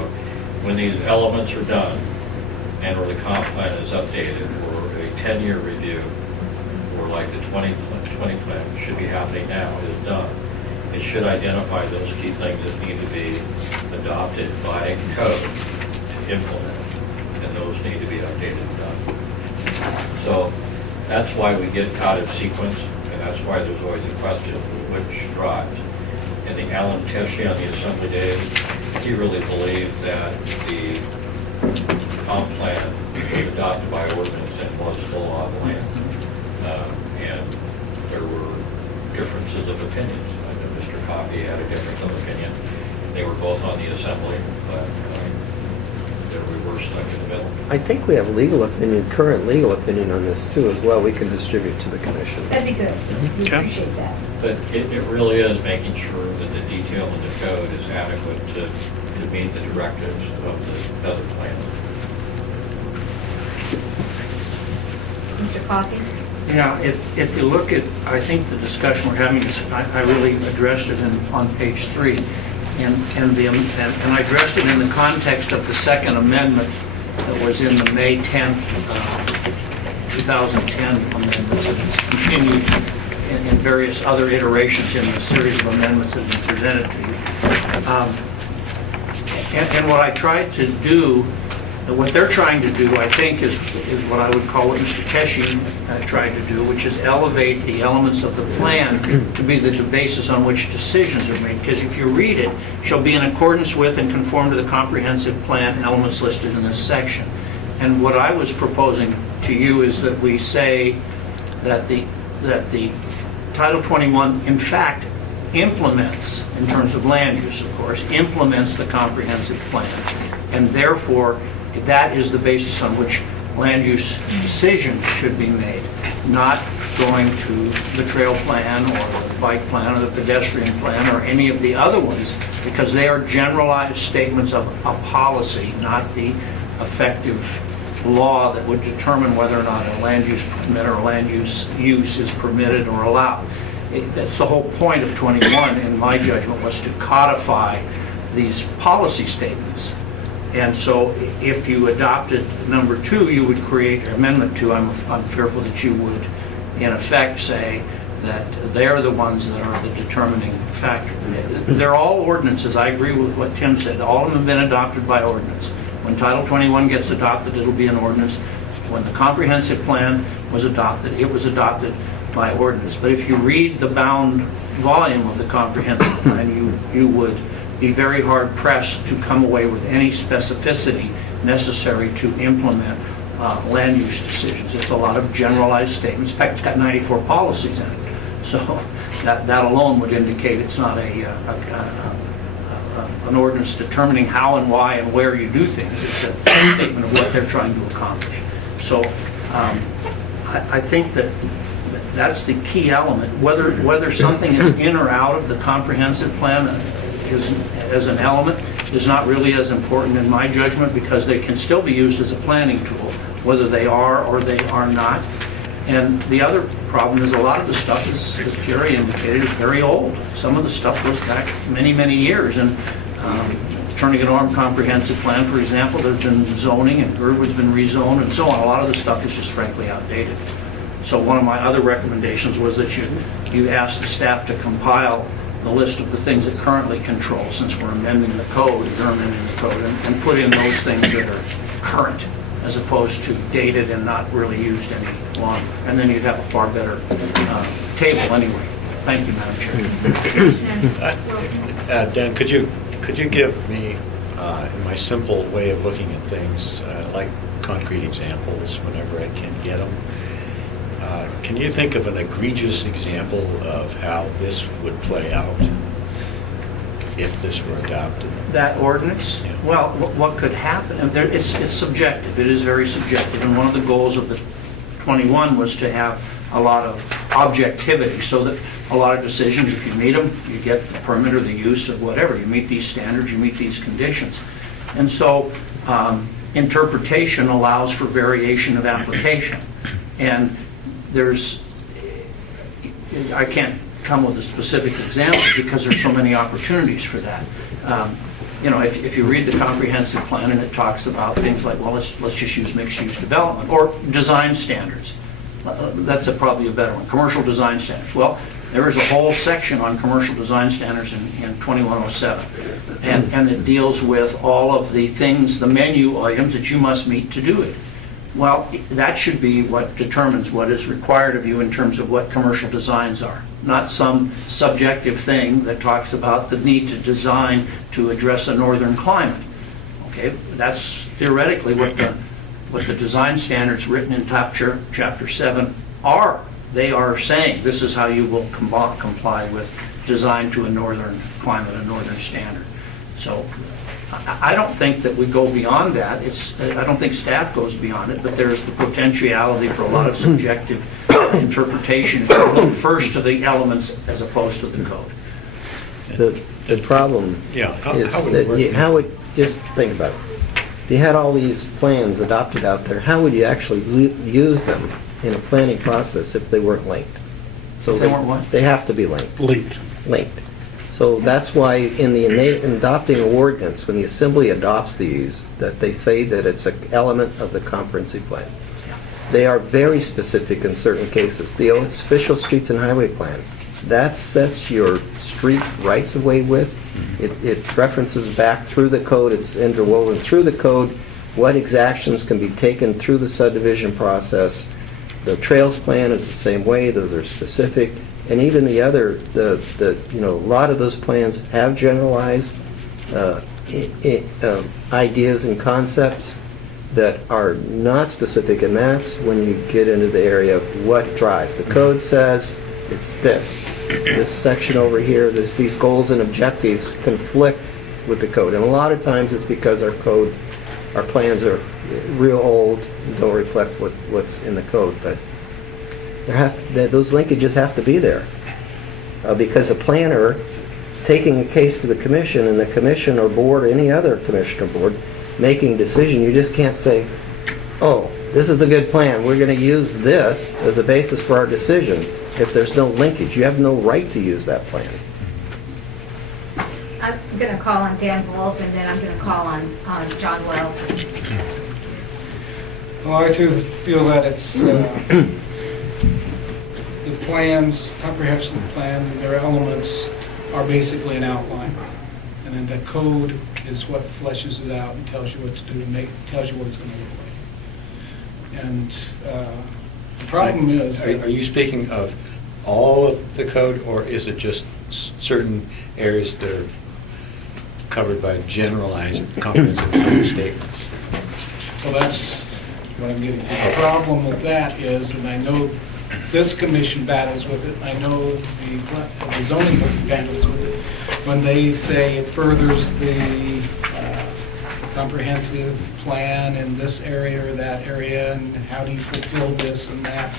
when these elements are done, and or the comp plan is updated, or a 10-year review, or like the 2020 plan should be happening now, is done, it should identify those key things that need to be adopted by code to implement. And those those need to be updated and done. So that's why we get out of sequence, and that's why there's always a question of which drives. And the Alan Teshi on the assembly day, he really believed that the comp plan was adopted by ordinance and was the law of the land. And there were differences of opinions. I know Mr. Coffey had a difference of opinion. They were both on the assembly, but we were stuck in the middle. I think we have legal opinion, current legal opinion on this too as well. We can distribute to the commission. That'd be good. We Okay. appreciate that. But it really is making sure that the detail in the code is adequate to meet the directives of the other plan. Mr. Coffey? Yeah, if you look at, I think the discussion we're having is, I really addressed it on page 3. And I addressed it in the context of the Second Amendment that was in the May 10th, 2010 amendments, and it's continued in various other iterations in the series of amendments that have been presented to you. And what I tried to do, what they're trying to do, I think, is what I would call what Mr. Teshi tried to do, which is elevate the elements of the plan to be the basis on which decisions are made. Because if you read it, shall be in accordance with and conform to the comprehensive plan elements listed in this section. And what I was proposing to you is that we say that the Title 21, in fact, implements, in terms of land use, of course, implements the comprehensive plan. And therefore, that is the basis on which land use decisions should be made, not going to the trail plan or the bike plan or the pedestrian plan or any of the other ones, because they are generalized statements of a policy, not the effective law that would determine whether or not a land use permit or land use is permitted or allowed. That's the whole point of 21, in my judgment, was to codify these policy statements. And so if you adopted number 2, you would create Amendment 2. I'm fearful that you would, in effect, say that they're the ones that are the determining factor. They're all ordinances. I agree with what Tim said. All of them have been adopted by ordinance. When Title 21 gets adopted, it'll be an ordinance. When the comprehensive plan was adopted, it was adopted by ordinance. But if you read the bound volume of the comprehensive plan, you would be very hard pressed to come away with any specificity necessary to implement land use decisions. It's a lot of generalized statements. In fact, it's got 94 policies in it. So that alone would indicate it's not an ordinance determining how and why and where you do things. It's a statement of what they're trying to accomplish. So I think that's the key element. Whether something is in or out of the comprehensive plan as an element is not really as important in my judgment, because they can still be used as a planning tool, whether they are or they are not. And the other problem is a lot of the stuff, as Jerry indicated, is very old. Some of the stuff goes back many, many years. And turning an armed comprehensive plan, for example, there's been zoning and Girdwood's been rezoned and so on. A lot of the stuff is just frankly outdated. So one of my other recommendations was that you ask the staff to compile the list of the things that currently control, since we're amending the code, you're amending the code, and put in those things that are current, as opposed to dated and not really used any longer. And then you'd have a far better table anyway. Thank you, Madam Chair. Dan, could you give me, in my simple way of looking at things, like concrete examples whenever I can get them? Can you think of an egregious example of how this would play out if this were adopted? That ordinance? Yeah. Well, what could happen? And it's subjective. It is very subjective. And one of the goals of the 21 was to have a lot of objectivity, so that a lot of decisions, if you meet them, you get the permit or the use of whatever. You meet these standards, you meet these conditions. And so interpretation allows for variation of application. And I can't come with a specific example because there's so many opportunities for that. If you read the comprehensive plan and it talks about things like, well, let's just use mixed-use development or design standards. That's probably a better one. Commercial design standards. Well, There is a whole section on commercial design standards in 2107. And it deals with all of the things, the menu items that you must meet to do it. Well, that should be what determines what is required of you in terms of what commercial designs are, not some subjective thing that talks about the need to design to address a northern climate. Okay, that's theoretically what the design standards written in Chapter 7 are. They are saying this is how you will comply with design to a northern climate, a northern standard. So I don't think that we go beyond that. I don't think staff goes beyond it, but there's the potentiality for a lot of subjective interpretation if you look first to the elements as opposed to the code. The problem is how would, just think about it. If you had all these plans adopted out there, how would you actually use them in a planning process if they weren't linked? So If they weren't what? They have to be linked. Linked. So that's why in adopting an ordinance, when the assembly adopts these, that they say that it's an element of the comprehensive plan. They are very specific in certain cases. The official streets and highway plan, that sets your street rights-of-way width. It references back through the code. It's interwoven through the code what exactions can be taken through the subdivision process. The trails plan is the same way. Those are specific. And even the other, a lot of those plans have generalized ideas and concepts that are not specific, and that's when you get into the area of what drives. The code says it's this section over here, these goals and objectives conflict with the code. And a lot of times it's because our plans are real old and don't reflect what's in the code. But those linkages have to be there. Because the planner taking a case to the commission, and the commission or board or any other commission or board making a decision, you just can't say, oh, this is a good plan, we're going to use this as a basis for our decision. If there's no linkage, you have no right to use that plan. I'm going to call on Dan Bowles, and then I'm going to call on John Welton. Well, I too feel that it's the plans, comprehensive plan, and their elements are basically an outline. And then the code is what fleshes it out and tells you what to do and tells you what it's going to look like. And the problem is... Are you speaking of all of the code, or is it just certain areas that are covered by generalized comprehensive plan statements? Well, that's what I'm getting at. The problem with that is, and I know this commission battles with it, I know the zoning board battles with it, when they say it furthers the comprehensive plan in this area or that area, and how do you fulfill this and that.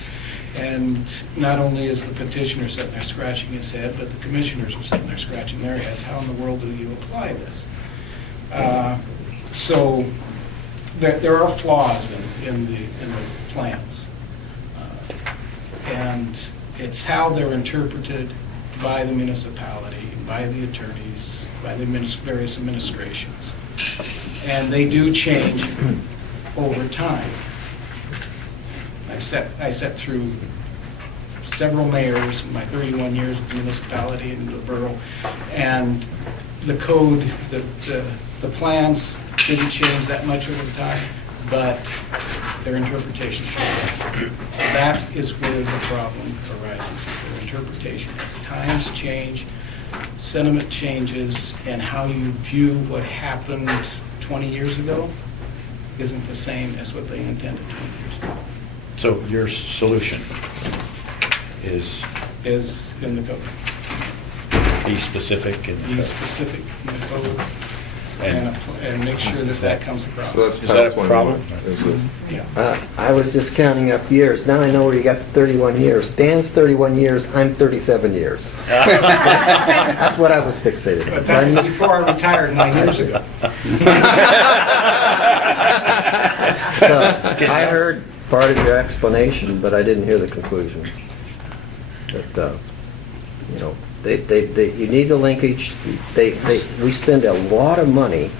And not only is the petitioner sitting there scratching his head, but the commissioners are sitting there scratching their heads. How in the world do you apply this? So there are flaws in the plans. And it's how they're interpreted by the municipality, by the attorneys, by the various administrations. And they do change over time. I sat through several mayors in my 31 years of the municipality and the borough, and the code, the plans didn't change that much over time, but their interpretation changed. So that is where the problem arises, is their interpretation. As times change, sentiment changes, and how you view what happened 20 years ago isn't the same as what they intended 20 years ago. So your solution is in the code. Be specific in the code. Be specific in the code and make sure that comes across. So that's Is that a problem? Yeah. I was just counting up years. Now I know where you got the 31 years. Dan's 31 years, I'm 37 years. That's what I was fixated on. But that was before I retired 9 years ago. So I heard part of your explanation, but I didn't hear the conclusion. That you need the linkage. We spend a lot of money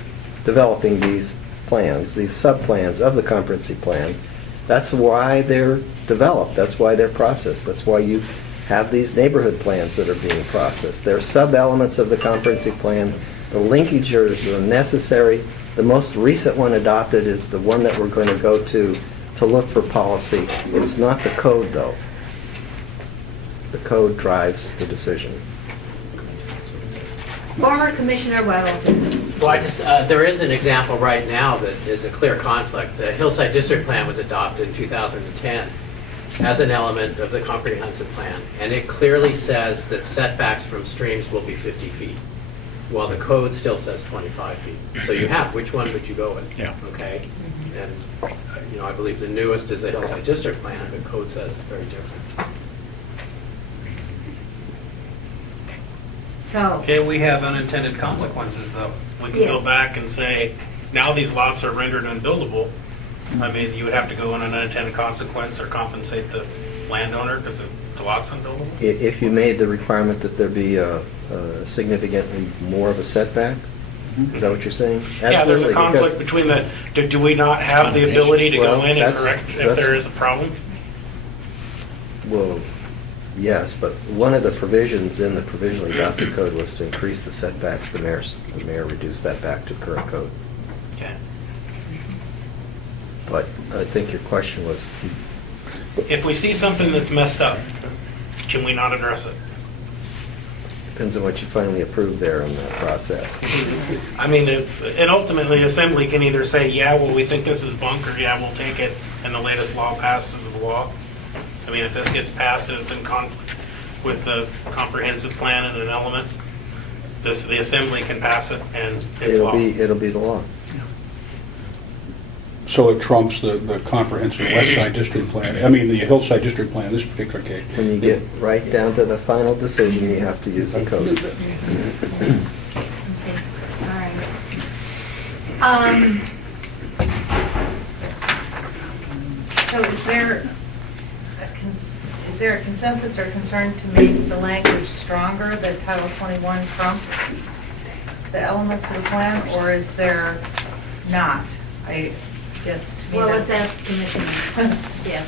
developing these plans, these sub-plans of the comprehensive plan. That's why they're developed. That's why they're processed. That's why you have these neighborhood plans that are being processed. They're sub-elements of the comprehensive plan. The linkages are necessary. The most recent one adopted is the one that we're going to go to look for policy. It's not the code, though. The code drives the decision. Former Commissioner Weddleton. Well, there is an example right now that is a clear conflict. The Hillside District Plan was adopted in 2010 as an element of the comprehensive plan, and it clearly says that setbacks from streams will be 50 feet, while the code still says 25 feet. So you have, which one would you go with? Yeah. Okay? And, I believe the newest is the Hillside District Plan, the code says very different. So, Okay, we have unintended consequences, though. We can go Yeah. back and say, now these lots are rendered unbuildable. I mean, you would have to go on an unintended consequence or compensate the landowner because the lot's unbuildable. If you made the requirement that there be a significantly more of a setback, is that what you're saying? Yeah, there's a Absolutely, conflict because- between do we not have the ability to Well, go in and that's- correct if that's- there is a problem? Well, yes, but one of the provisions in the provisionally adopted code was to increase the setbacks. The mayor reduced that back to current code. Okay. But I think your question was, If we see something that's messed up, can we not address it? depends on what you finally approve there in that process. I mean, and ultimately, Assembly can either say, yeah, well, we think this is bunk, or yeah, we'll take it, and the latest law passes the law. I mean, if this gets passed and it's in conflict with the comprehensive plan and an element, the Assembly can pass it and it's law. It'll be the law. So it trumps the comprehensive West Side District Plan, the Hillside District Plan in this particular case. When you get right down to the final decision, you have to use the code. okay, all right. So is there a consensus or concern to make the language stronger that Title 21 trumps the elements of the plan, or is there not? I guess to me Well, that's... let's ask the commissioner. Yes.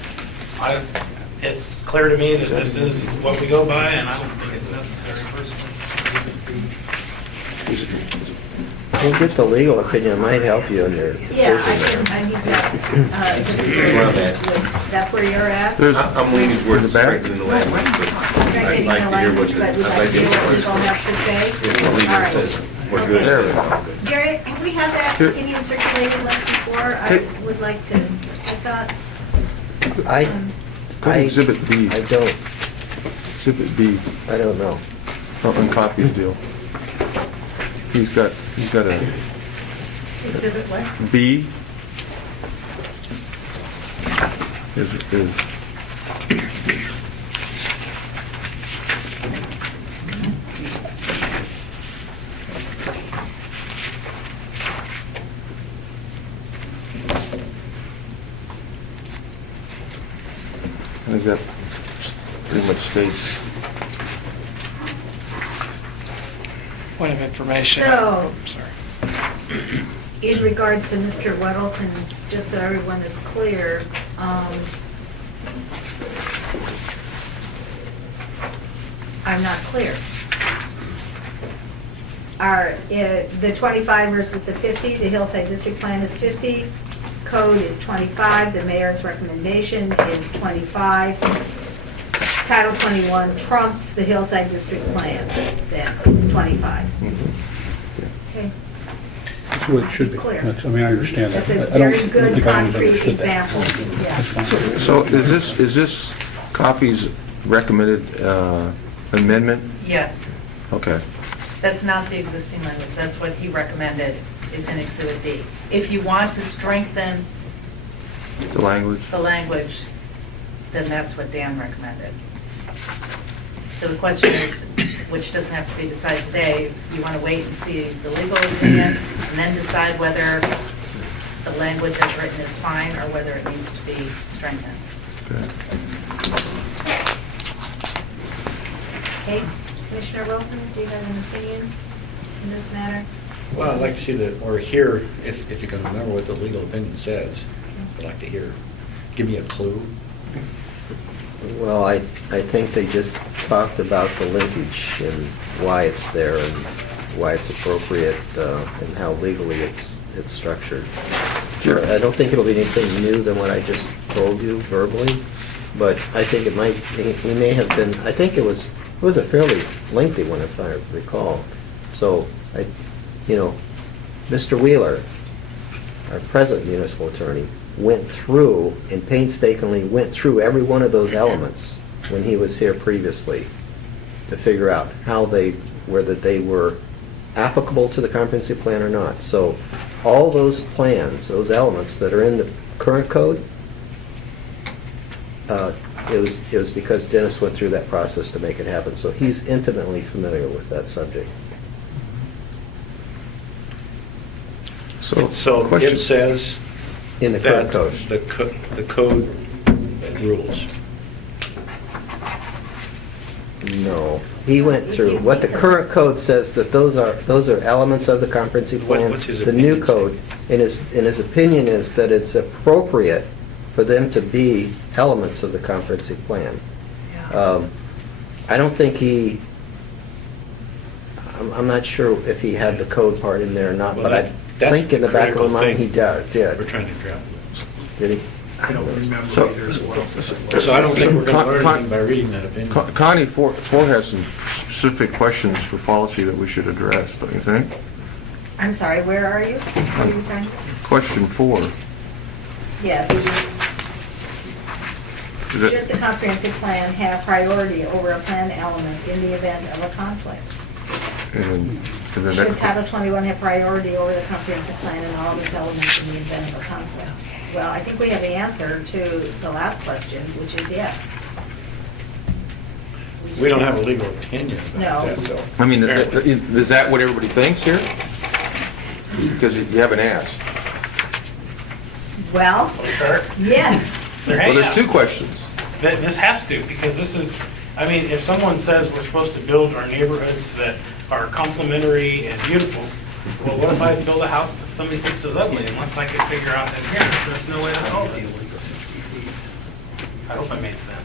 It's clear to me that this is what we go by, and I don't think it's necessary personally. We'll get the legal opinion, it might help you in your Yeah, decision. I think that's, Where I'm at. that's where you're at. I'm leaning towards strengthening the language, but I'd like to hear what But we'd like to hear what people have to say. if the All legal right. says we're good. There we go. Gary, have we had that opinion circulated once before? I would like to, I thought, Go to Exhibit B. I don't, Exhibit B, I don't know. on copies deal. He's got a exhibit what? B. Is I think that pretty much states. Point of information. So- Oh, sorry. In regards to Mr. Weddleton's, just so everyone is clear, I'm not clear. The 25 versus the 50, the Hillside District Plan is 50, code is 25, the mayor's recommendation is 25. Title 21 trumps the Hillside District Plan, then it's 25. Okay. That's what it should be. Clear. I understand that. That's a I don't very good think I always concrete understood that. example. Yeah. That's fine. So is this copies recommended amendment? Yes, Okay. that's not the existing language. That's what he recommended is in Exhibit B. If you want to strengthen The language? the language, then that's what Dan recommended. So the question is, which doesn't have to be decided today, if you want to wait and see the legal opinion and then decide whether the language as written is fine or whether it needs to be strengthened. Okay, Commissioner Wilson, do you have an opinion in this matter? Well, I'd like to see or hear, if you can remember what the legal opinion says. I'd like to hear, give me a clue. Well, I think they just talked about the linkage and why it's there and why it's appropriate and how legally it's structured. Sure. I don't think it'll be anything new than what I just told you verbally, but I think it might, he may have been, I think it was a fairly lengthy one if I recall. So, Mr. Wheeler, our present municipal attorney, went through and painstakingly went through every one of those elements when he was here previously to figure out whether they were applicable to the comprehensive plan or not. So all those plans, those elements that are in the current code, it was because Dennis went through that process to make it happen. So he's intimately familiar with that subject. So question. it says In the current that code. the code rules. No, he went through, what the current code says that those are elements of the comprehensive plan. What's his The new opinion code, in his opinion is that it's appropriate for them to be elements of the comprehensive plan. I don't think I'm not sure if he had the code part in there or not, Well, but I that's think in the back of the critical mind thing he did. We're trying to grapple Did he? I don't remember So- either as well. with. So I don't think we're going to learn Con- anything by reading that opinion. Connie, Ford has some specific questions for policy that we should address, don't you think? I'm sorry, where are you? What are you trying to- Question 4. Yes. Is it- Should the comprehensive plan have priority over a plan element in the event of a conflict? And the Should next, Title 21 have priority over the comprehensive plan and all of its elements in the event of a conflict? Well, I think we have the answer to the last question, which is yes. We don't have a legal opinion about No. that, though. I mean, Apparently. is that what everybody thinks here? Because you haven't asked. Well, Sure. yes. Well, there's two questions. This has to, because this is, I mean, if someone says we're supposed to build our neighborhoods that are complementary and beautiful, well, what if I build a house that somebody thinks is ugly, unless I can figure out that here, there's no way to solve it? I hope I made sense.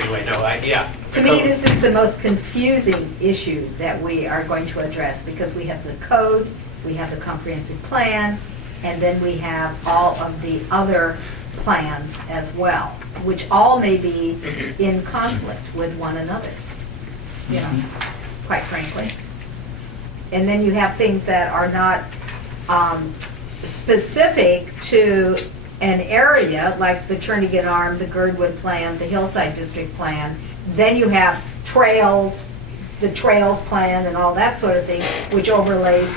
Anyway, no, yeah. To me, this is the most confusing issue that we are going to address because we have the code, we have the comprehensive plan, and then we have all of the other plans as well, which all may be in conflict with one another, you know, quite frankly. And then you have things that are not specific to an area, like the Turnagain Arm, the Girdwood Plan, the Hillside District Plan. Then you have trails, the Trails Plan, and all that sort of thing, which overlays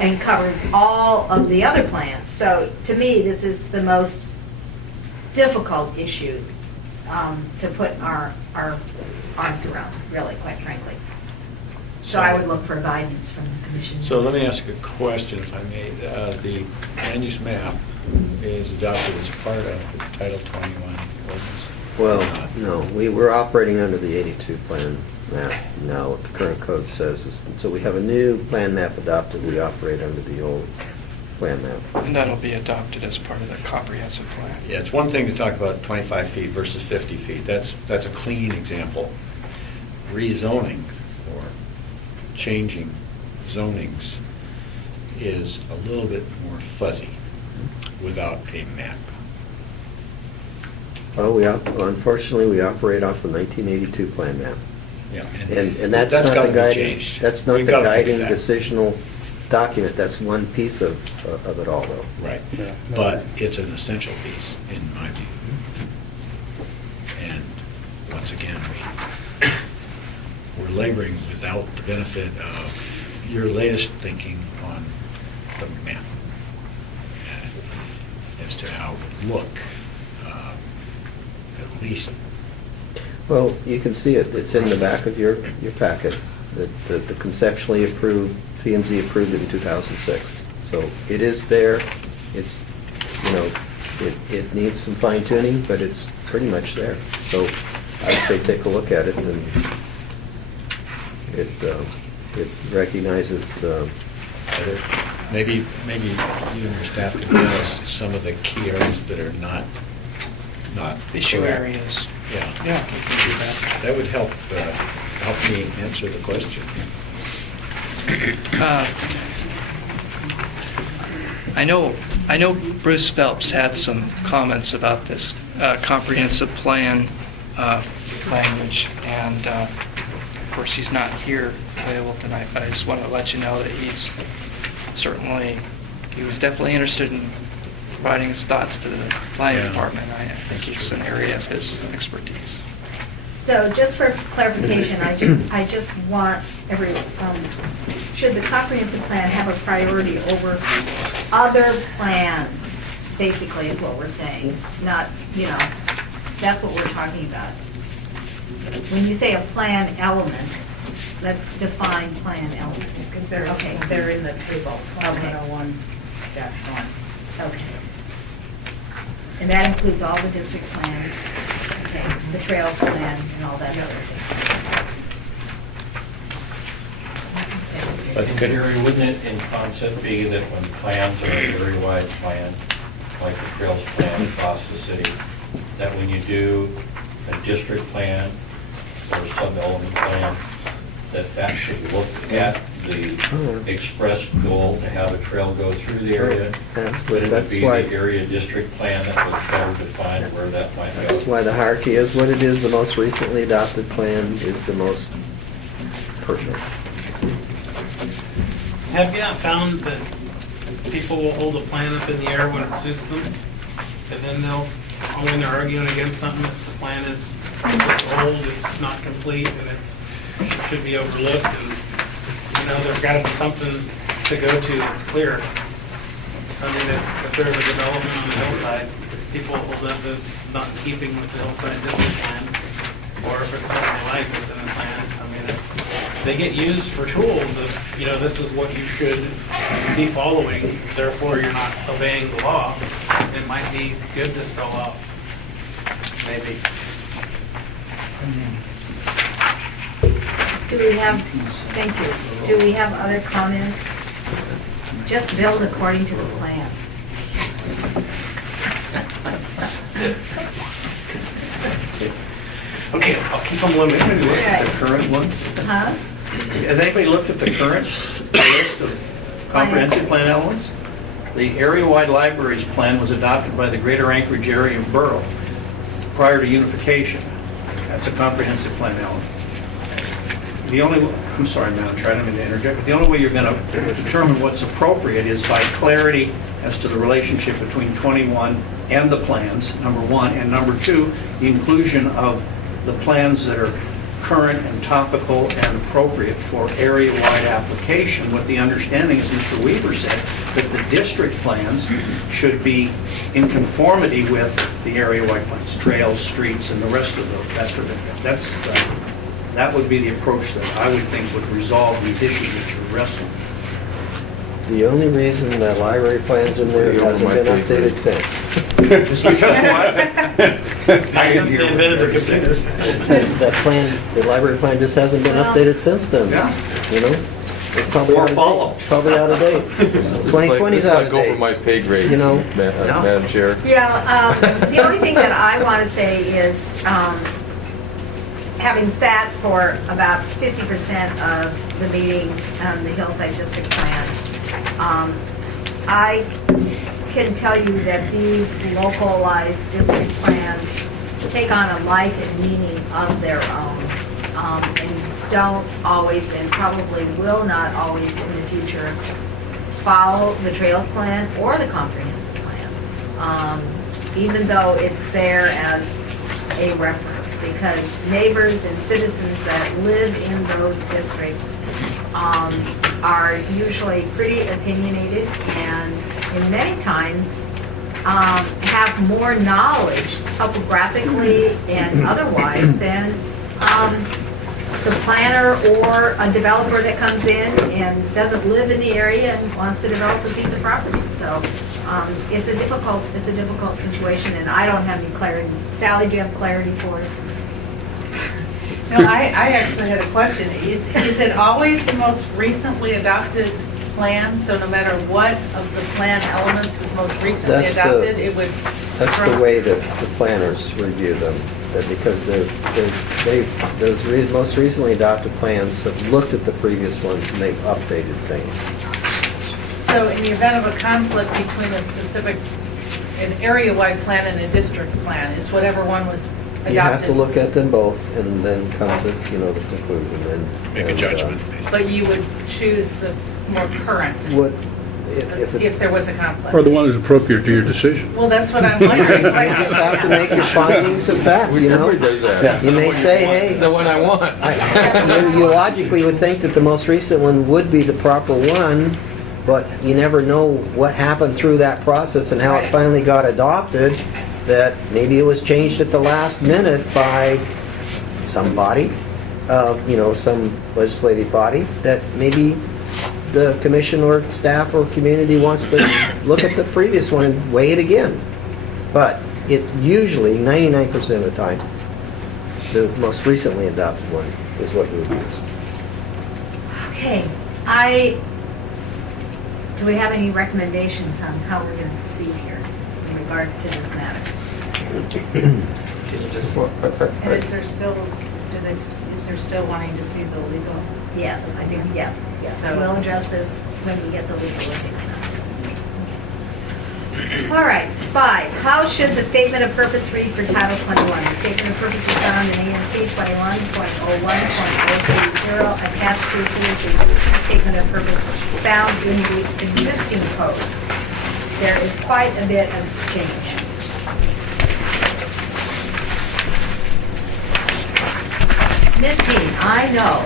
and covers all of the other plans. So to me, this is the most difficult issue to put our arms around, really, quite frankly. So I would look for guidance from the commission. So let me ask a question, if I may. The land use map is adopted as part of the Title 21 ordinance. Well, no, we were operating under the 82 plan map. Now, what the current code says is, so we have a new plan map adopted, we operate under the old plan map. And that'll be adopted as part of the comprehensive plan. Yeah, it's one thing to talk about 25 feet versus 50 feet. That's a clean example. Rezoning or changing zonings is a little bit more fuzzy without a map. Well, unfortunately, we operate off the 1982 plan map. Yeah, And that's that's not gotta the be guiding, changed. that's not We've the gotta fix guiding that. decisional document. That's one piece of it all, though. Right, Yeah. but it's an essential piece, in my view. And once again, we're laboring without the benefit of your latest thinking on the map as to how it would look, at least. Well, you can see it. It's in the back of your packet. The conceptually approved, P&Z approved it in 2006. So it is there. It's, it needs some fine tuning, but it's pretty much there. So I'd say take a look at it, and it recognizes. Maybe you and your staff can tell us some of the key areas that are not not. issue correct. areas. Yeah, Yeah, we can do that. that would help me answer the question. I know Bruce Phelps had some comments about this comprehensive plan language, and of course, he's not here available tonight, but I just want to let you know that he was definitely interested in providing his thoughts to the planning department. I think it's an area of his expertise. So just for clarification, I just want should the comprehensive plan have a priority over other plans, basically is what we're saying, not, that's what we're talking about. When you say a plan element, let's define plan element. Because they're in the table, 2101-1. Okay. And that includes all the district plans, okay, the trails plan and all that sort of thing. But Gary, wouldn't it in concept be that when plans are a very wide plan, like the trails plan across the city, that when you do a district plan or a sub-element plan, that should look at the expressed goal to have a trail go through the area? But it would be the area district plan that would better define where that might go. That's why the hierarchy is what it is. The most recently adopted plan is the most pertinent. Have you not found that people will hold a plan up in the air when it suits them? And then when they're arguing against something, the plan is old, it's not complete, and it should be overlooked, and there's got to be something to go to that's clear. I mean, if there's a development on the hillside, people hold up as not in keeping with the hillside district plan, or if it's something they like that's in the plan. I mean, they get used for tools of, this is what you should be following, therefore you're not obeying the law. It might be good to spell out, maybe. Thank you. Do we have other comments? Just build according to the plan. Okay, I'll keep them limited. Anybody looked at the current ones? Huh? Has anybody looked at the current list of comprehensive plan elements? The area-wide libraries plan was adopted by the Greater Anchorage Area Borough prior to unification. That's a comprehensive plan element. I'm sorry, Madam Chair, I don't mean to interject, but the only way you're going to determine what's appropriate is by clarity as to the relationship between 21 and the plans, number one, and number two, the inclusion of the plans that are current and topical and appropriate for area-wide application, with the understanding, as Mr. Weaver said, that the district plans should be in conformity with the area-wide plans, trails, streets, and the rest of those. That would be the approach that I would think would resolve these issues that you're wrestling. The only reason that library plan's in there hasn't been updated since. Just because what? Since they invented the computer. That plan, the library plan just hasn't been updated since then. Yeah. It's probably out of date. 2020's out of date. Over my pay grade, No. Madam Chair. Yeah, the only thing that I want to say is, having sat for about 50% of the meetings on the Hillside District Plan, I can tell you that these localized district plans take on a life and meaning of their own, and don't always, and probably will not always in the future, follow the trails plan or the comprehensive plan, even though it's there as a reference, because neighbors and citizens that live in those districts are usually pretty opinionated, and in many times have more knowledge topographically and otherwise than the planner or a developer that comes in and doesn't live in the area and wants to develop a piece of property. So it's a difficult situation, and I don't have any clarity. Sally, do you have clarity for us? No, I actually had a question. Is it always the most recently adopted plan? So no matter what of the plan elements is most recently adopted, it would That's the way that the planners review them, that because those most recently adopted plans have looked at the previous ones and they've updated things. So in the event of a conflict between a specific, an area-wide plan and a district plan, it's whatever one was adopted? You have to look at them both and then come to, the conclusion and... Make a judgment. But you would choose the more current What, if there was a conflict? Or the one that's appropriate to your decision. Well, that's what I'm wondering. You just have to make your findings of fact, Everybody does that. You may say, hey... The one I want. You logically would think that the most recent one would be the proper one, but you never know what happened through that process and how it finally got adopted, that maybe it was changed at the last minute by somebody, some legislative body, that maybe the commission or staff or community wants to look at the previous one and weigh it again. But it usually, 99% of the time, the most recently adopted one is what you would use. Okay, do we have any recommendations on how we're going to proceed here in regard to this matter? And is there still wanting to see the legal? Yes, I think, yeah. So we'll address this when we get the legal opinion on this. All right, 5. How should the statement of purpose read for Title 21? The statement of purpose is found in ANC 21.01.030, attached to the existing statement of purpose found in the existing code. There is quite a bit of change. Ms. Dean, I know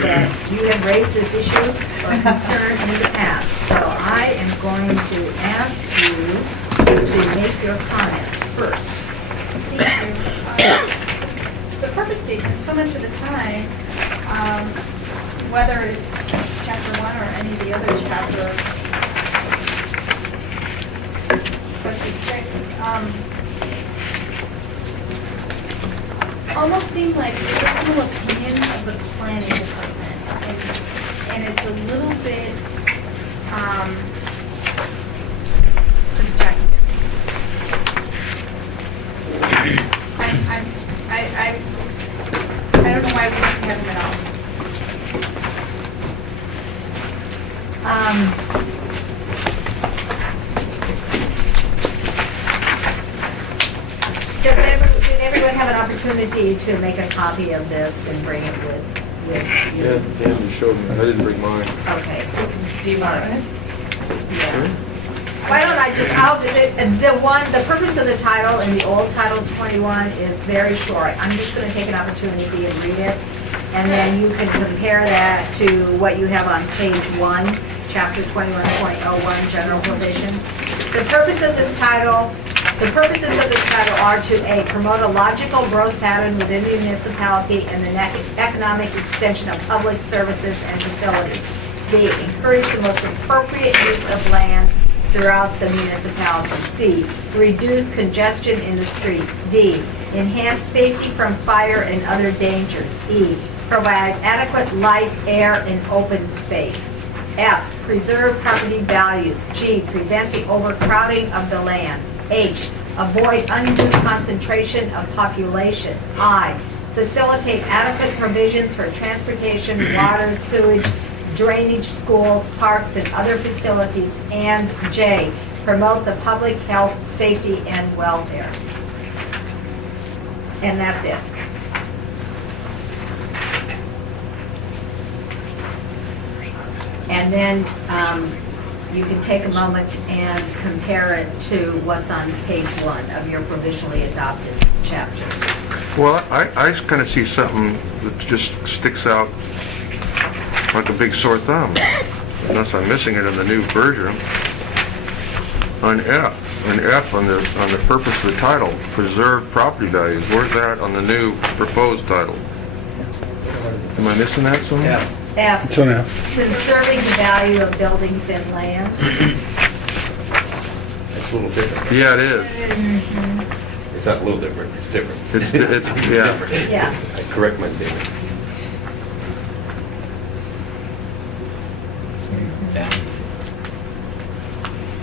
that you have raised this issue or concerns in the past, so I am going to ask you to make your comments first. Thank you. The purpose statement, so much of the time, whether it's chapter 1 or any of the other chapters, such as 6, almost seem like personal opinion of the planning department. And it's a little bit subjective. I don't know why we didn't have them at all. Did everyone have an opportunity to make a copy of this and bring it with you? Yeah, you showed me. I didn't bring mine. Okay. Do you want it? Yeah. Why don't I'll do it. The purpose of the title in the old Title 21 is very short. I'm just going to take an opportunity and read it, and then you can compare that to what you have on page 1, chapter 21.01, general provisions. The purposes of this title are to A, promote a logical growth pattern within the municipality and the economic extension of public services and facilities. B, encourage the most appropriate use of land throughout the municipality. C, reduce congestion in the streets. D, enhance safety from fire and other dangers. E, provide adequate light, air, and open space. F, preserve property values. G, prevent the overcrowding of the land. H, avoid undue concentration of population. I, facilitate adequate provisions for transportation, water, sewage, drainage, schools, parks, and other facilities. And J, promote the public health, safety, and welfare. And that's it. And then you can take a moment and compare it to what's on page 1 of your provisionally adopted chapter. Well, I kind of see something that just sticks out like a big sore thumb, unless I'm missing it in the new version. On F on the purpose of the title, preserve property values. Where's that on the new proposed title? Am I missing that somewhere? F, It's on F. conserving the value of buildings and land. It's a little different. Yeah, it is. It's not a little different, it's different. It's yeah. Different. Yeah. I correct my statement.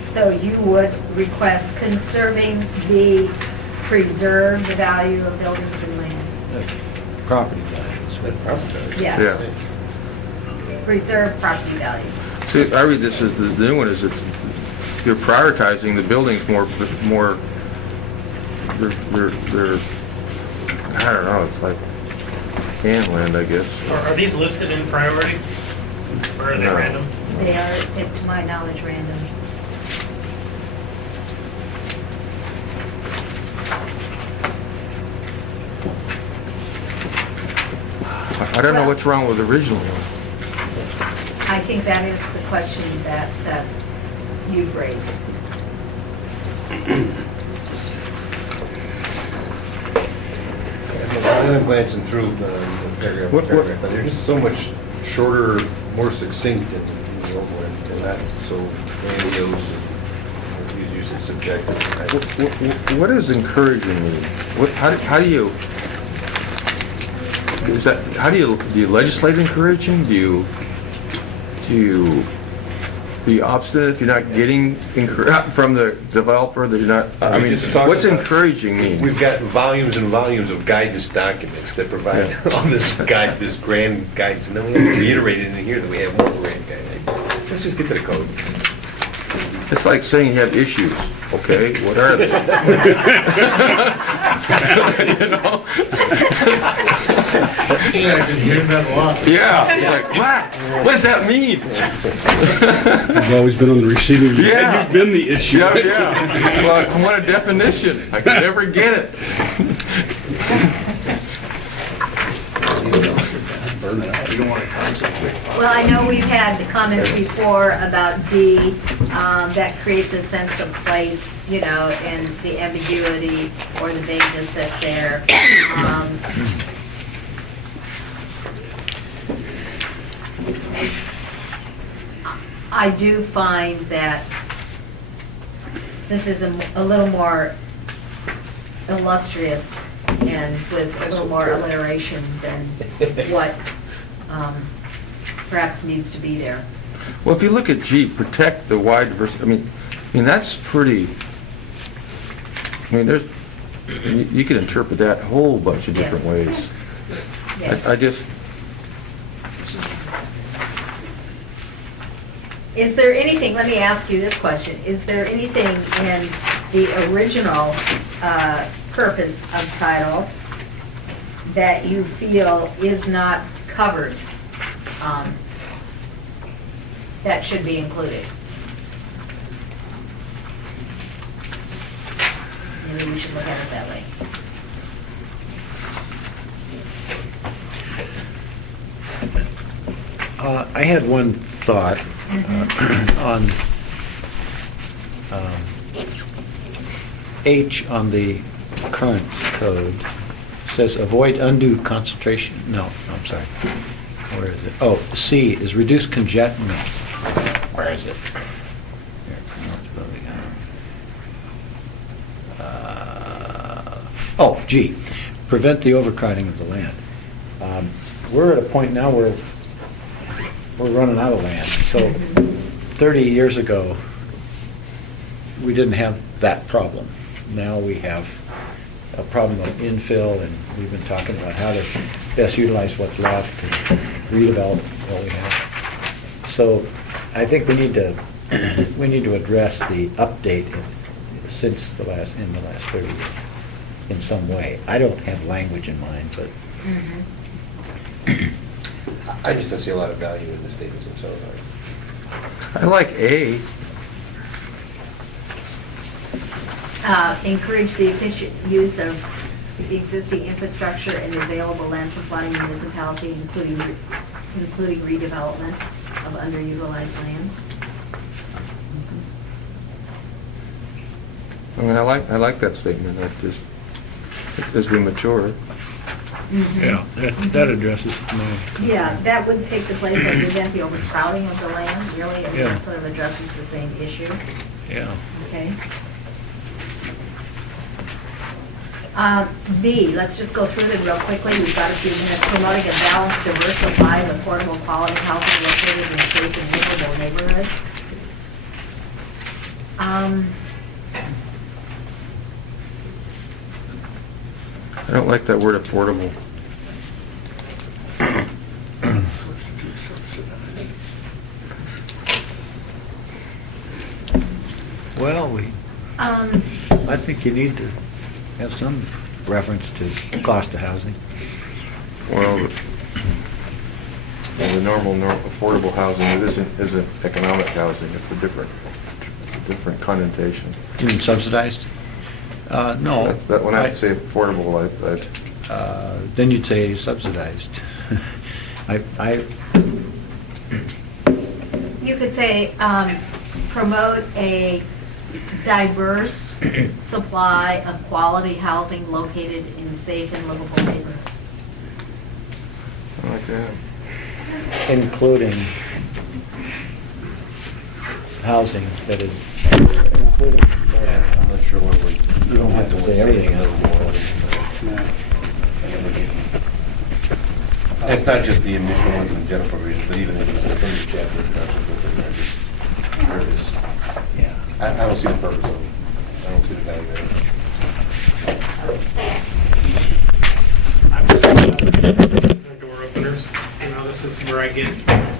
So So you would request conserving the preserved value of buildings and land? Property values. Yes. Preserve property values. See, I read this as the new one is you're prioritizing the buildings more, they're, I don't know, it's like land, I guess. Are these listed in priority? Or are they No. random? They are, to my knowledge, random. I don't know what's wrong with the original one. I think that is the question that you've raised. I'm glancing through the paragraph, What- but they're just so much shorter, more succinct in the old one, and not so grandiose and you use it subjective. What does encouraging mean? How do you, is that, do you legislate encouraging? Do you be obstinate if you're not getting from the developer that you're not, I mean, what's encouraging mean? We've got volumes and volumes of guidance documents that provide all this grand guidance, and then we have to reiterate it in here that we have more grand guidance. Let's just get to the code. It's like saying you have issues. Okay, what are they? You know? Yeah, I've been hearing that a lot. Yeah, it's like, what? What does that mean? You've always been on the receiving end. Yeah. You've been the issue. Yeah. Well, I want a definition. I can never get it. Well, I know we've had the comments before about D, that creates a sense of place, you know, and the ambiguity or the vagueness that's there. I do find that this is a little more illustrious and with a little more alliteration than what perhaps needs to be there. Well, if you look at G, protect the wide diversity, I mean that's pretty, I mean, there's, you can interpret that a whole bunch of different ways. Yes. I just, Is there anything, let me ask you this question, is there anything in the original purpose of title that you feel is not covered, that should be included? Maybe we should look at it that way. I had one thought on H on the current code. Says avoid undue concentration. No, I'm sorry. Where is it? Oh, C is reduce congestion. No. Where is it? Here, oh, G. Prevent the overcrowding of the land. We're at a point now where we're running out of land. So 30 years ago, we didn't have that problem. Now we have a problem of infill, and we've been talking about how to best utilize what's left and redevelop what we have. So I think we need to address the update since in the last 30 years in some way. I don't have language in mind, but I just don't see a lot of value in the statements themselves. I like A. Encourage the efficient use of the existing infrastructure and available land supply in the municipality, including redevelopment of underutilized land. I mean, I like that statement. That just, as we mature. yeah, that addresses my. Yeah, that would take the place of prevent the overcrowding of the land, really, and that sort of addresses the same issue. Yeah. Okay. B, let's just go through them real quickly. We've got a few minutes. Promoting a balanced, diversified, affordable, quality housing located in safe and livable neighborhoods. I don't like that word affordable. Well, I think you need to have some reference to cost of housing. Well, the normal affordable housing, it isn't economic housing, it's a different connotation. You mean subsidized? No. When I say affordable, then you'd say subsidized. You could say, promote a diverse supply of quality housing located in safe and livable neighborhoods. I like that. Including housing that is, including, I'm not sure what you don't have to say everything else. It's not just the initial ones in the general provisions, but even in the first chapter introductions within there, just, Yeah. I don't see the purpose of it. I don't see the value there. They're door openers. You know, this is where I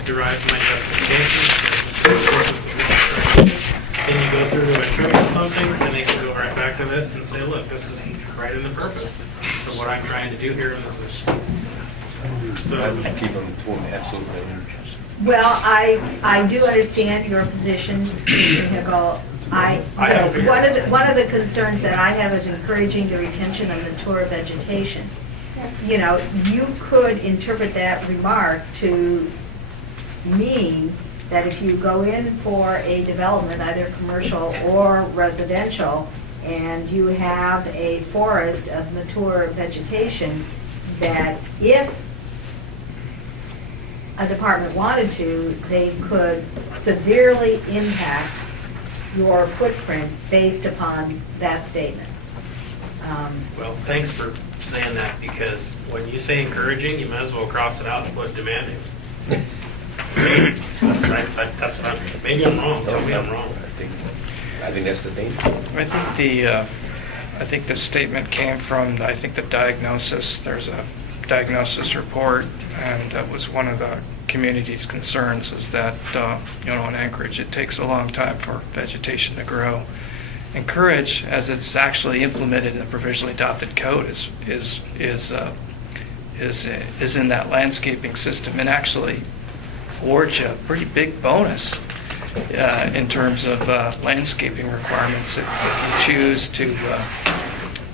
derive my justification. This is the purpose of what I'm trying to do. Then you go through and show you something, then they can go right back to this and say, look, this is right in the purpose for what I'm trying to do here, and this is. So I would keep them to an absolute minimum. Well, I do understand your position, Mr. Hickle. One of the concerns that I have is encouraging the retention of mature vegetation. You know, you could interpret that remark to mean that if you go in for a development, either commercial or residential, and you have a forest of mature vegetation, that if a department wanted to, they could severely impact your footprint based upon that statement. well, thanks for saying that, because when you say encouraging, you might as well cross it out and put demanding. That's fine. Maybe I'm wrong. Tell me I'm wrong. I think that's the thing. I think the statement came from, the diagnosis. There's a diagnosis report, and that was one of the community's concerns, is that, in Anchorage, it takes a long time for vegetation to grow. Encourage, as it's actually implemented in the provisionally adopted code, is in that landscaping system, and actually forge a pretty big bonus in terms of landscaping requirements if you choose to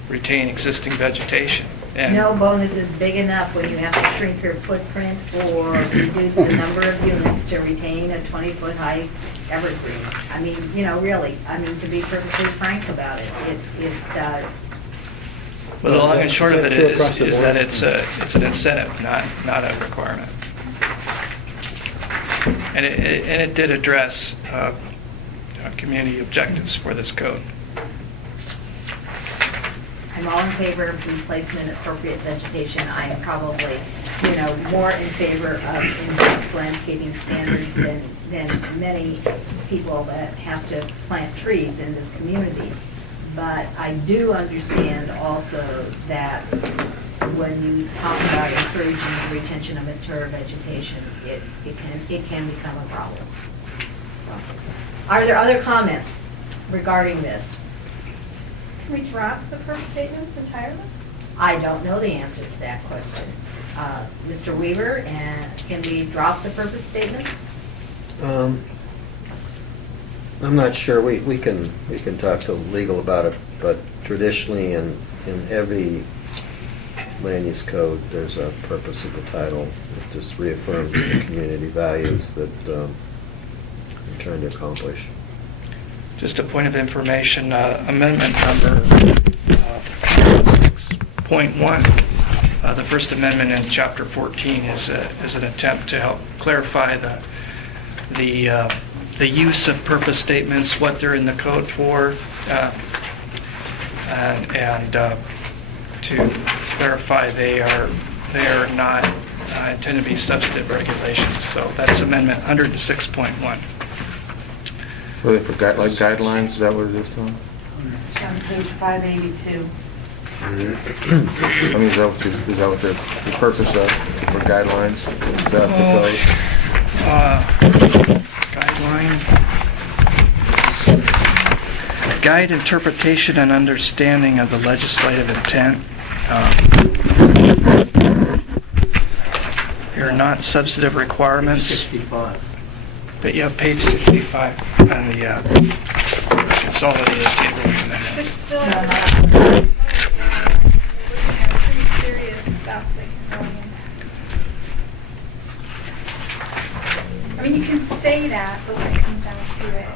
retain existing vegetation. And no bonus is big enough when you have to shrink your footprint or reduce the number of units to retain a 20-foot high evergreen. I mean, really, to be perfectly frank about it, well, the long and short of it is that it's an incentive, not a requirement. And it did address community objectives for this code. I'm all in favor of the placement of appropriate vegetation. I'm probably, more in favor of enhanced landscaping standards than many people that have to plant trees in this community. But I do understand also that when you talk about encouraging the retention of mature vegetation, it can become a problem. So, are there other comments regarding this? Can we drop the purpose statements entirely? I don't know the answer to that question. Mr. Weaver, can we drop the purpose statements? I'm not sure. We can talk to legal about it, but traditionally in every land use code, there's a purpose of the title. It just reaffirms the community values that we're trying to accomplish. Just a point of information, amendment number 6.1, the First Amendment in Chapter 14 is an attempt to help clarify the use of purpose statements, what they're in the code for, and to clarify they are not intended to be substantive regulations. So that's Amendment 106.1. Are they for like guidelines, is that what it is, Tom? It's on page 582. I mean, is that what the purpose of, for guidelines? Is that the code? Guide interpretation and understanding of the legislative intent. Here are not substantive requirements. 65. But yeah, page 65 on the consolidated table. But still, pretty serious stuff that can go in. I mean, you can say that, but when it comes down to it,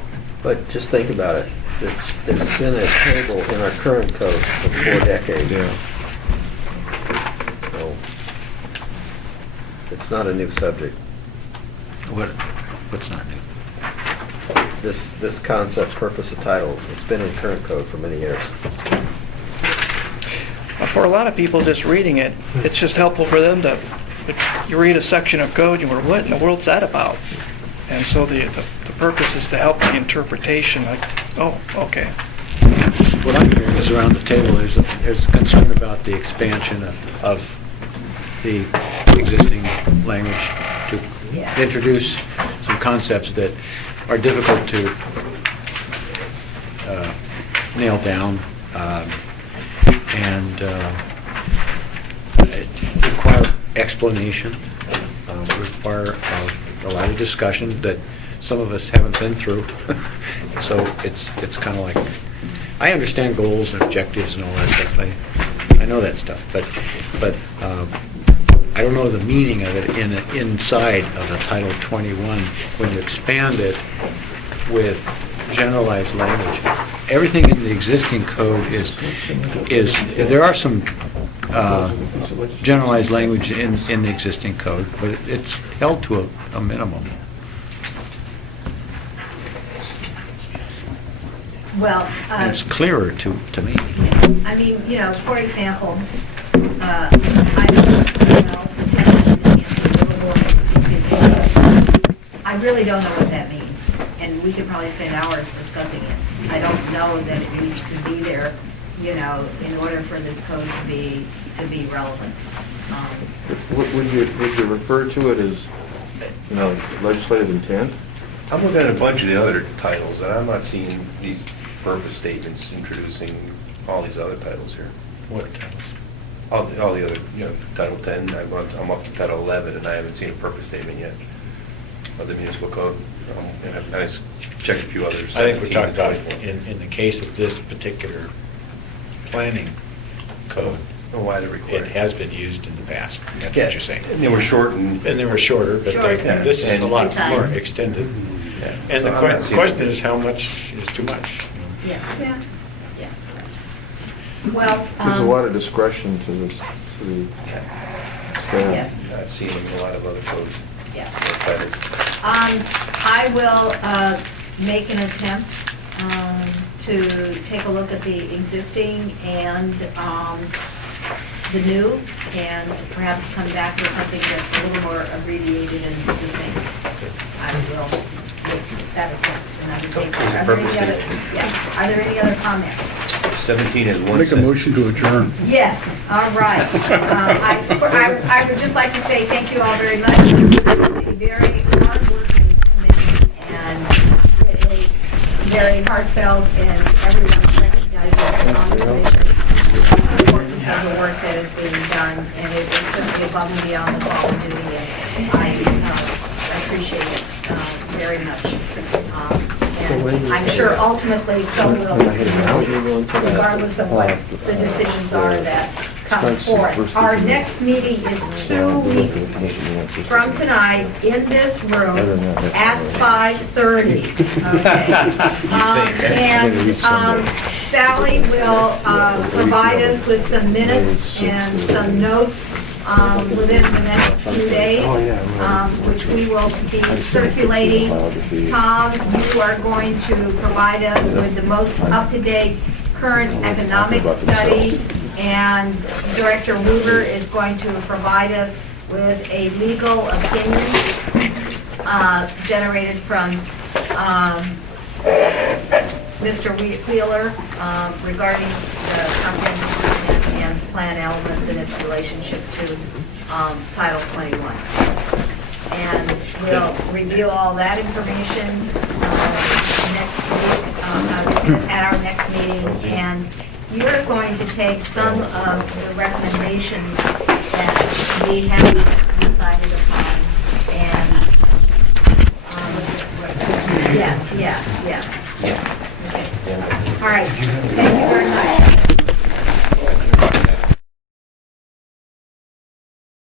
But just think about it. It's in a table in our current code for 4 decades. So it's not a new subject. What's not new? This concept, purpose, of title, it's been in current code for many years. For a lot of people just reading it, it's just helpful for them to, you read a section of code, you go, what in the world's that about? And so the purpose is to help the interpretation, like, oh, okay. What I'm hearing is around the table, there's concern about the expansion of the existing language to introduce some concepts that are difficult to nail down and require explanation, require a lot of discussion that some of us haven't been through. So it's kind of like, I understand goals and objectives and all that stuff. I know that stuff, but I don't know the meaning of it inside of a Title 21 when you expand it with generalized language. Everything in the existing code is there are some generalized language in the existing code, but it's held to a minimum. Well, And it's clearer to me. I mean, you know, for example, I really don't know what that means, and we could probably spend hours discussing it. I don't know that it needs to be there, you know, in order for this code to be relevant. Would you refer to it as, you know, legislative intent? I'm looking at a bunch of the other titles, and I'm not seeing these purpose statements introducing all these other titles here. What titles? All the other, you know, Title 10, I'm up to Title 11, and I haven't seen a purpose statement yet of the municipal code. And I've checked a few others. I think we're talking about, in the case of this particular planning code, why they're required. it has been used in the past. That's Yeah, what you're saying. and they were shortened. And they were shorter, but this is a lot more extended. Yeah. And So the I'm not seeing question it. is, how much is too much? Yeah. Well, There's a lot of discretion to the staff. yes. I've seen in a lot of other codes. Yeah. Titles. I will make an attempt to take a look at the existing and the new, and perhaps come back with something that's a little more abbreviated and succinct. I will make that attempt, and I will take that. Are there any other comments? 17 is one. Make a motion to adjourn. Yes, all right. I would just like to say thank you all very much. It's a very hard-working committee, and it is very heartfelt, and everyone recognizes the importance of the work that is being done, and it is simply above and beyond the call of duty, and I appreciate it very much. And I'm sure ultimately so will, regardless of what the decisions are that come forth. Our next meeting is 2 weeks from tonight in this room at 5:30. Okay. And Sally will provide us with some minutes and some notes within the next few days, which we will be circulating. Tom, you are going to provide us with the most up-to-date current economic study, and Director Ruger is going to provide us with a legal opinion generated from Mr. Wheeler regarding the comprehensive and plan elements and its relationship to Title 21. And we'll review all that information next week, at our next meeting. And you're going to take some of the recommendations that we have decided upon and, yeah. Okay. All right.